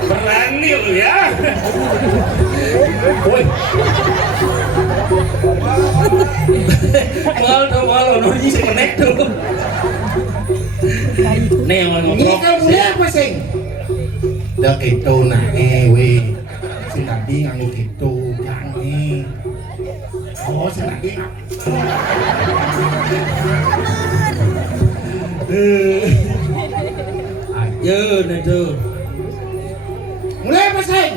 berani lu ya. Woi. Malu nuri sing nek tuh. Nih ngomong. Ini kamu lihat apa sih? Dah gitu nah we. Si tadi nganggo gitu jangan. Oh, si tadi ayo nih tuh. Mulai apa sing?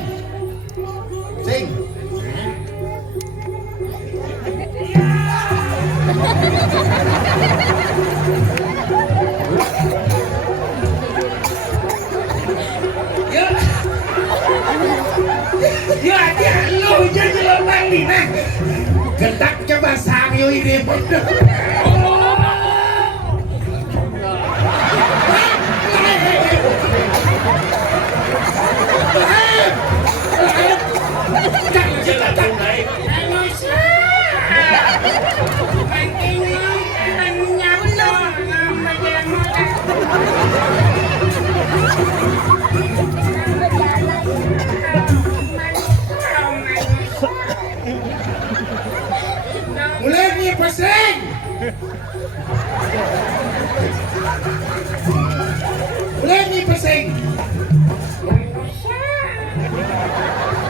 Sing. Ya dia lu jadi lembang nih nah. Gentak coba samyo ini bener. Mulai nih pasang. Mulai nih pasang.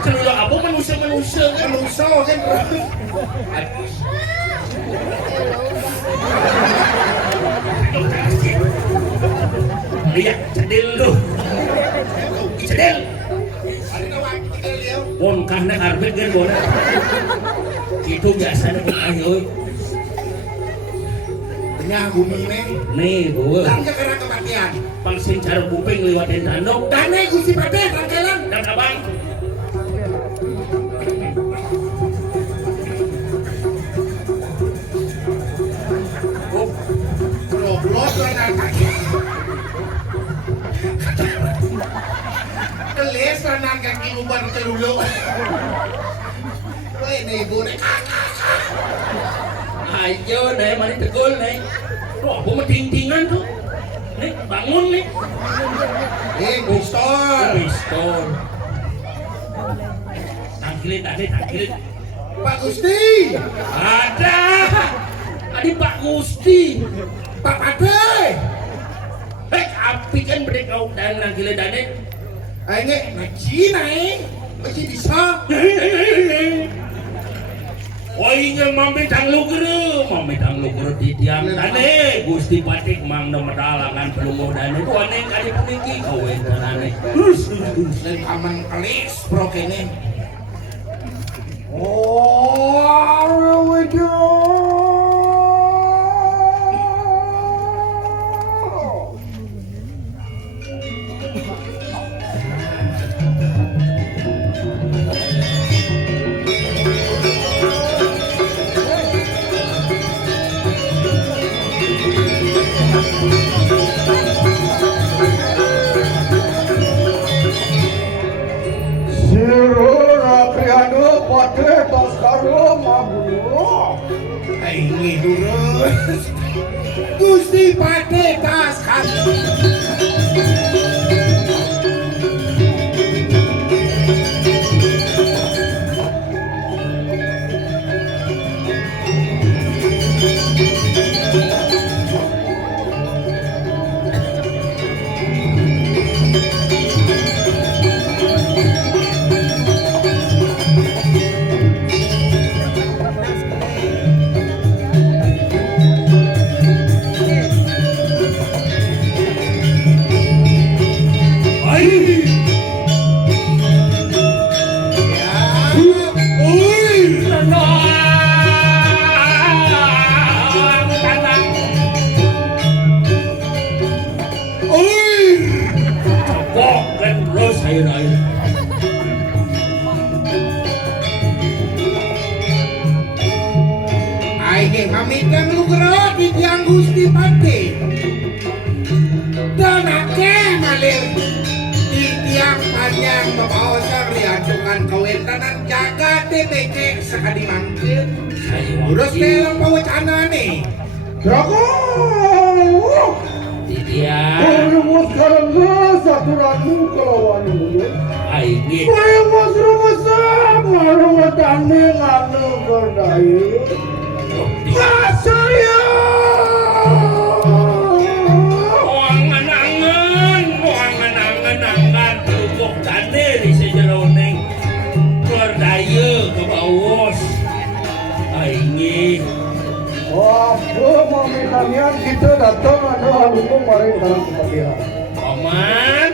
Kalau apa manusia kan lihat cedil lu. Cedil. Bon karena karpet kan bon. Itu biasa nih ayo. Nya bumi nih bu. Langka karena kematian. Pangsin cara kuping lewatin danau. Dane Gusti Pate rangkelan dan abang. Goblok lan kaki. Keles lan kaki lubar celulu. Woi nih bu nih. Ayo nih mari tegul nih. Tuh aku mau ting-tingan tuh. Nih bangun nih. Pistol. Tangkilin. Pak Gusti. Ada. Adi Pak Gusti. Pak Pate. Api kan berdek kau dan tangkilin dane. Ayo ngaji masih bisa. Wainya mami tanglu guru di tiang tane Gusti Patik mang nomor dalangan pelungu dane itu aneh kali puniki kau itu aneh terus aman kelis bro kene oh ini dulu Gusti Pate tas kan makaosar liatukan kawentanan jaga DBC sekali mangkin. Urus dalam pawacana nih. Jago. Iya. Rumus sekarang satu ragu kelawan dulu. Aing. Rumus sama rumah tani nganu berdaya. Saya. Angan tukok tane di sejeroneng berdaya ke bawah. Aing. Apa mami kalian kita datang ada halumu mari dalam kebahagiaan. Paman,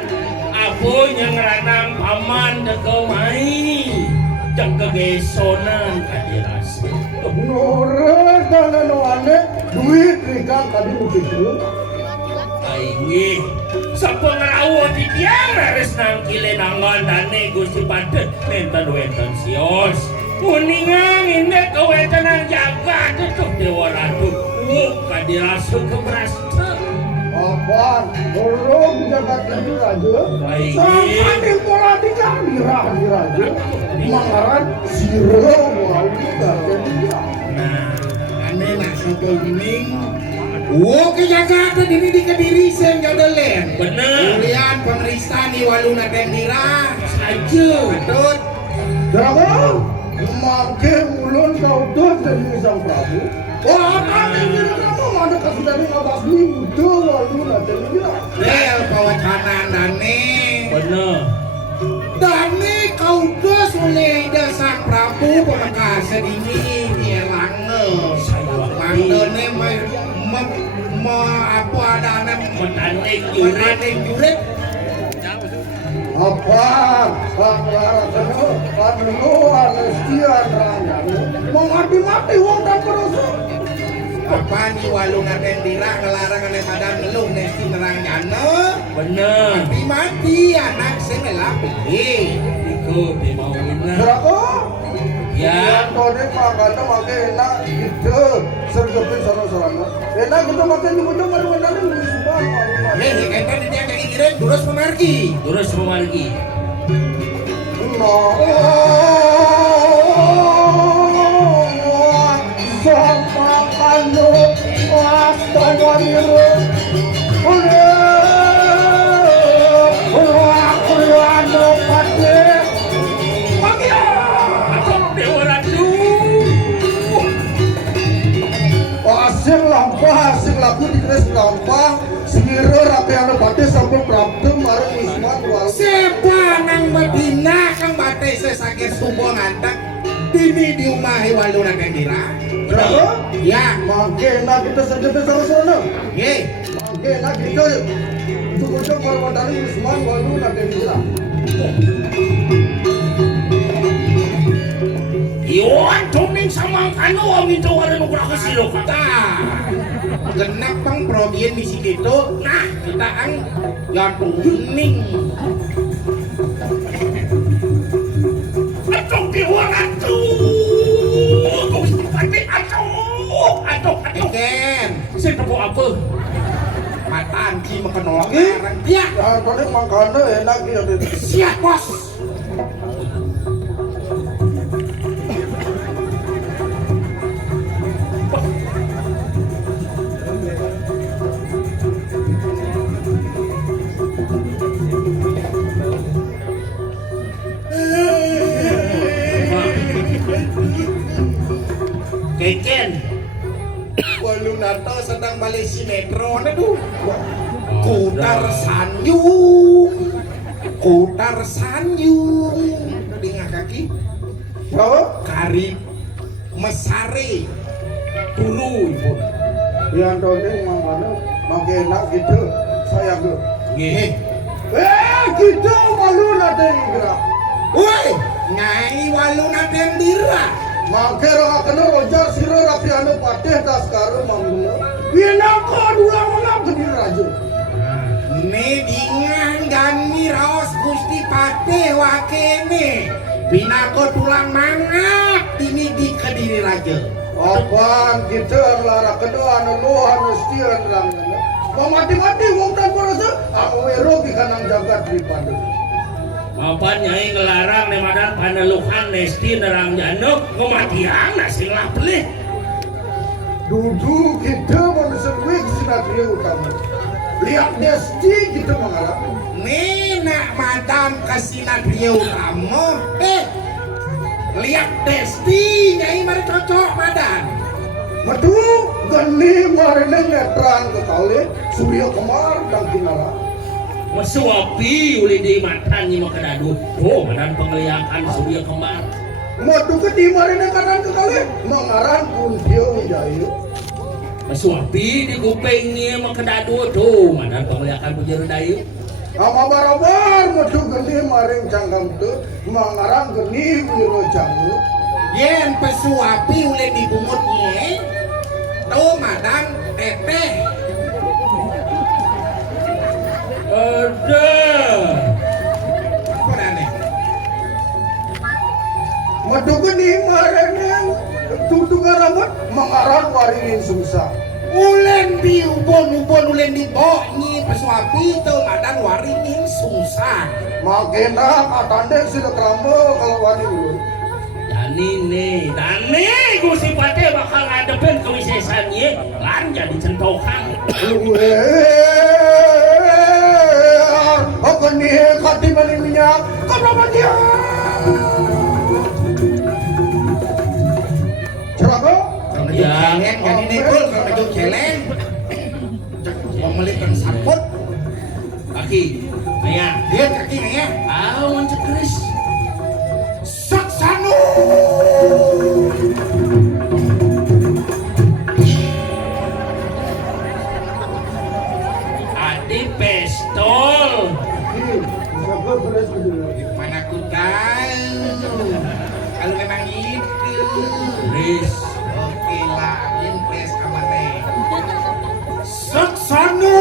aku yang ranang paman deko mai. Jang kegesonan kadirasa. Nore dan ane duit ikan tadi begitu. Aing. Sapa ngrawuh di tiang lares nang kilenangan dane Gusti Padet nenten-wenten sios. Kuningan indek kewetenang jaga tutup dewa ratu. Kadirasa keberasta. Apaan? Belum jaga diri raja. Baik. Sampai di pola di raja. Mangaran siro mau kita jadi. Nah, Ane nak satu ini. Ke Jakarta dini di Kediri senjadelen. bener. Kuliah pemerintah di Waluna Tendira. Saja. Patut. Jangan makin ulun kau tuh jadi sang Prabu. Wah, apa ini kamu ada kasih dari ngabas minggu lalu nanti dia. Del pawacana dane. Bener. Dane kau dos oleh dasar Prabu pemekasa ini dielange. Mandone apa adana Mentanik jurit. menanding jurit. Apa? Kamu sekian rangan. Mau mati uang dan perasa. Apa di Waluna Tendira ngelarang ane padang ngeluh nesti nerang jana. Bener. Mati anak sengelap. Ikut dimauin lah. Berapa? Ya. Tadi makanya makin enak gitu. Sergapin sana-sana. Enak kita makan di bojong baru mendalam di Subang. Kita di tiang kaki kira terus menarki. Terus memargi. Sama kanu astagfirullah. Hasil lagu di kelas gampang sira rapi anu bate sampai prapte marang Wisman wal. Siapa nang Medina kang bate sesakit subuh ngantek dini di umahi Waluna Tendira. Berapa? Ya, Mangke nak kita sedete sana-sana. ye. Mangke nak kita cukup perwadani Wisman walu nak dira. Iwan tuning sama kanu amin tawar nu kurang kasilo kata. Genap pang probian misi gitu. Nah, kita ang yang kuning. Aduh dewa ratu. Gusti Padet aduh. Ken, Saya tepuk apa? mata anci makan Lagi? Ya, Ya tadi makanya enak ya. siap bos. Keken. Walunato sedang balik sinetron aduh. Kutar Sanyung. Dengar kaki. Berapa? Kari Mesare. Turu ibu. Yang tadi makanya mangke enak gitu. Saya ke. Nggih. Gitu malu nanti gerak. Woi, Nyai Waluna Tendira. Mangke ra kena rojar sira rapi anu patih tas karo mangguna. Winaka dulang menang gede raja. Ne dingan gani raos Gusti Patih wakene. Binako tulang mangap ini di Kediri Raja. Apaan kita lara kedua anu lo anu stian rangan. Mau mati-mati wong dan perasa aku ero di kanang jagat di pandu. Apa nyai ngelarang nemadan panelukan Nesti nerang januk kematian nasi lah pelih. Duduk kita manusia wik sinatria utama. Lihat Nesti kita mengalami. Nenak madam kasinatria utama. Lihat Nesti nyai mari cocok madan. Matu gani marina netran ke kali Surya Kemar dan Kinara. Masuapi uli di matan ni makadadu. Oh, madan pengliakan Surya Kemar. Matu ke di marina kanan ke kali mengaran pun dia wijaya. Masuapi di kupingnya makadadu tuh madan pengliakan pujar dayu. Ama barabar matu gani maring canggang tu mengaran gani wiro janggu. Yen pesuapi oleh dibungutnya tuh madam teteh Ada apa aneh Matu gani marina tutungan rambut mengaran waringin susah. ulen di ubon ulen di boknya pesuapi tuh madam waringin sungsang Magena katande sila krama kalau wani ulun. Dani Gusti Pate bakal ngadepin kewisesannya lan jadi centokan. Apa nih katiman minyak? Kenapa dia? Ceraga? Ya, celeng jadi nekul kalau maju celeng memelikan saput kaki, Naya, dia kaki ya awan cekris. saksanu Adi pistol. mana ku tahu kalau memang gitu Riz, oke lah impres kamane saksanu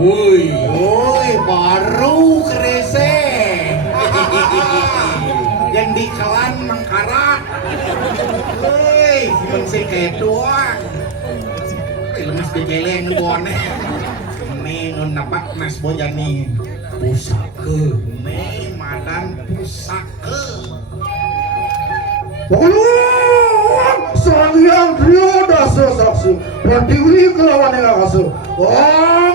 woi, woi baru kerese yang di kelan mengkarat woi masih kayak doang lemas keceleng ngebone nih nun dapat mas bojani pusaka. nih madan pusaka Ulun sangyang dia dasa saksi pertiwi kelawan yang asu.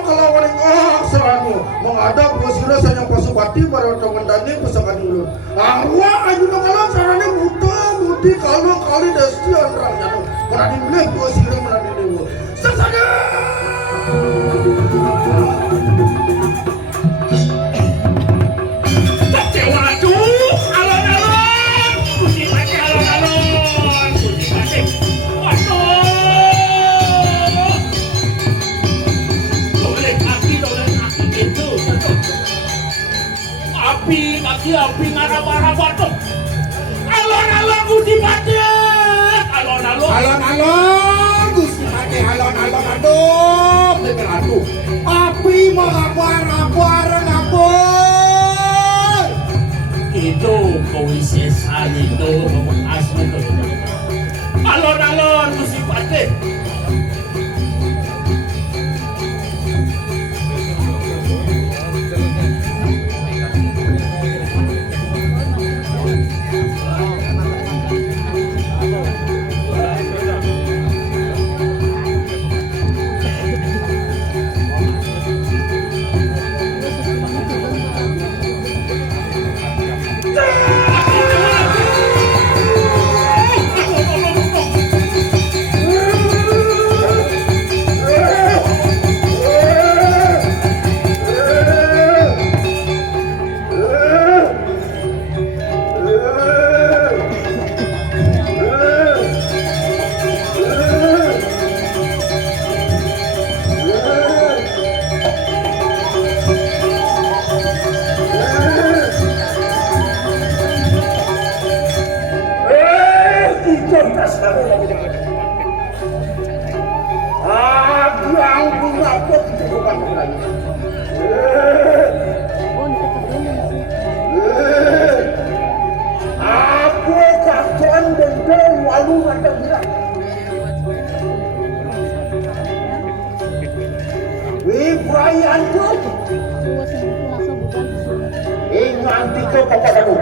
Kelawan yang aksaranu menghadap posisi sanyang pasupati pada teman-teman pusaka ulun. Arwah aju nakalan sarane buta budi kalau kali desti anrang janu. Berani boleh posisi menadi dewa. Sasada. Waduh, alon-alon, Gusti Pate alon-alon, Gusti Pate. Waduh, doleh kaki gitu. Api ngaraba-raba tuh. Alon-alon Gusti Pate, alon-alon. alon-alon Gusti Pate alon-alon aduh bener aduh api mau ngapuar ngapur Itu kewisesan itu asli tuh. Alon-alon Gusti Pate. bayanku. Nanti kau kepadamu.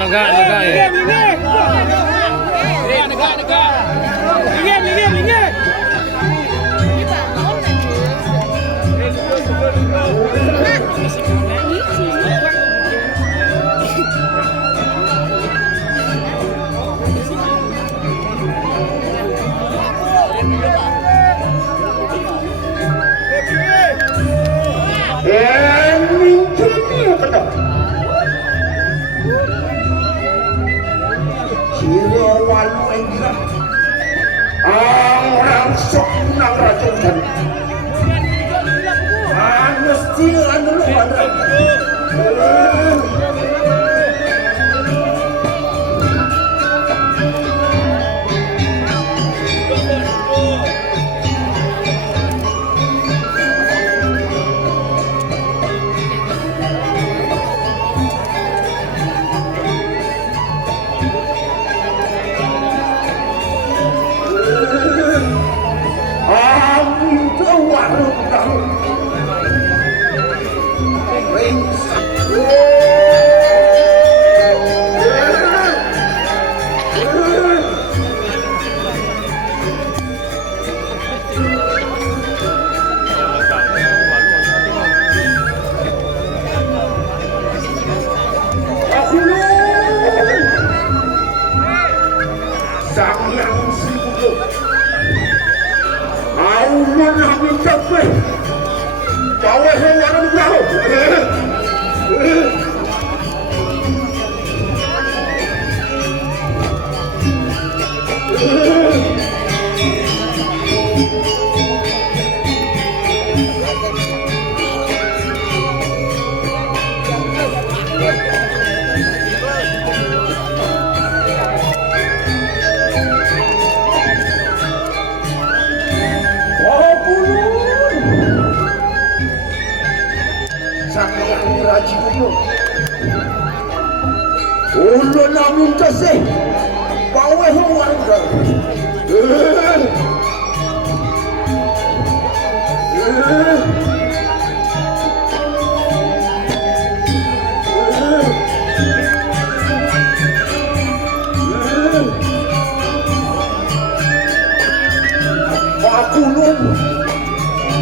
Negak ya. Orang sok nang racun dan anes cilan dulu pada ulun namun kasih bawah warga aku ulun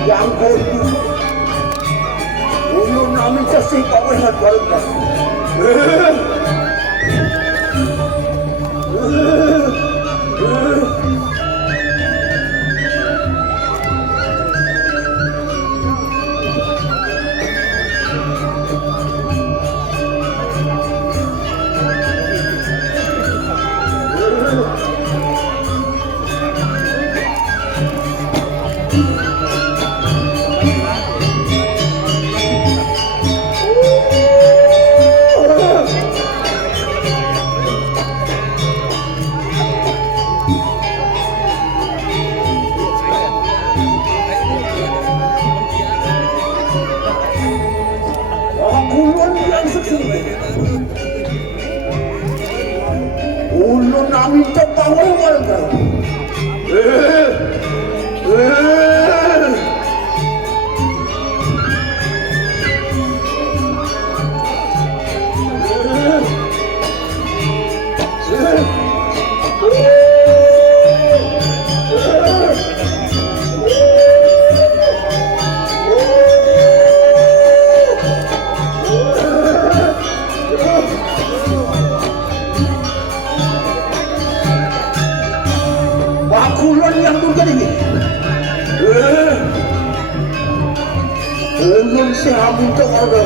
yang bodoh ulun namun kasih bawah warga ulun namin terbawa warga gitu kalau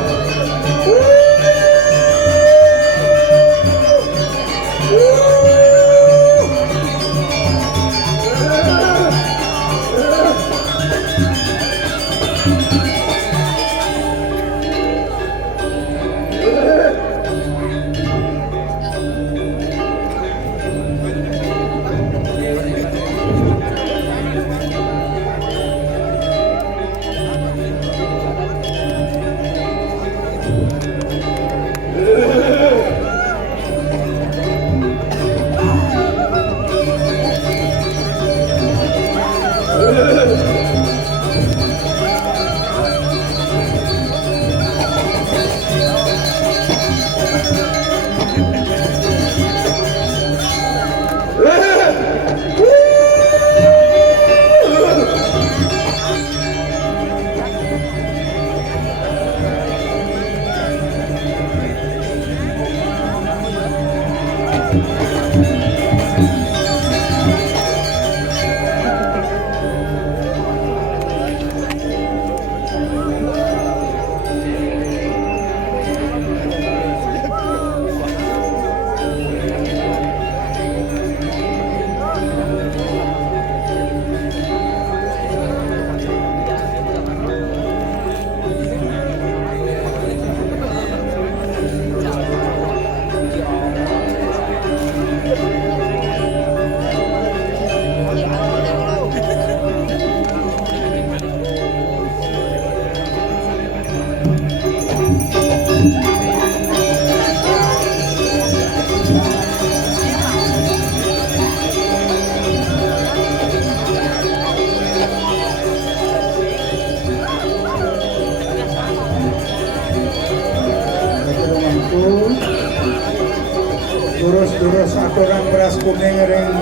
Durus aturan beras kuning ring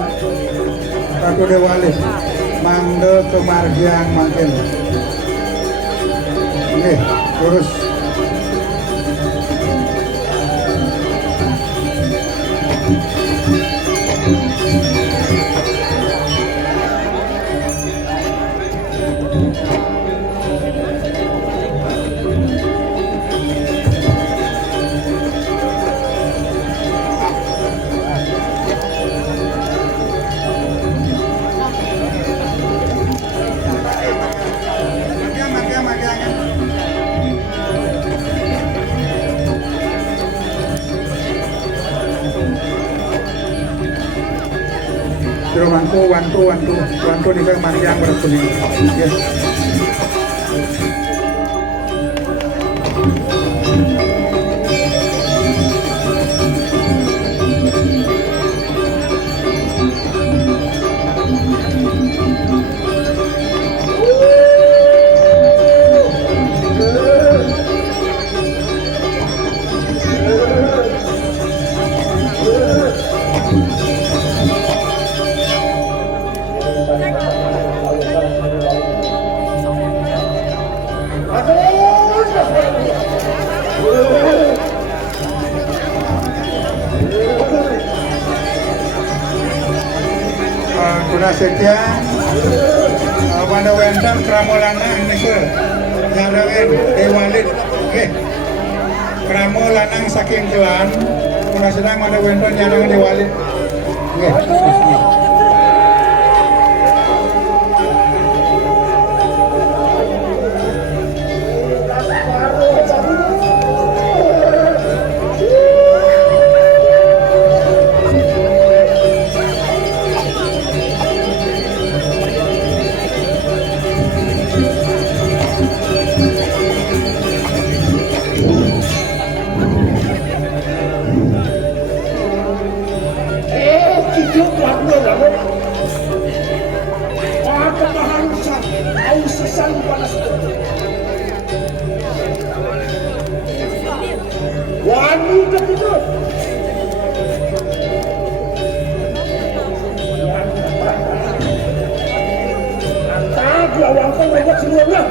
Ratu Dewali mandel kemargian makin ini durus wantu di kang yang beras kuning. Yes. Kuna setia pada wenten kramolana ini ke nyarawen Dewalid kramo lanang saking kelan kuna sedang pada wenten nyarawen Dewalid wanita itu antara awang kau lewat semuanya